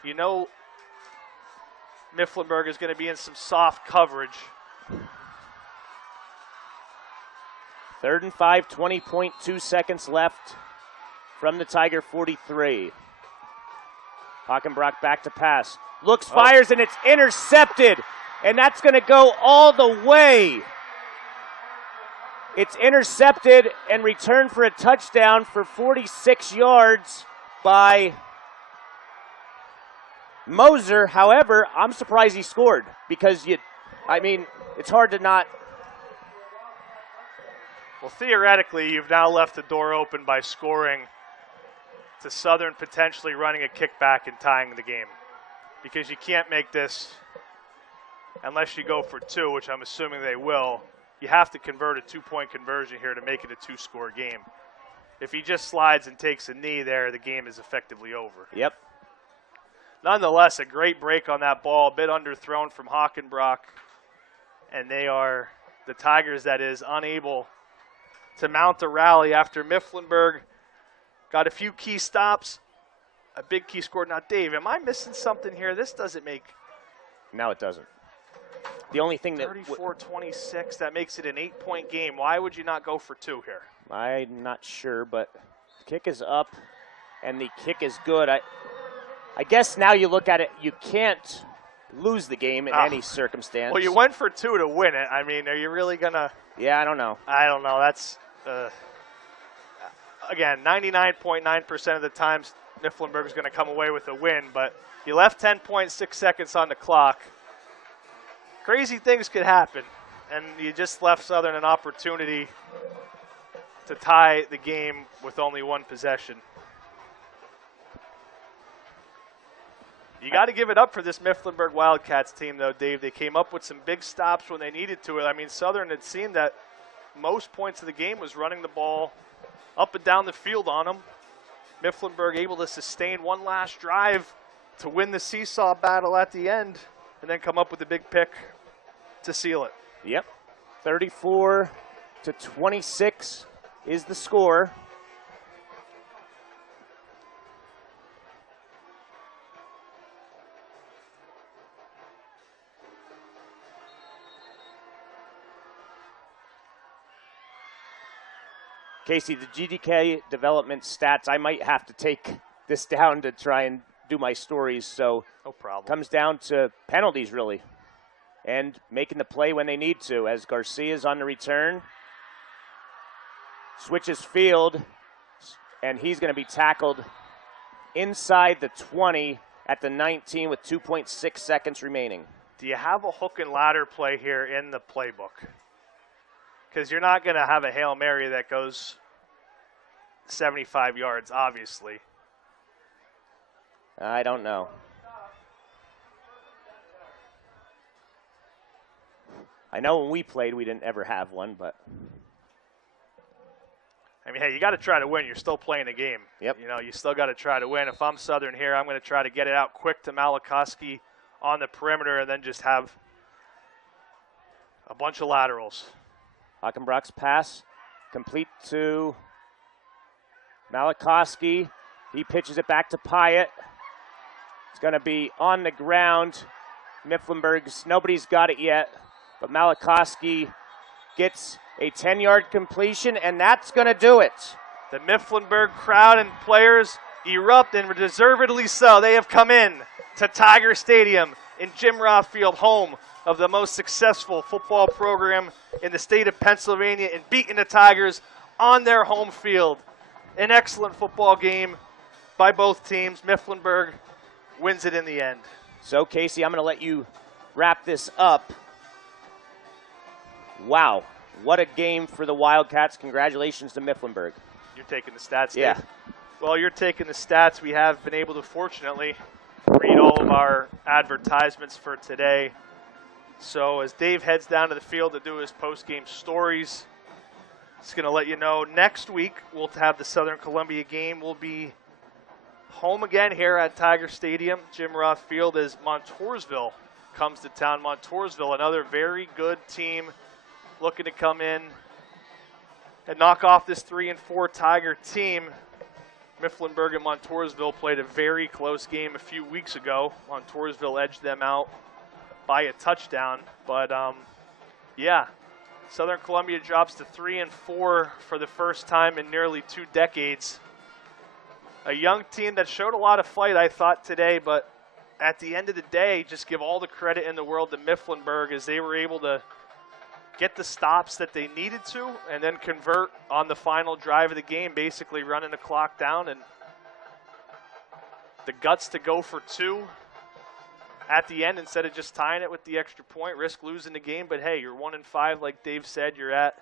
You know Mifflinburg is going to be in some soft coverage. 3rd and 5, 20.2 seconds left from the Tiger 43. Hockenbrock back to pass. Looks, fires, and it's intercepted. And that's going to go all the way. It's intercepted and returned for a touchdown for 46 yards by Moser. However, I'm surprised he scored because it's hard to not. Well, theoretically, you've now left the door open by scoring to Southern potentially running a kickback and tying the game, because you can't make this unless you go for 2, which I'm assuming they will. You have to convert a 2-point conversion here to make it a 2-score game. If he just slides and takes a knee there, the game is effectively over. Yep. Nonetheless, a great break on that ball, a bit underthrown from Hockenbrock. And they are, the Tigers that is, unable to mount a rally after Mifflinburg got a few key stops, a big key score. Now, Dave, am I missing something here? This doesn't make... No, it doesn't. The only thing that 34-26, that makes it an 8-point game. Why would you not go for 2 here? I'm not sure, but the kick is up, and the kick is good. I guess now you look at it, you can't lose the game in any circumstance. Well, you went for 2 to win it. I mean, are you really going to? Yeah, I don't know. I don't know. That's, again, 99.9% of the times Mifflinburg is going to come away with a win, but you left 10.6 seconds on the clock. Crazy things could happen, and you just left Southern an opportunity to tie the game with only 1 possession. You got to give it up for this Mifflinburg Wildcats team, though, Dave. They came up with some big stops when they needed to. I mean, Southern had seen that most points of the game was running the ball up and down the field on them. Mifflinburg able to sustain one last drive to win the seesaw battle at the end and then come up with a big pick to seal it. Yep. 34-26 is the score. Casey, the GDK development stats, I might have to take this down to try and do my stories. So No problem. comes down to penalties, really, and making the play when they need to. As Garcia's on the return, switches field, and he's going to be tackled inside the 20 at the 19 with 2.6 seconds remaining. Do you have a hook and ladder play here in the playbook? Because you're not going to have a Hail Mary that goes 75 yards, obviously. I don't know. I know when we played, we didn't ever have one, but I mean, hey, you got to try to win. You're still playing a game. Yep. You know, you still got to try to win. If I'm Southern here, I'm going to try to get it out quick to Malikoski on the perimeter and then just have a bunch of laterals. Hockenbrock's pass complete to Malikoski. He pitches it back to Pyatt. It's going to be on the ground. Mifflinburg's, nobody's got it yet, but Malikoski gets a 10-yard completion, and that's going to do it. The Mifflinburg crowd and players erupt, and deservedly so. They have come in to Tiger Stadium in Jim Roth Field, home of the most successful football program in the state of Pennsylvania, and beating the Tigers on their home field. An excellent football game by both teams. Mifflinburg wins it in the end. So, Casey, I'm going to let you wrap this up. Wow, what a game for the Wildcats. Congratulations to Mifflinburg. You're taking the stats, Yeah. Dave. Well, you're taking the stats. We have been able to, fortunately, read all of our advertisements for today. So as Dave heads down to the field to do his post-game stories, it's going to let you know next week we'll have the Southern Columbia game. We'll be home again here at Tiger Stadium, Jim Roth Field, as Montoursville comes to town. Montoursville, another very good team, looking to come in and knock off this 3-4 Tiger team. Mifflinburg and Montoursville played a very close game a few weeks ago. Montoursville edged them out by a touchdown. But, yeah, Southern Columbia drops to 3-4 for the first time in nearly 2 decades. A young team that showed a lot of fight, I thought, today, but at the end of the day, just give all the credit in the world to Mifflinburg as they were able to get the stops that they needed to and then convert on the final drive of the game, basically running the clock down, and the guts to go for 2 at the end instead of just tying it with the extra point, risk losing the game. But hey, you're 1-5, like Dave said. You're at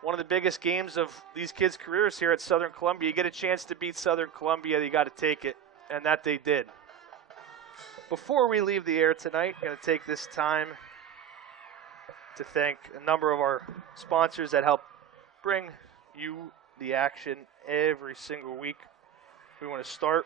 one of the biggest games of these kids' careers here at Southern Columbia. You get a chance to beat Southern Columbia, you got to take it, and that they did. Before we leave the air tonight, I'm going to take this time to thank a number of our sponsors that help bring you the action every single week. We want to start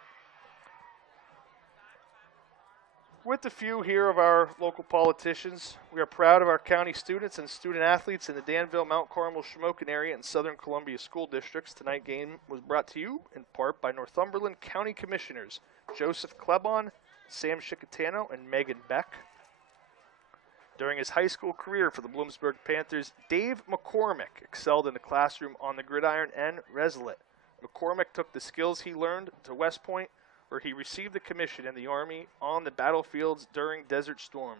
with a few here of our local politicians. We are proud of our county students and student athletes in the Danville, Mount Carmel, Shamokin area and Southern Columbia school districts. Tonight's game was brought to you in part by Northumberland County Commissioners Joseph Klebon, Sam Chicatano, and Megan Beck. During his high school career for the Bloomsburg Panthers, Dave McCormick excelled in the classroom on the gridiron and Resolute. McCormick took the skills he learned to West Point, where he received a commission in the Army on the battlefields during Desert Storm.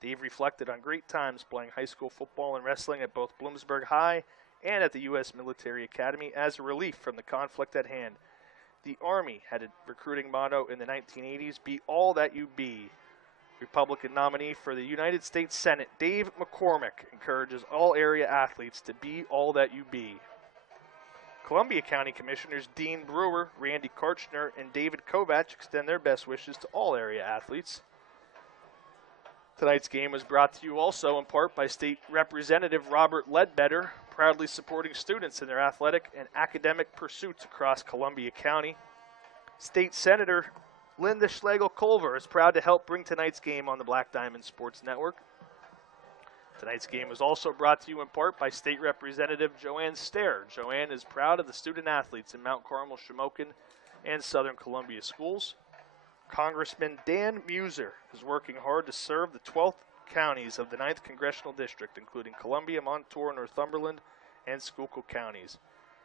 Dave reflected on great times playing high school football and wrestling at both Bloomsburg High and at the U.S. Military Academy as a relief from the conflict at hand. The Army had a recruiting motto in the 1980s, "Be all that you be." Republican nominee for the United States Senate, Dave McCormick, encourages all area athletes to be all that you be. Columbia County Commissioners Dean Brewer, Randy Karchner, and David Kovach extend their best wishes to all area athletes. Tonight's game was brought to you also in part by State Representative Robert Ledbetter, proudly supporting students in their athletic and academic pursuits across Columbia County. State Senator Linda Schlegel-Culver is proud to help bring tonight's game on the Black Diamond Sports Network. Tonight's game was also brought to you in part by State Representative Joanne Stair. Joanne is proud of the student athletes in Mount Carmel, Shamokin, and Southern Columbia schools. Congressman Dan Muser is working hard to serve the 12th counties of the 9th Congressional District, including Columbia, Montour, Northumberland, and Schuylkill counties.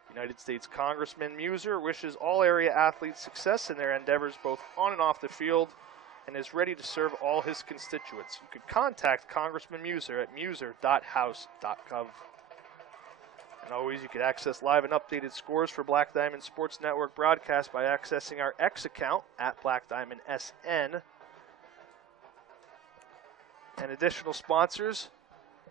United States Congressman Muser wishes all area athletes success in their endeavors both on and off the field and is ready to serve all his constituents. You can contact Congressman Muser at muser.house.gov. And always, you can access live and updated scores for Black Diamond Sports Network broadcast by accessing our X account at Black Diamond SN. And additional sponsors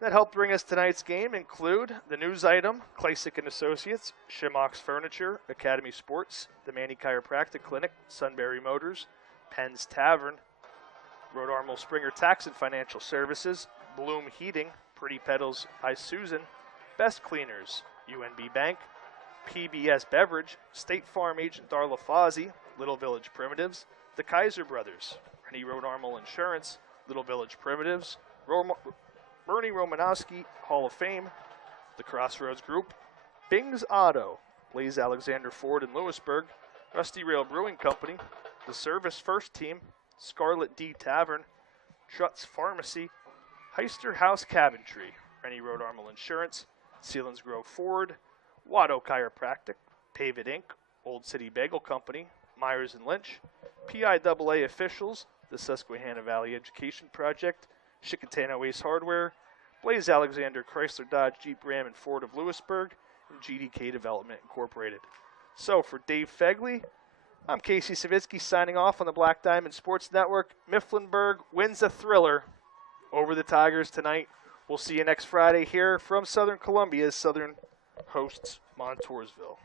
that help bring us tonight's game include the news item, Classic & Associates, Shimox Furniture, Academy Sports, the Manny Chiropractic Clinic, Sunbury Motors, Penn's Tavern, Rhode Armel Springer Tax and Financial Services, Bloom Heating, Pretty Pedals by Susan, Best Cleaners, UNB Bank, PBS Beverage, State Farm Agent Darla Fozzie, Little Village Primitives, the Kaiser Brothers, Rennie Rhode Armel Insurance, Little Village Primitives, Bernie Romanowski Hall of Fame, the Crossroads Group, Bing's Auto, Blaze Alexander Ford in Lewisburg, Rusty Rail Brewing Company, the Service First Team, Scarlet D Tavern, Schutz Pharmacy, Heister House Cabinetry, Rennie Rhode Armel Insurance, Sealands Grove Ford, Watto Chiropractic, Pavit Inc., Old City Bagel Company, Myers & Lynch, PIAA Officials, the Susquehanna Valley Education Project, Chickatano Ace Hardware, Blaze Alexander Chrysler Dodge Jeep Ram and Ford of Lewisburg, and GDK Development Incorporated. So for Dave Fegley, I'm Casey Savitsky signing off on the Black Diamond Sports Network. Mifflinburg wins a thriller over the Tigers tonight. We'll see you next Friday here from Southern Columbia as Southern hosts Montoursville.